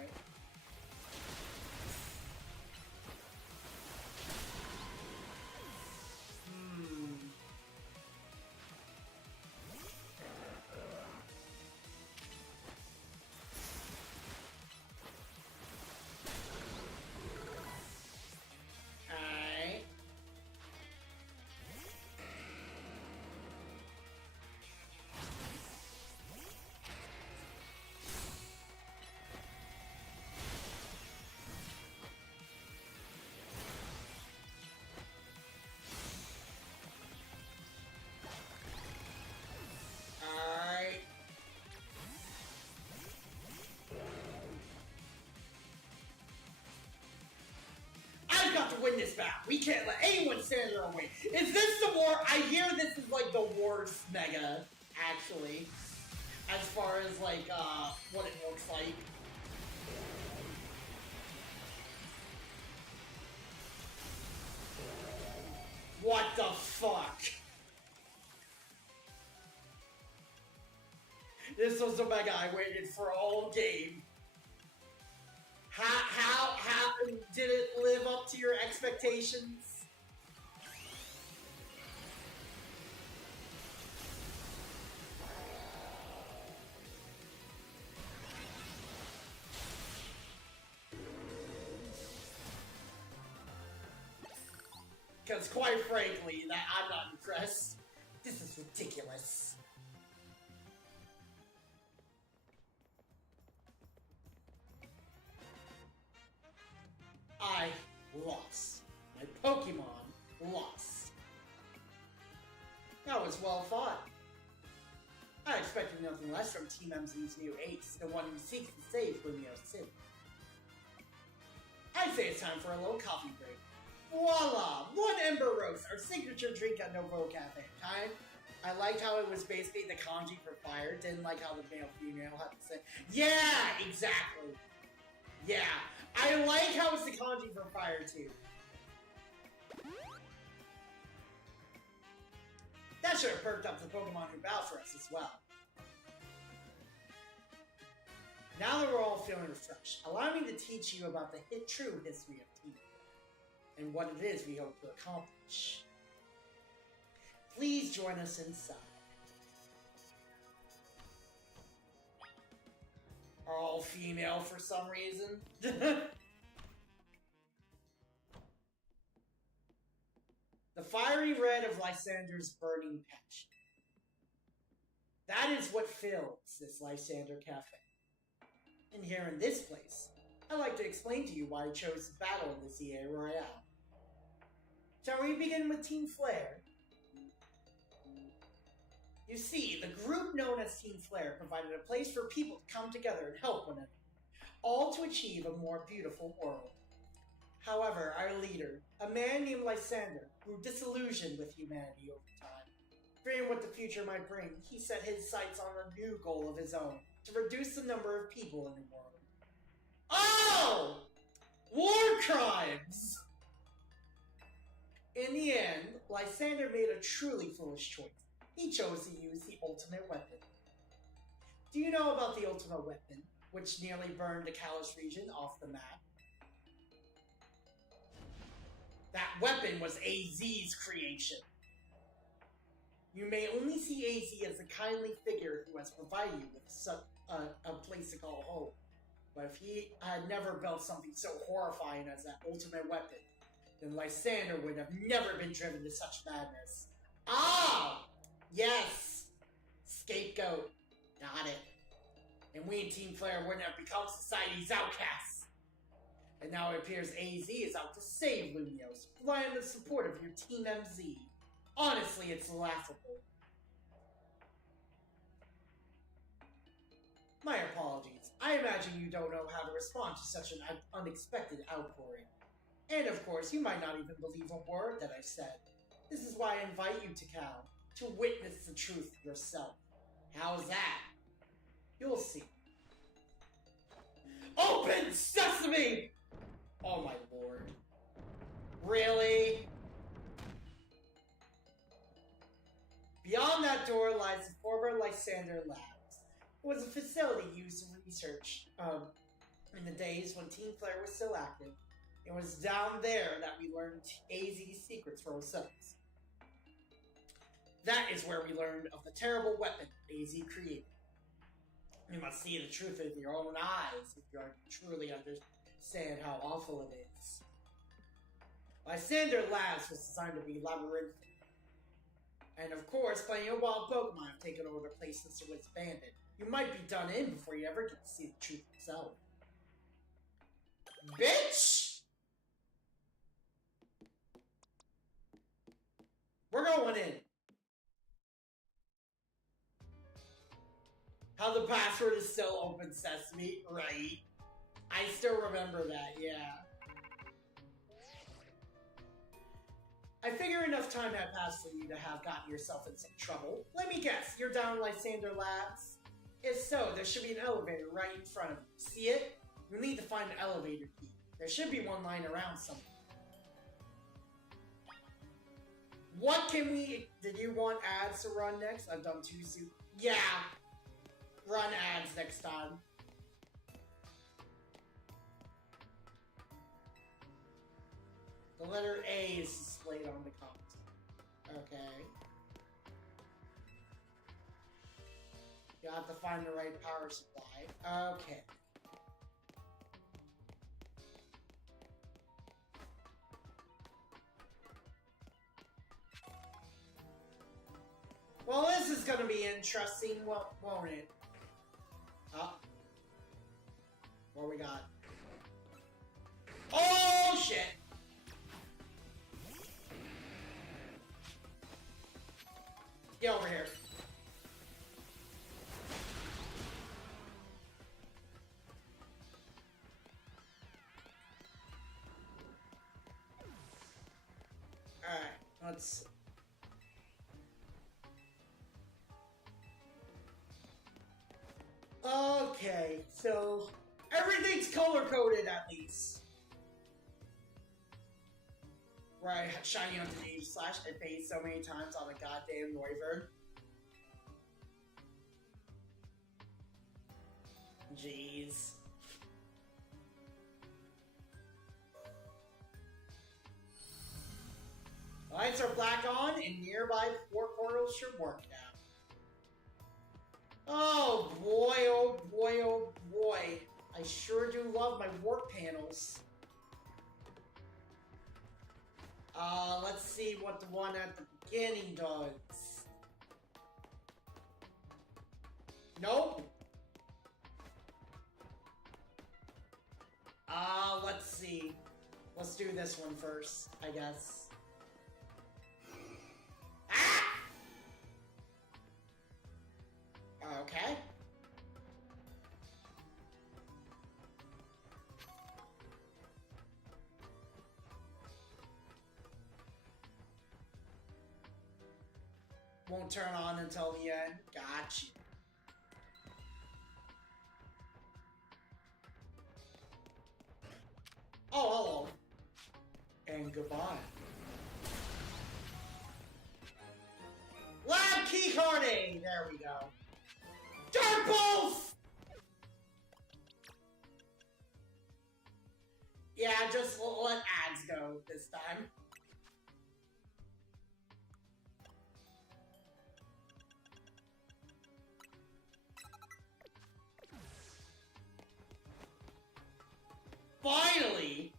To win this battle. We can't let anyone stand in our way. Is this the war? I hear this is like the worst mega, actually. As far as like, what it looks like. What the fuck? This was the mega I waited for all game. How did it live up to your expectations? Because quite frankly, I'm not impressed. This is ridiculous. I lost. My Pokemon lost. That was well fought. I expected nothing less from Team MZ's new ace, the one who seeks to save Lumio City. I'd say it's time for a little coffee break. Voila! One Ember Roast, our signature drink at Novo Cafe. I liked how it was basically the kanji for fire. Didn't like how the male-female had to say. Yeah, exactly. Yeah, I like how it's the kanji for fire too. That should have perked up the Pokemon who bow for us as well. Now that we're all feeling refreshed, allow me to teach you about the true history of Team and what it is we hope to accomplish. Please join us inside. Are all female for some reason? The fiery red of Lysander's burning passion. That is what fills this Lysander Cafe. And here in this place, I'd like to explain to you why I chose to battle in the EA Royale. Shall we begin with Team Flare? You see, the group known as Team Flare provided a place for people to come together and help one another, all to achieve a more beautiful world. However, our leader, a man named Lysander, grew disillusioned with humanity over time. Fearing what the future might bring, he set his sights on a new goal of his own, to reduce the number of people in the world. Oh! War crimes! In the end, Lysander made a truly foolish choice. He chose to use the ultimate weapon. Do you know about the ultimate weapon, which nearly burned the Kalos region off the map? That weapon was AZ's creation. You may only see AZ as a kindly figure who has provided you with a place to call home. But if he had never built something so horrifying as that ultimate weapon, then Lysander would have never been driven to such madness. Ah! Yes! Scapegoat. Got it. And we in Team Flare wouldn't have become society's outcasts. And now it appears AZ is out to save Lumiose, relying on the support of your Team MZ. Honestly, it's laughable. My apologies. I imagine you don't know how to respond to such an unexpected outpouring. And of course, you might not even believe a word that I said. This is why I invite you to Cal, to witness the truth yourself. How's that? You'll see. Open sesame! Oh my lord. Really? Beyond that door lies the former Lysander Labs. It was a facility used in research in the days when Team Flare was still active. It was down there that we learned AZ's secrets for ourselves. That is where we learned of the terrible weapon AZ created. You must see the truth with your own eyes if you are to truly understand how awful it is. Lysander Labs was designed to be labyrinthic. And of course, plenty of wild Pokemon have taken over the place since it was abandoned. You might be done in before you ever get to see the truth itself. Bitch! We're going in. How the password is still open sesame, right? I still remember that, yeah. I figure enough time had passed for you to have gotten yourself in some trouble. Let me guess, you're down Lysander Labs? If so, there should be an elevator right in front of you. See it? You'll need to find an elevator key. There should be one lying around somewhere. What can we... Did you want ads to run next? I've done two soon. Yeah! Run ads next time. The letter A is displayed on the console. Okay. You have to find the right power supply. Okay. Well, this is gonna be interesting, won't it? Oh. What we got? Oh, shit! Get over here. Alright, let's... Okay, so... everything's color-coded, at least. Right, shiny on the name slash I faced so many times on a goddamn Wyvern. Jeez. Lights are black on and nearby four portals should work now. Oh boy, oh boy, oh boy. I sure do love my warp panels. Let's see what the one at the beginning does. Nope. Let's see. Let's do this one first, I guess. Ah! Okay. Won't turn on until the end. Gotcha. Oh, hello. And goodbye. Lab keycarding! There we go. Dark Pulse! Yeah, just let ads go this time. Finally!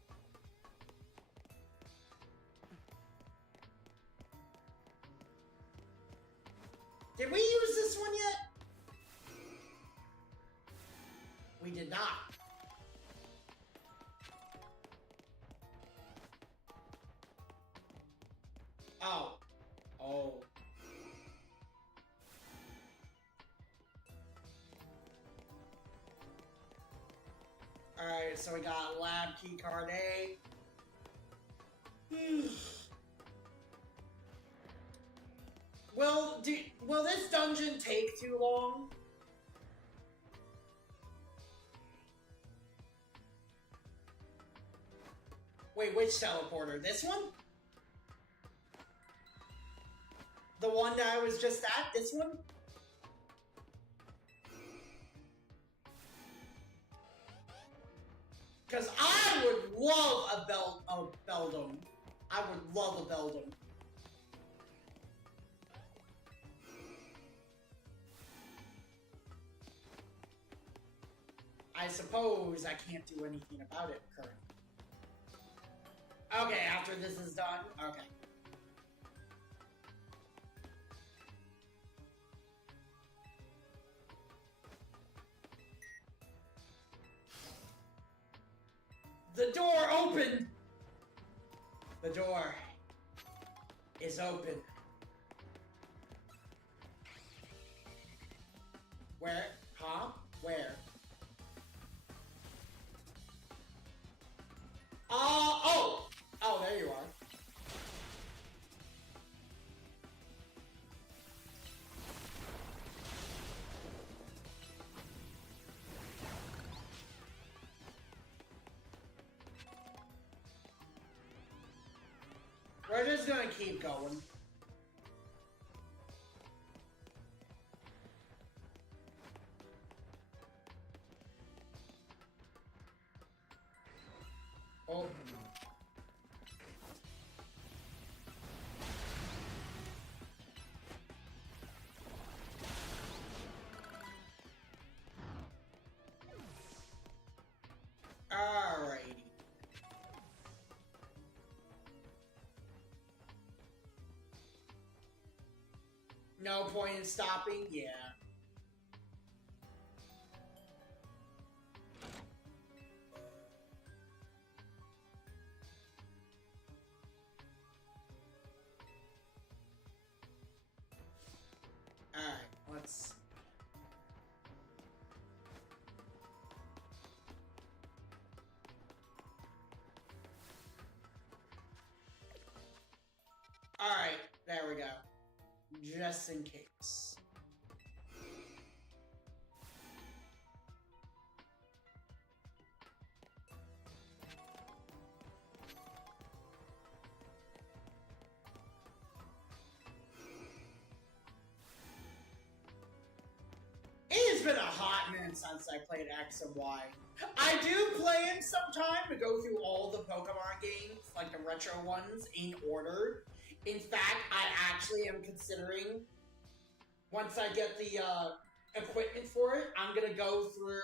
Did we use this one yet? We did not. Oh. Oh. Alright, so we got lab keycard A. Will this dungeon take too long? Wait, which teleporter? This one? The one that I was just at? This one? Because I would love a Beldum. I would love a Beldum. I suppose I can't do anything about it currently. Okay, after this is done, okay. The door opened! The door is open. Where? Huh? Where? Oh! Oh, there you are. We're just gonna keep going. Oh. Alrighty. No point in stopping, yeah. Alright, let's... Alright, there we go. Just in case. It has been a hot minute since I played X and Y. I do play them sometime to go through all the Pokemon games, like the retro ones, in order. In fact, I actually am considering, once I get the equipment for it, I'm gonna go through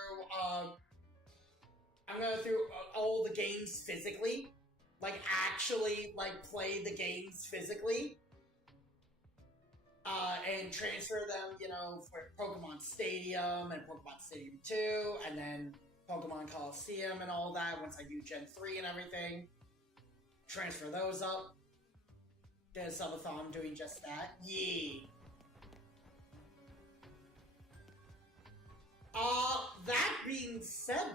all the games physically, like actually like play the games physically, and transfer them, you know, for Pokemon Stadium and Pokemon Stadium 2, and then Pokemon Coliseum and all that. Once I do Gen 3 and everything, transfer those up. Get a subathon doing just that. Yeah. That being said,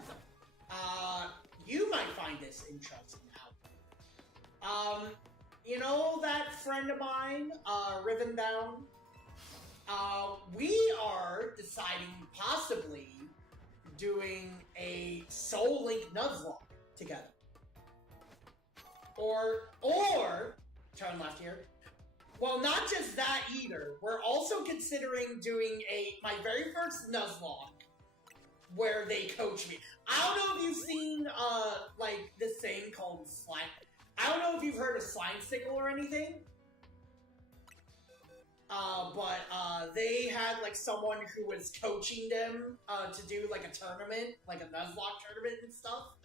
you might find this interesting out. You know that friend of mine, Riven Down? We are deciding possibly doing a Soul Link Nuzlocke together. Or turn left here. Well, not just that either. We're also considering doing my very first Nuzlocke where they coach me. I don't know if you've seen, like, this thing called Slime. I don't know if you've heard of Slime Sickle or anything. But they had, like, someone who was coaching them, to do, like, a tournament, like a Nuzlocke tournament and stuff.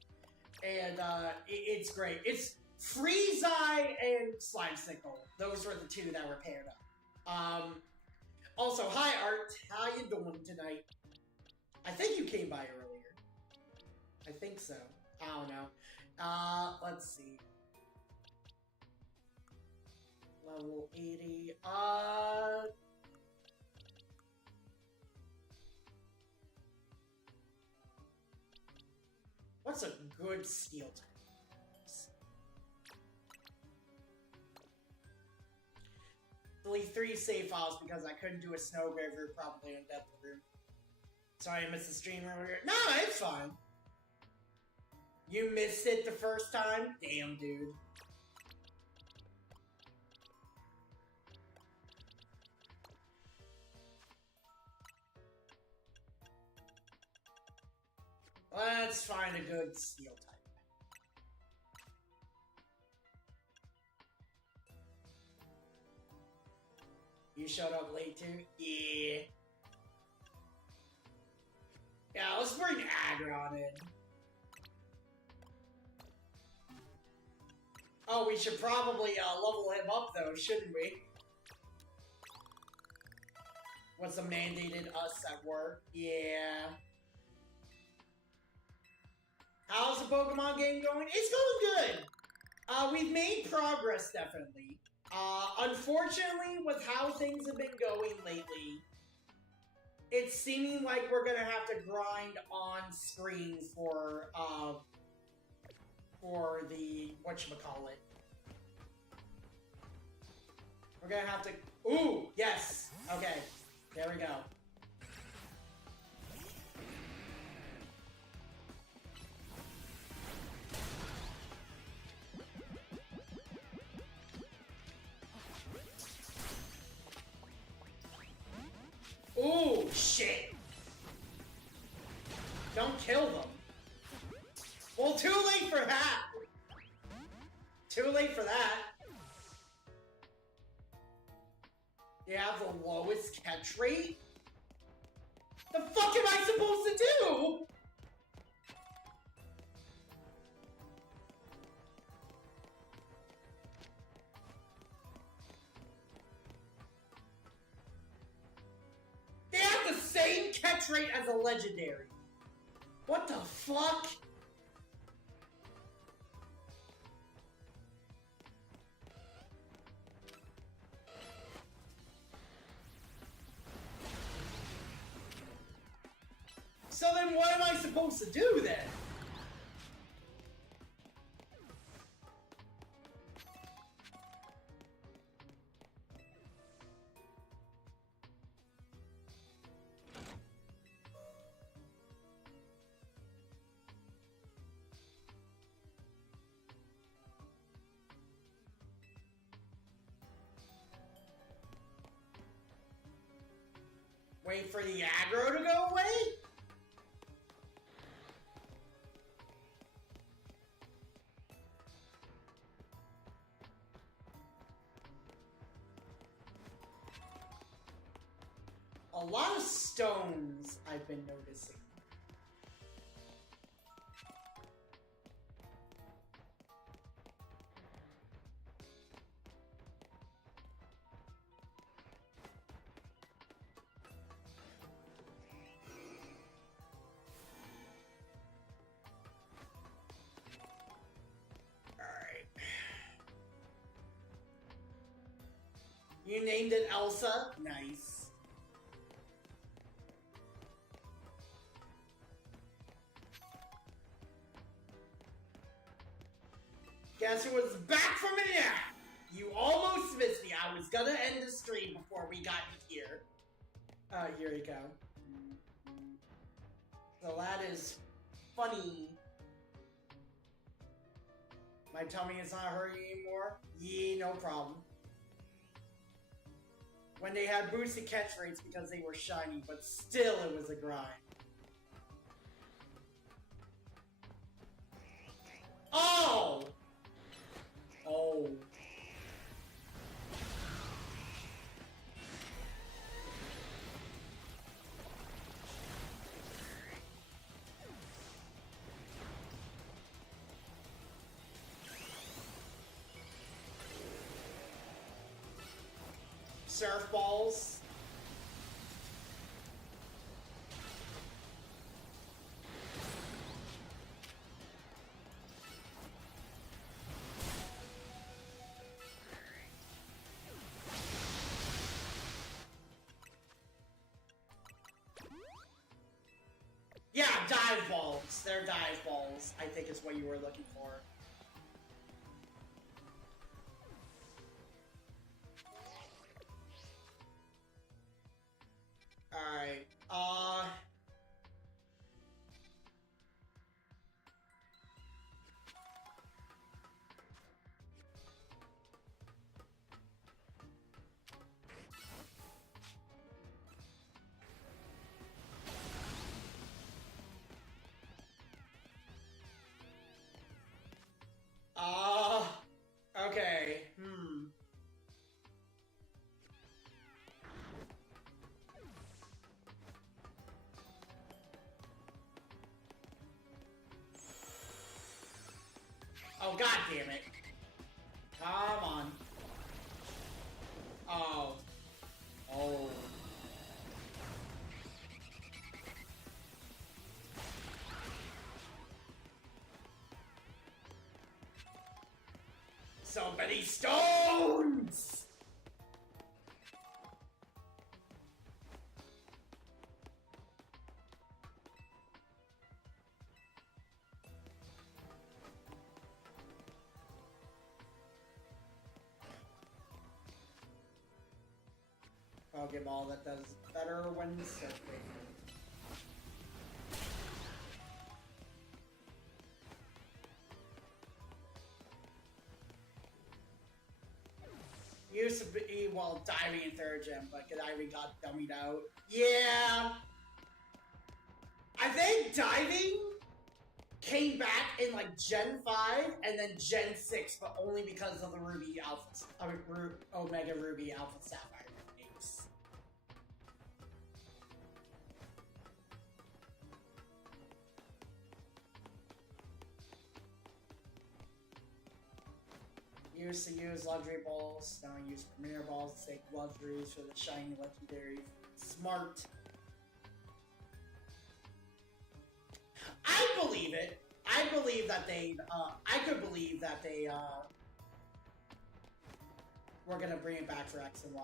And, it's great. It's Freezeye and Slime Sickle. Those were the two that were paired up. Also, hi Art. How you doing tonight? I think you came by earlier. I think so. I don't know. Let's see. Level 80. What's a good steel type? Delete 3 save files because I couldn't do a snow graver properly in Depth Room. Sorry I missed the stream earlier. No, it's fine. You missed it the first time? Damn, dude. Let's find a good steel type. You showed up late too? Yeah. Yeah, let's bring Aggron in. Oh, we should probably level him up though, shouldn't we? What's the mandated us at work? Yeah. How's the Pokemon game going? It's going good! We've made progress, definitely. Unfortunately, with how things have been going lately, it's seeming like we're gonna have to grind on screen for the, whatchamacallit. We're gonna have to, ooh, yes! Okay, there we go. Ooh, shit! Don't kill them. Well, too late for that! Too late for that. You have the lowest catch rate? The fuck am I supposed to do? catch rate as a legendary. What the fuck? So then what am I supposed to do then? Wait for the aggro to go away? A lot of stones I've been noticing. You named it Elsa? Nice. Guess who was back from a nap? You almost missed me. I was gonna end the stream before we got here. Here you go. So that is funny. My tummy is not hurting anymore? Yeah, no problem. When they had boosted catch rates because they were shiny, but still it was a grind. Oh! Oh. Surf balls. Yeah, dive balls. They're dive balls, I think is what you were looking for. Alright, okay, Oh, god damn it. Come on. Oh. Oh. So many stones! Pokeball that does better when surfing. Used to be, well, diving in 3rd gen, but diving got dummied out. Yeah! I think diving came back in like Gen 5 and then Gen 6, but only because of the Ruby Alpha, Omega Ruby Alpha Sapphire. Used to use luxury balls, now I use premier balls to take luxuries for the shiny legendaries. Smart. believe it. I believe that they, I could believe that they, we're gonna bring it back for X and Y.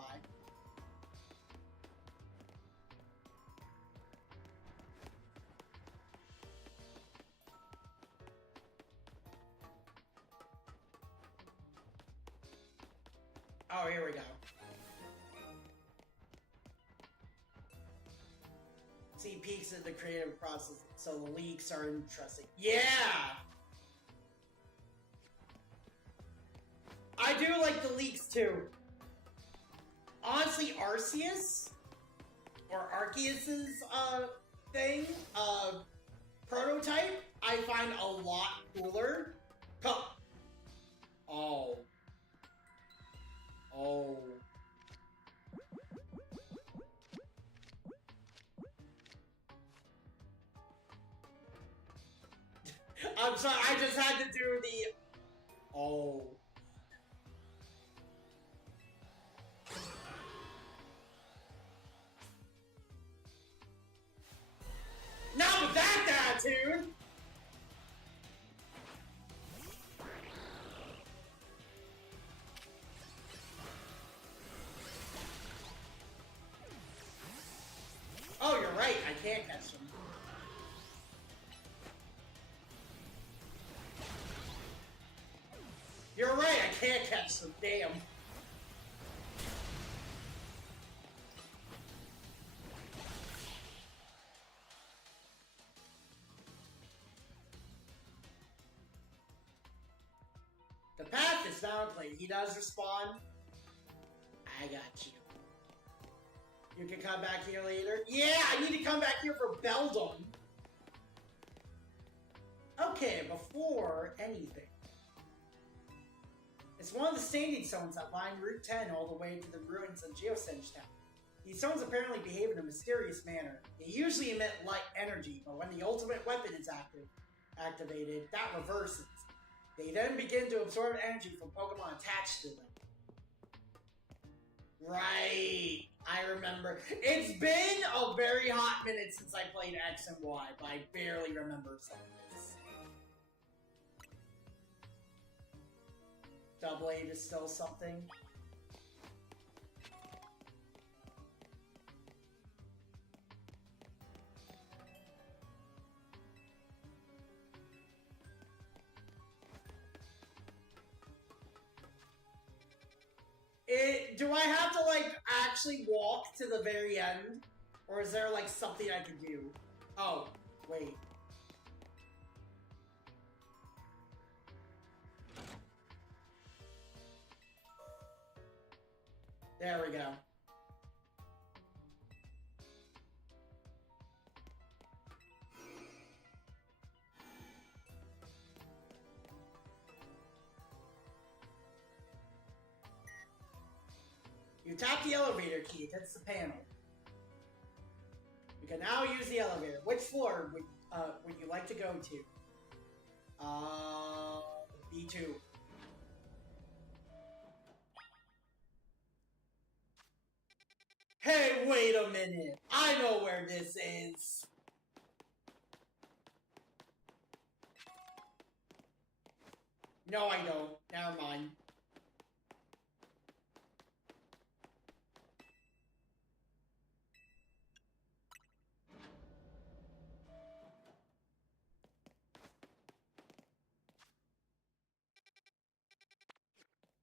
Oh, here we go. See peaks in the creative process, so the leaks are interesting. Yeah! I do like the leaks too. Honestly, Arceus, or Arceus's, thing, prototype, I find a lot cooler. Oh. Oh. I'm sorry, I just had to do the... Oh. Not with that attitude! Oh, you're right, I can't catch them. You're right, I can't catch them, damn. The path is not played. He does respond. I got you. You can come back here later. Yeah, I need to come back here for Beldum. Okay, before anything. It's one of the standing stones that line Route 10 all the way to the ruins of Jacinthe Town. These stones apparently behave in a mysterious manner. They usually emit light energy, but when the ultimate weapon is activated, that reverses. They then begin to absorb energy from Pokemon attached to them. Right, I remember. It's been a very hot minute since I played X and Y, but I barely remember some of this. Double 8 is still something. Do I have to, like, actually walk to the very end? Or is there, like, something I can do? Oh, wait. There we go. You tap the elevator key against the panel. You can now use the elevator. Which floor would you like to go to? B2. Hey, wait a minute. I know where this is. No, I don't. Never mind.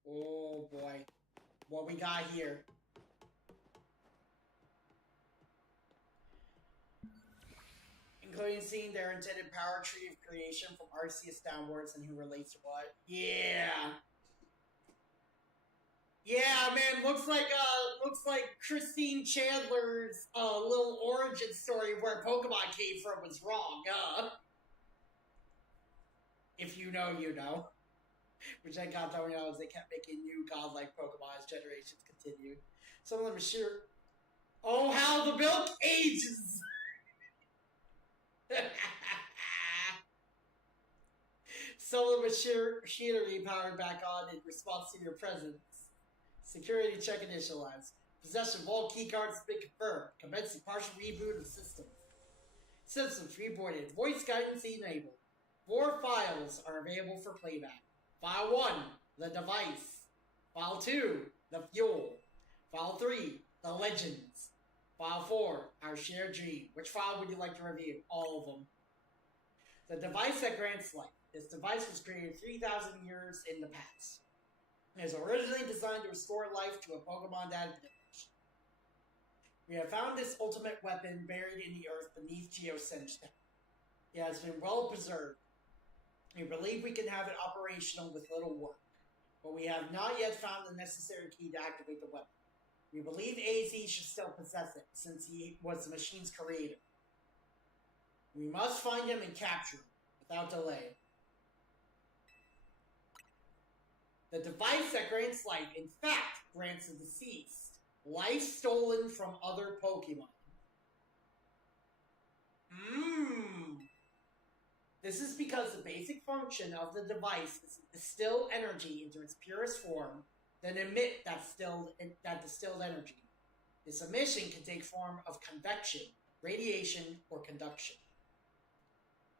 Oh boy. What we got here? Including seeing their intended power tree of creation from Arceus downwards and who relates to what. Yeah. Yeah, man, looks like Christine Chandler's little origin story of where Pokemon came from was wrong. If you know, you know. Which I got throwing out as they kept making new godlike Pokemon as generations continued. Some of them are sheer. Oh, how the milk ages! Some of them are machinery powered back on in response to your presence. Security check initialized. Possession of all keycards has been confirmed. Commencing partial reboot of the system. Systems rebooted. Voice guidance enabled. 4 files are available for playback. File 1, the device. File 2, the fuel. File 3, the legends. File 4, our shared dream. Which file would you like to review? All of them. The device that grants life. This device was created 3,000 years in the past. It was originally designed to restore life to a Pokemon that had perished. We have found this ultimate weapon buried in the earth beneath Jacinthe. It has been well preserved. We believe we can have it operational with little work, but we have not yet found the necessary key to activate the weapon. We believe AZ should still possess it, since he was the machine's creator. We must find him and capture him, without delay. The device that grants life, in fact, grants the deceased life stolen from other Pokemon. This is because the basic function of the device is to distill energy into its purest form, then emit that distilled energy. This emission can take form of convection, radiation, or conduction.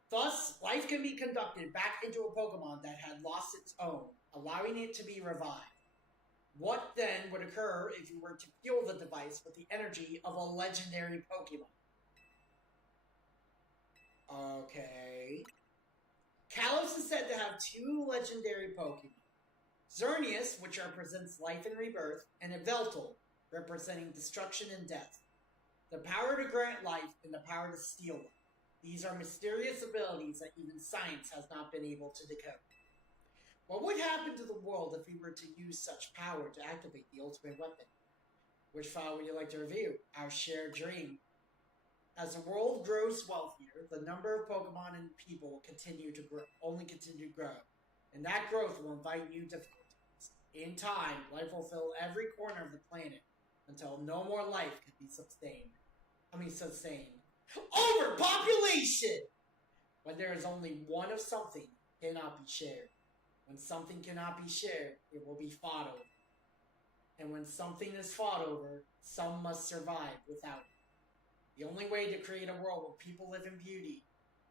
Thus, life can be conducted back into a Pokemon that had lost its own, allowing it to be revived. What then would occur if you were to fuel the device with the energy of a legendary Pokemon? Okay. Kalos is said to have 2 legendary Pokemon. Xerneas, which represents life and rebirth, and Yveltal, representing destruction and death. The power to grant life and the power to steal life. These are mysterious abilities that even science has not been able to decode. What would happen to the world if we were to use such power to activate the ultimate weapon? Which file would you like to review? Our shared dream. As the world grows wealthier, the number of Pokemon and people will continue to grow, and that growth will invite new difficulties. In time, life will fill every corner of the planet until no more life can be sustained. Overpopulation! When there is only one of something, it cannot be shared. When something cannot be shared, it will be fought over. And when something is fought over, some must survive without it. The only way to create a world where people live in beauty,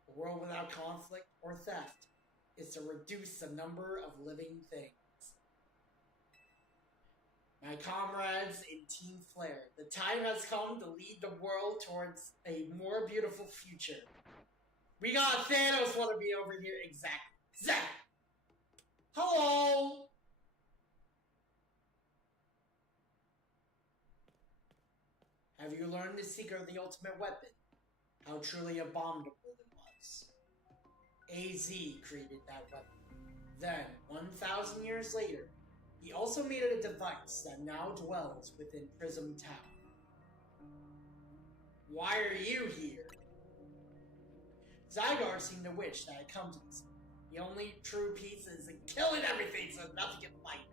a world without conflict or theft, is to reduce the number of living things. My comrades in Team Flare, the time has come to lead the world towards a more beautiful future. We got Thanos wannabe over here. Exactly. Zach! Hello! Have you learned the secret of the ultimate weapon? How truly abominable it was. AZ created that weapon. Then, 1,000 years later, he also made it a device that now dwells within Prism Tower. Why are you here? Zygarde seemed to wish that I'd come to this. The only true peace is in killing everything so nothing can fight.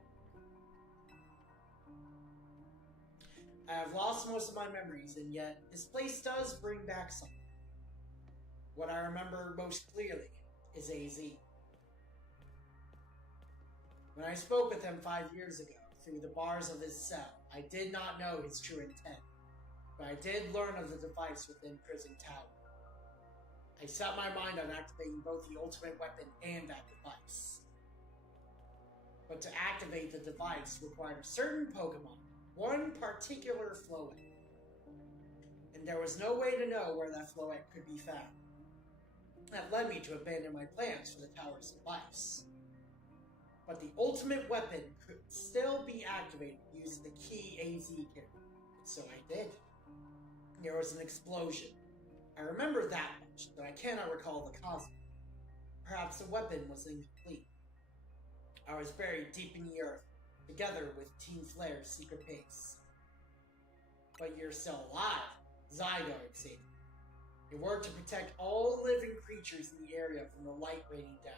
I have lost most of my memories, and yet this place does bring back something. What I remember most clearly is AZ. When I spoke with him 5 years ago, through the bars of his cell, I did not know his true intent, but I did learn of the device within Prison Tower. I set my mind on activating both the ultimate weapon and that device. But to activate the device required a certain Pokemon, one particular Floette. And there was no way to know where that Floette could be found. That led me to abandon my plans for the tower's device. But the ultimate weapon could still be activated using the key AZ carried. So I did. There was an explosion. I remember that much, though I cannot recall the cause of it. Perhaps the weapon was incomplete. I was buried deep in the earth, together with Team Flare's secret base. But you're still alive, Zygarde said. You work to protect all living creatures in the area from the light raining down,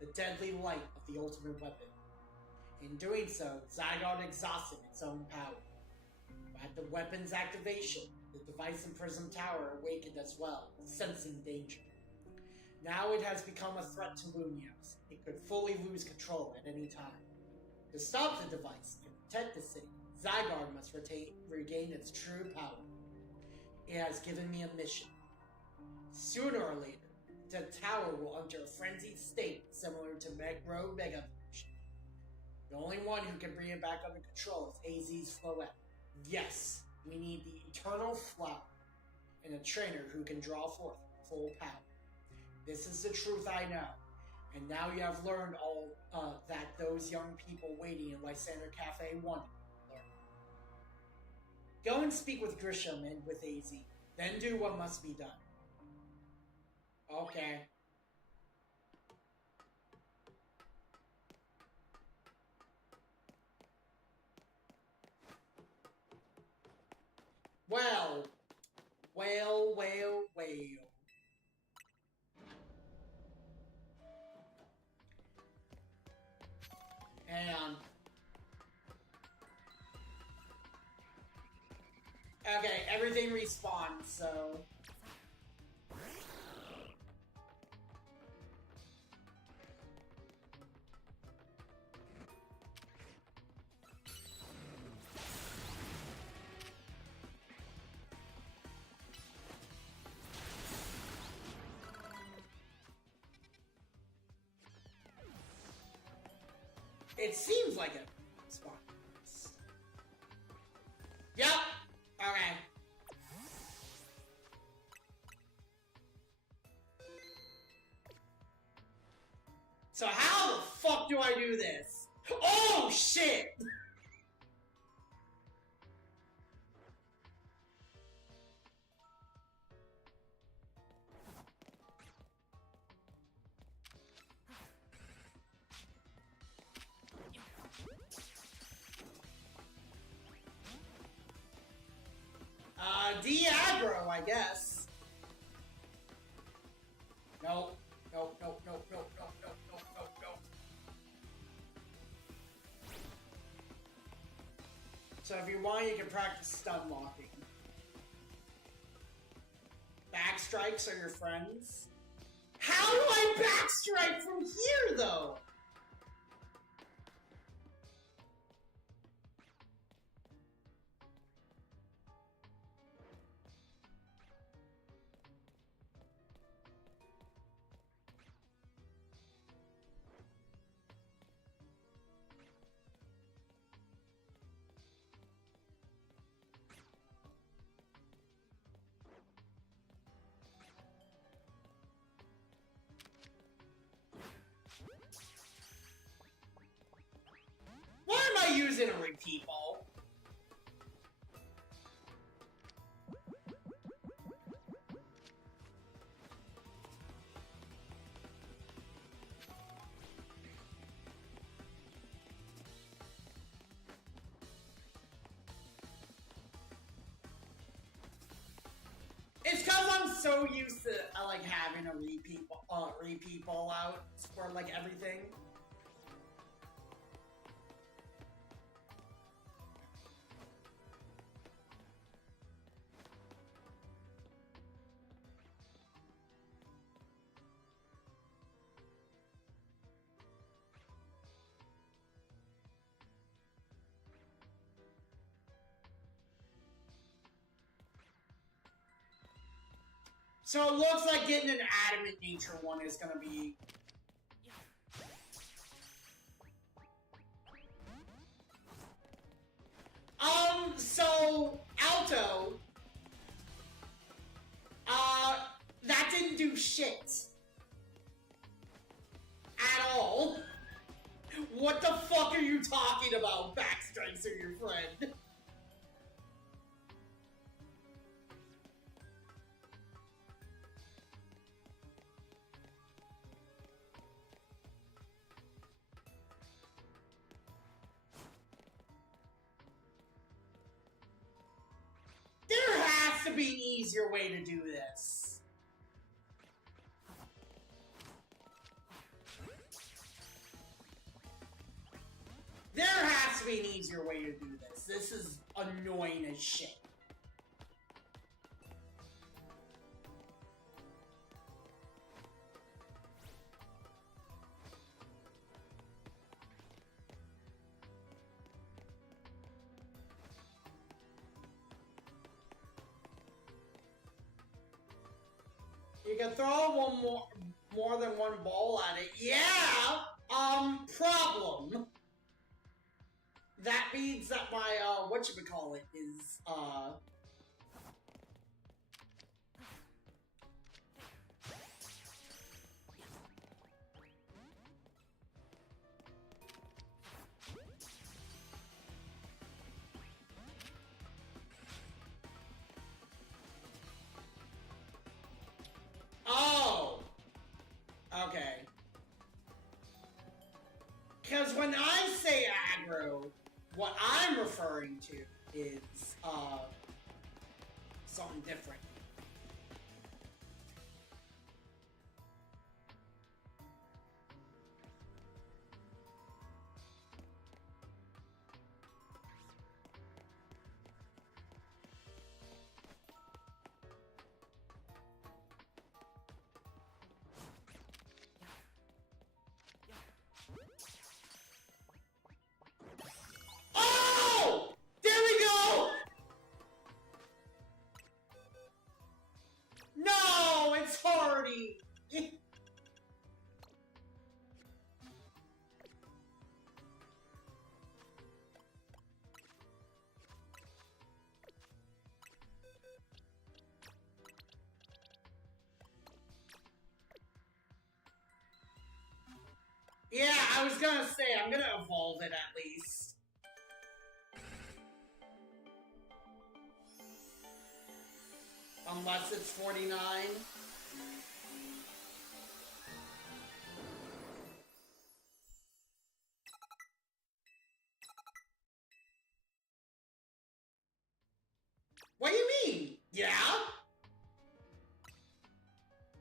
the deadly light of the ultimate weapon. In doing so, Zygarde exhausted its own power. At the weapon's activation, the device in Prism Tower awakened as well, sensing danger. Now it has become a threat to Lumiose. It could fully lose control at any time. To stop the device and protect the city, Zygarde must regain its true power. It has given me a mission. Sooner or later, the tower will enter a frenzied state similar to Rogue Mega Evolution. The only one who can bring it back under control is AZ's Floette. Yes, we need the Eternal Flower and a trainer who can draw forth full power. This is the truth I know. And now you have learned all that those young people waiting in Lysander Cafe wanted to learn. Go and speak with Grisham and with AZ. Then do what must be done. Okay. Well. Hang on. Okay, everything respawns, so... It seems like a spot. Yep. Okay. So how the fuck do I do this? Oh shit! De-aggro, I guess. Nope. Nope. So if you want, you can practice stun locking. Backstrikes are your friends. How do I backstrike from here, though? Why am I using a repeat ball? It's because I'm so used to like having a repeat ball out for like everything. So it looks like getting an Adamant Nature one is gonna be... So, Alto... that didn't do shit. At all. What the fuck are you talking about? Backstrikes are your friend. There has to be an easier way to do this. There has to be an easier way to do this. This is annoying as shit. You can throw more than one ball at it. Yeah! Problem. That means that my, whatchamacallit is, Oh! Okay. Because when I say aggro, what I'm referring to is, something different. Oh! There we go! No, it's Hardy. Yeah, I was gonna say, I'm gonna evolve it at least. Unless it's 49. What do you mean? Yeah?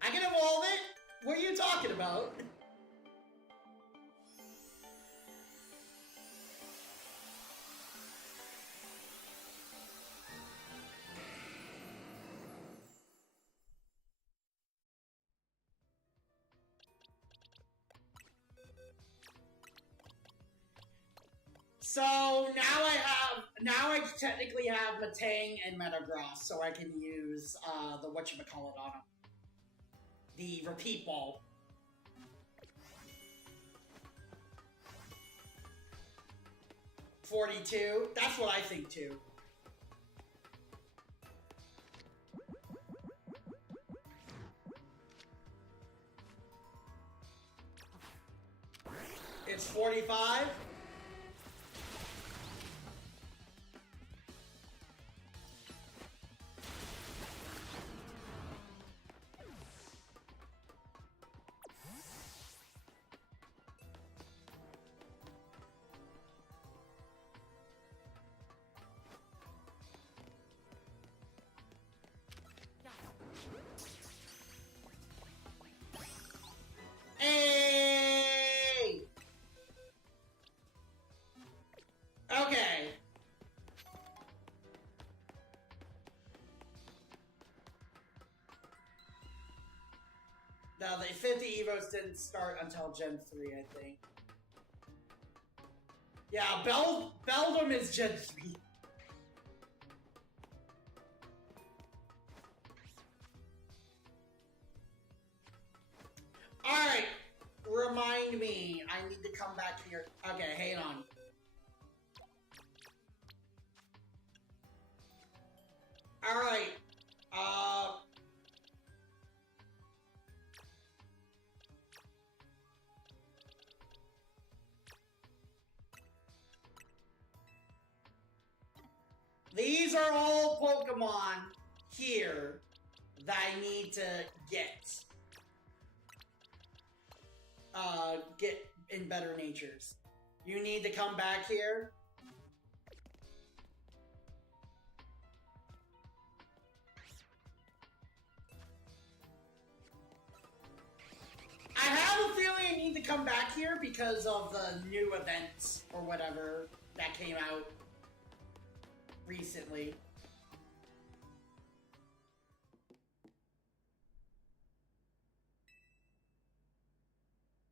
I can evolve it? What are you talking about? So now I technically have Matang and Metagross, so I can use the whatchamacallit on him. The repeat ball. $42. That's what I think too. It's 45. Hey! Okay. Now, the 50 Evos didn't start until Gen 3, I think. Yeah, Beldum is Gen 3. Alright, remind me, I need to come back here. Okay, hang on. Alright, these are all Pokemon here that I need to get in better natures. You need to come back here. I have a feeling I need to come back here because of the new events or whatever that came out recently.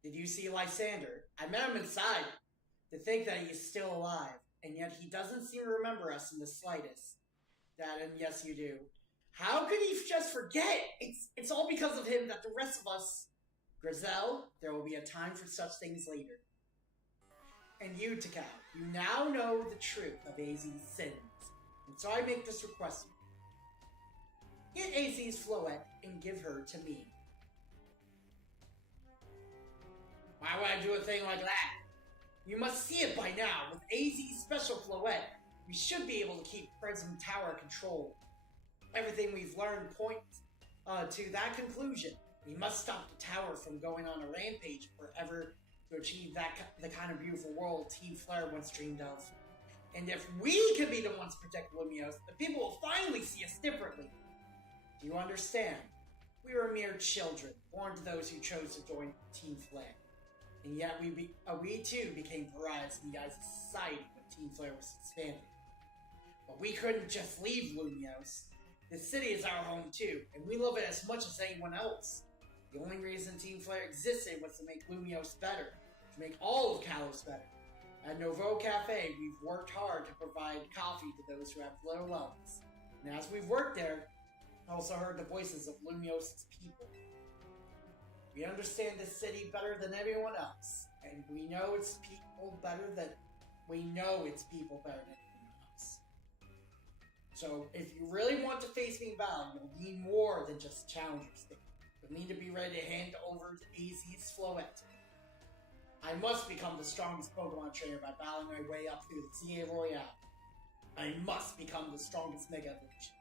Did you see Lysander? I met him inside. To think that he's still alive, and yet he doesn't seem to remember us in the slightest. Dad, and yes, you do. How could he just forget? It's all because of him that the rest of us... Grizel, there will be a time for such things later. And you, Takao, you now know the truth of AZ's sins. And so I make this request. Get AZ's Floette and give her to me. Why would I do a thing like that? You must see it by now. With AZ's special Floette, we should be able to keep Prism Tower controlled. Everything we've learned points to that conclusion. We must stop the tower from going on a rampage forever to achieve the kind of beautiful world Team Flare once dreamed of. And if we can be the ones to protect Lumiose, the people will finally see us differently. Do you understand? We were mere children, born to those who chose to join Team Flare. And yet we too became pariahs in the eyes of society when Team Flare was expanded. But we couldn't just leave Lumiose. This city is our home too, and we love it as much as anyone else. The only reason Team Flare existed was to make Lumiose better, to make all of Kalos better. At Nouveau Cafe, we've worked hard to provide coffee to those who have low lungs. And as we've worked there, I also heard the voices of Lumiose's people. We understand this city better than everyone else, and we know its people better than anyone else. So, if you really want to face me in battle, you'll need more than just challengers. You'll need to be ready to hand over to AZ's Floette. I must become the strongest Pokemon trainer by battling my way up through the CA Royale. I must become the strongest Mega Evolution.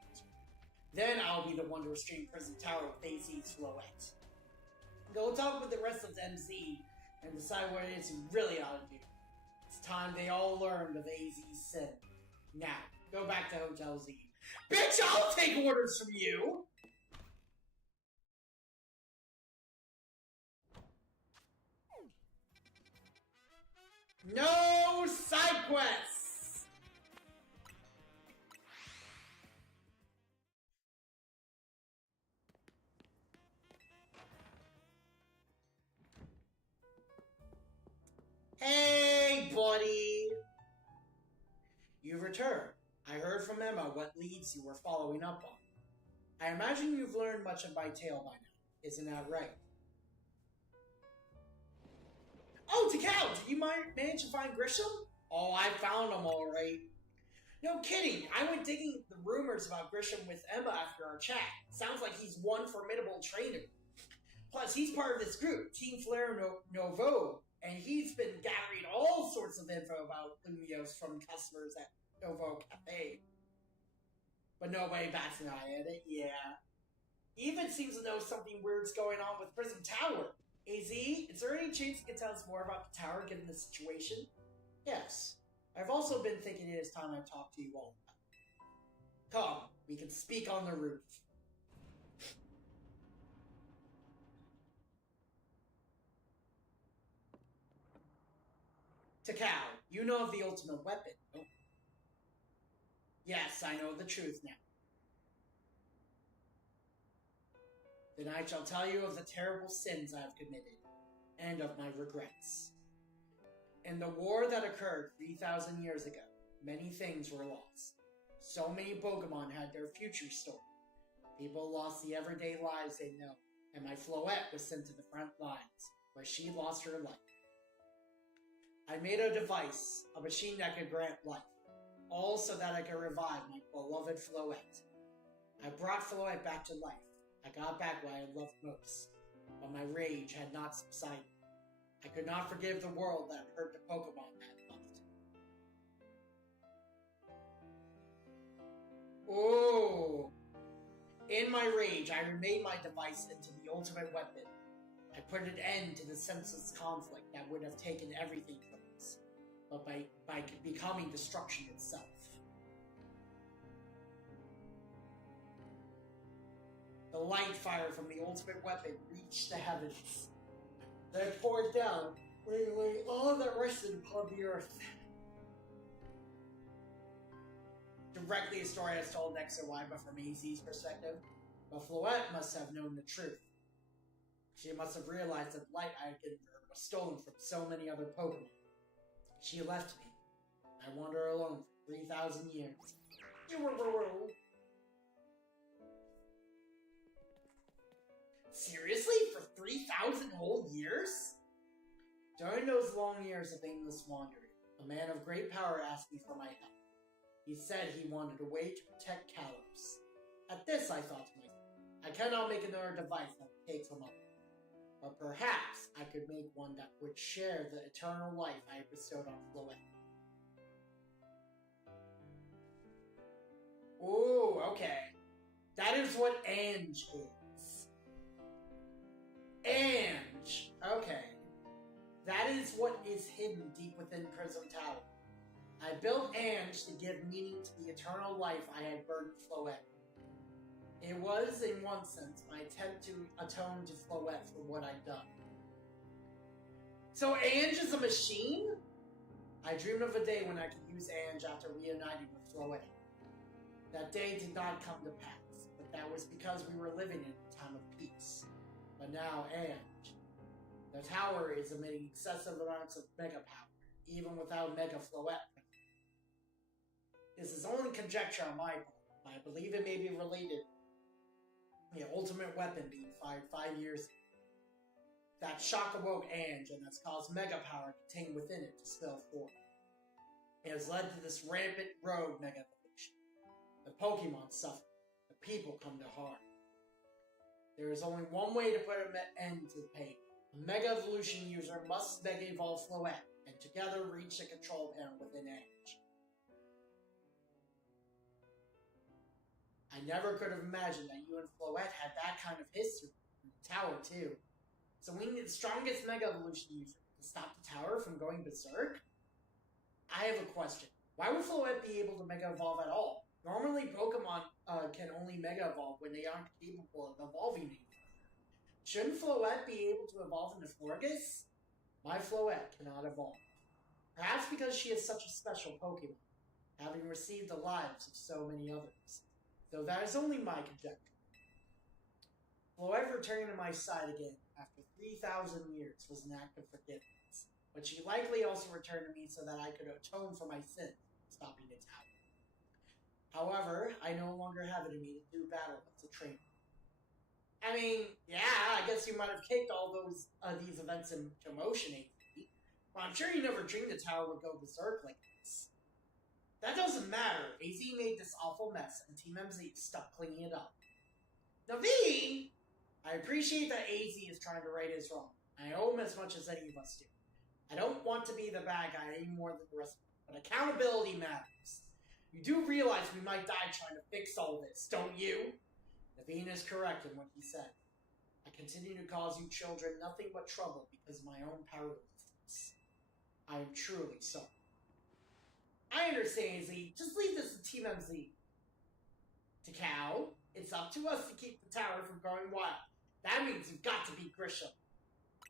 Then I'll be the one to restrain Prison Tower with AZ's Floette. Go talk with the rest of the MZ and decide what it is you really ought to do. It's time they all learned of AZ's sin. Now, go back to Hotel Z. Bitch, I'll take orders from you! No side quests! Hey, buddy! You've returned. I heard from Emma what leads you were following up on. I imagine you've learned much of my tale by now. Isn't that right? Oh, Takao, did you manage to find Grisham? Oh, I found him all right. No kidding, I went digging the rumors about Grisham with Emma after our chat. Sounds like he's one formidable trainer. Plus, he's part of this group, Team Flare Nouveau, and he's been gathering all sorts of info about Lumiose from customers at Nouveau Cafe. But nobody bats an eye at it, yeah. He even seems to know something weird's going on with Prism Tower. AZ, is there any chance you can tell us more about the tower given the situation? Yes. I've also been thinking it is time I talk to you all about it. Come, we can speak on the roof. Takao, you know of the ultimate weapon, no? Yes, I know the truth now. Then I shall tell you of the terrible sins I have committed, and of my regrets. In the war that occurred 3,000 years ago, many things were lost. So many Pokemon had their future stolen. People lost the everyday lives they know, and my Floette was sent to the front lines, where she lost her life. I made a device, a machine that could grant life, all so that I could revive my beloved Floette. I brought Floette back to life. I got back what I loved most, but my rage had not subsided. I could not forgive the world that hurt the Pokemon I had loved. Oh! In my rage, I remade my device into the ultimate weapon. I put an end to the senseless conflict that would have taken everything from us, but by becoming destruction itself. The light fire from the ultimate weapon reached the heavens. Then it poured down, laying away all that rested upon the earth. Directly a story as told X or Y, but from AZ's perspective. But Floette must have known the truth. She must have realized that the light I had given her was stolen from so many other Pokemon. She left me. I wandered alone for 3,000 years. Seriously? For 3,000 whole years? During those long years of aimless wandering, a man of great power asked me for my help. He said he wanted a way to protect Kalos. At this, I thought to myself, I cannot make another device that would take from others. But perhaps I could make one that would share the eternal life I bestowed on Flirting. Ooh, okay. That is what Ange is. Ange. Okay. That is what is hidden deep within Prism Tower. I built Ange to give meaning to the eternal life I had burdened Flirting. It was, in one sense, my attempt to atone to Flirting for what I'd done. So Ange is a machine? I dreamed of a day when I could use Ange after reuniting with Flirting. That day did not come to pass, but that was because we were living in a time of peace. But now Ange, the tower is emitting excessive amounts of mega power, even without mega Flirting. This is only conjecture on my part, but I believe it may be related to the ultimate weapon being fired 5 years ago. That shock awoke Ange and has caused mega power contained within it to spill forth. It has led to this rampant rogue mega evolution. The Pokemon suffer, the people come to harm. There is only one way to put an end to the pain. A mega evolution user must mega evolve Flirting and together reach the control panel within Ange. I never could have imagined that you and Flirting had that kind of history in the tower too. So we need the strongest Mega Evolution user to stop the tower from going berserk? I have a question. Why would Flirting be able to Mega Evolve at all? Normally Pokemon can only Mega Evolve when they aren't capable of evolving anymore. Shouldn't Flirting be able to evolve into Florges? My Flirting cannot evolve. Perhaps because she is such a special Pokemon, having received the lives of so many others. Though that is only my conjecture. Flirting returning to my side again after 3,000 years was an act of forgiveness, but she likely also returned to me so that I could atone for my sin, stopping the tower. However, I no longer have it in me to do battle as a trainer. I mean, yeah, I guess you might have kicked all these events into motion, AZ, but I'm sure you never dreamed the tower would go berserk like this. That doesn't matter. AZ made this awful mess, and Team MZ is stuck cleaning it up. Naveen! I appreciate that AZ is trying to right his wrong. I owe him as much as any of us do. I don't want to be the bad guy any more than the rest of them, but accountability matters. You do realize we might die trying to fix all this, don't you? Naveen is correct in what he said. I continue to cause you children nothing but trouble because of my own powerlessness. I am truly sorry. I understand, AZ. Just leave this to Team MZ. To Cow, it's up to us to keep the tower from going wild. That means you've got to beat Grisham.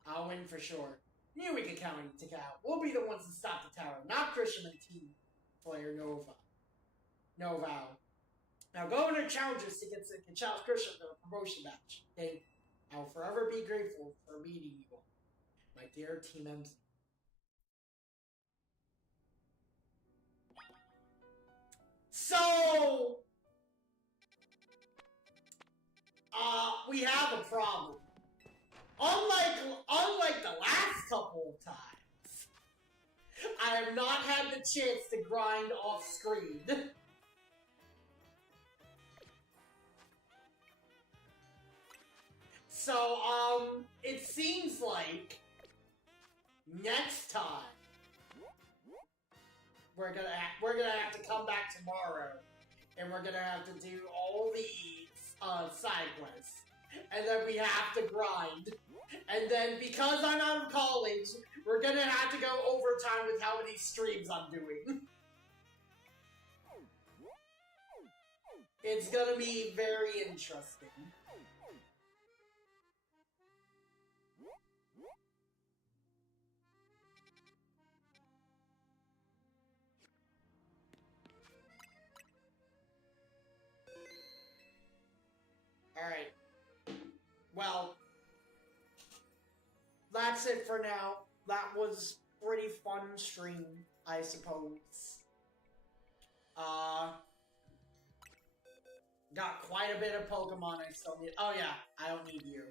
I'll win for sure. You we can count on you, Takao. We'll be the ones to stop the tower, not Grisham and Team Player Nova. Now go in and challenge us to challenge Grisham to a promotion match. Okay? I will forever be grateful for meeting you all. My dear Team MZ. So... we have a problem. Unlike the last couple of times, I have not had the chance to grind off screen. So, it seems like next time we're gonna have to come back tomorrow, and we're gonna have to do all these side quests. And then we have to grind. And then, because I'm out of college, we're gonna have to go overtime with how many streams I'm doing. It's gonna be very interesting. Alright. Well, that's it for now. That was pretty fun stream, I suppose. Got quite a bit of Pokemon I still need. Oh yeah, I don't need you.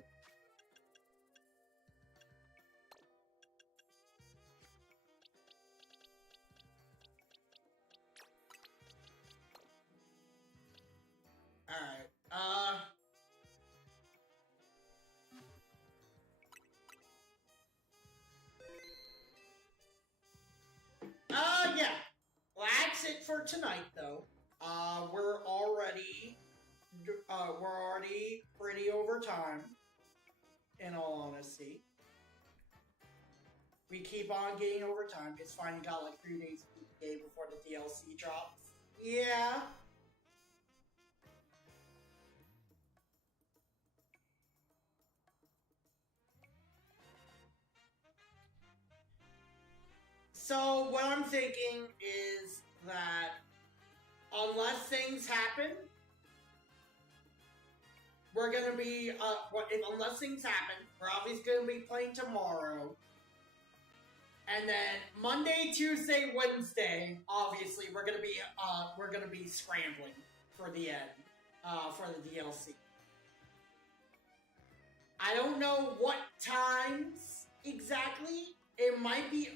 tonight, though. We're already pretty over time. In all honesty, we keep on getting over time. It's fine. You got like 3 days before the DLC drops. Yeah. So what I'm thinking is that unless things happen, we're gonna be unless things happen, we're obviously gonna be playing tomorrow, and then Monday, Tuesday, Wednesday, obviously we're gonna be scrambling for the end, for the DLC. I don't know what times exactly. It might be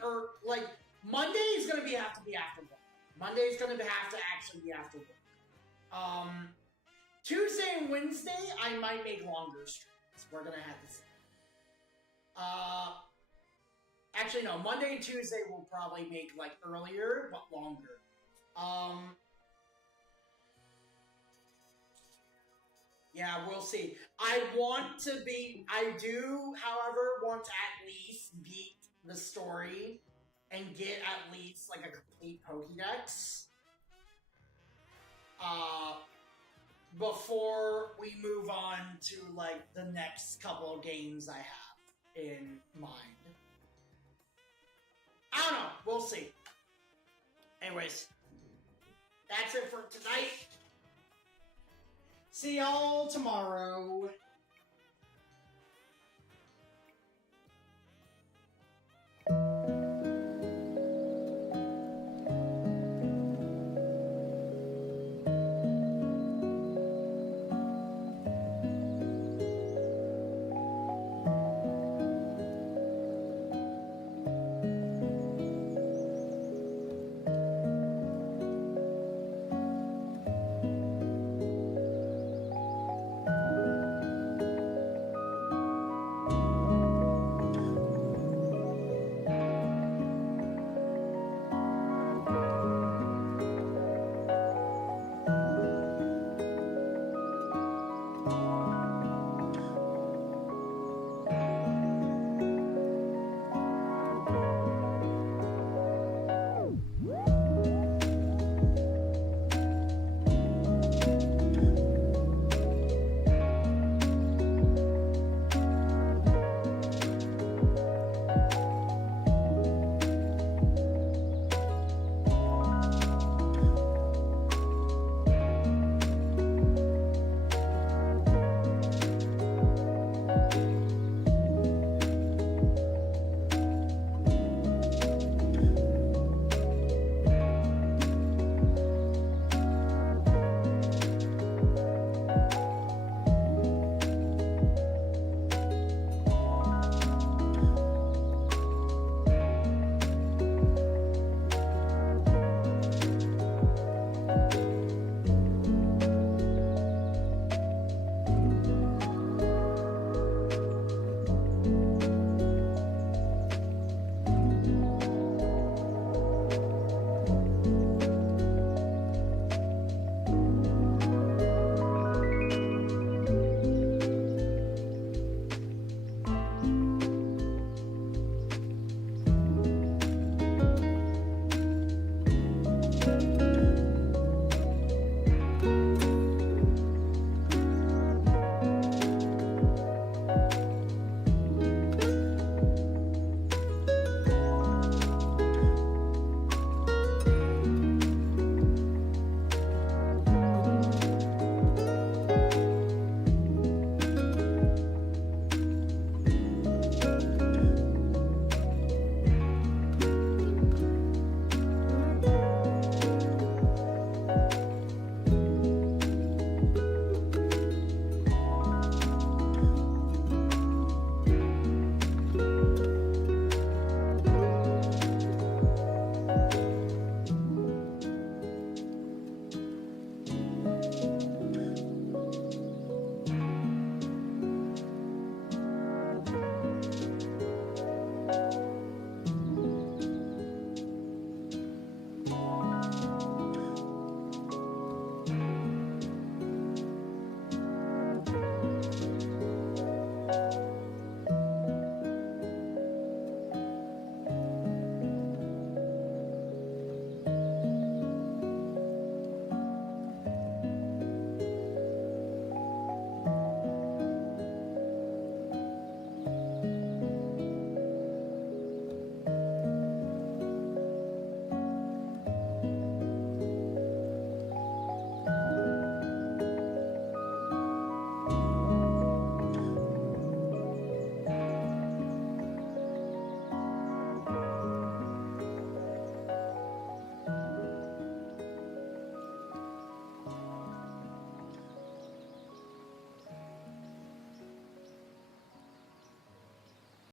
like Monday is gonna have to be after work. Monday is gonna have to actually be after work. Tuesday and Wednesday, I might make longer streams. We're gonna have to see. Actually, no. Monday and Tuesday will probably make like earlier, but longer. Yeah, we'll see. I do, however, want to at least beat the story and get at least like a complete Pokédex. Before we move on to like the next couple of games I have in mind. I don't know. We'll see. Anyways, that's it for tonight. See y'all tomorrow.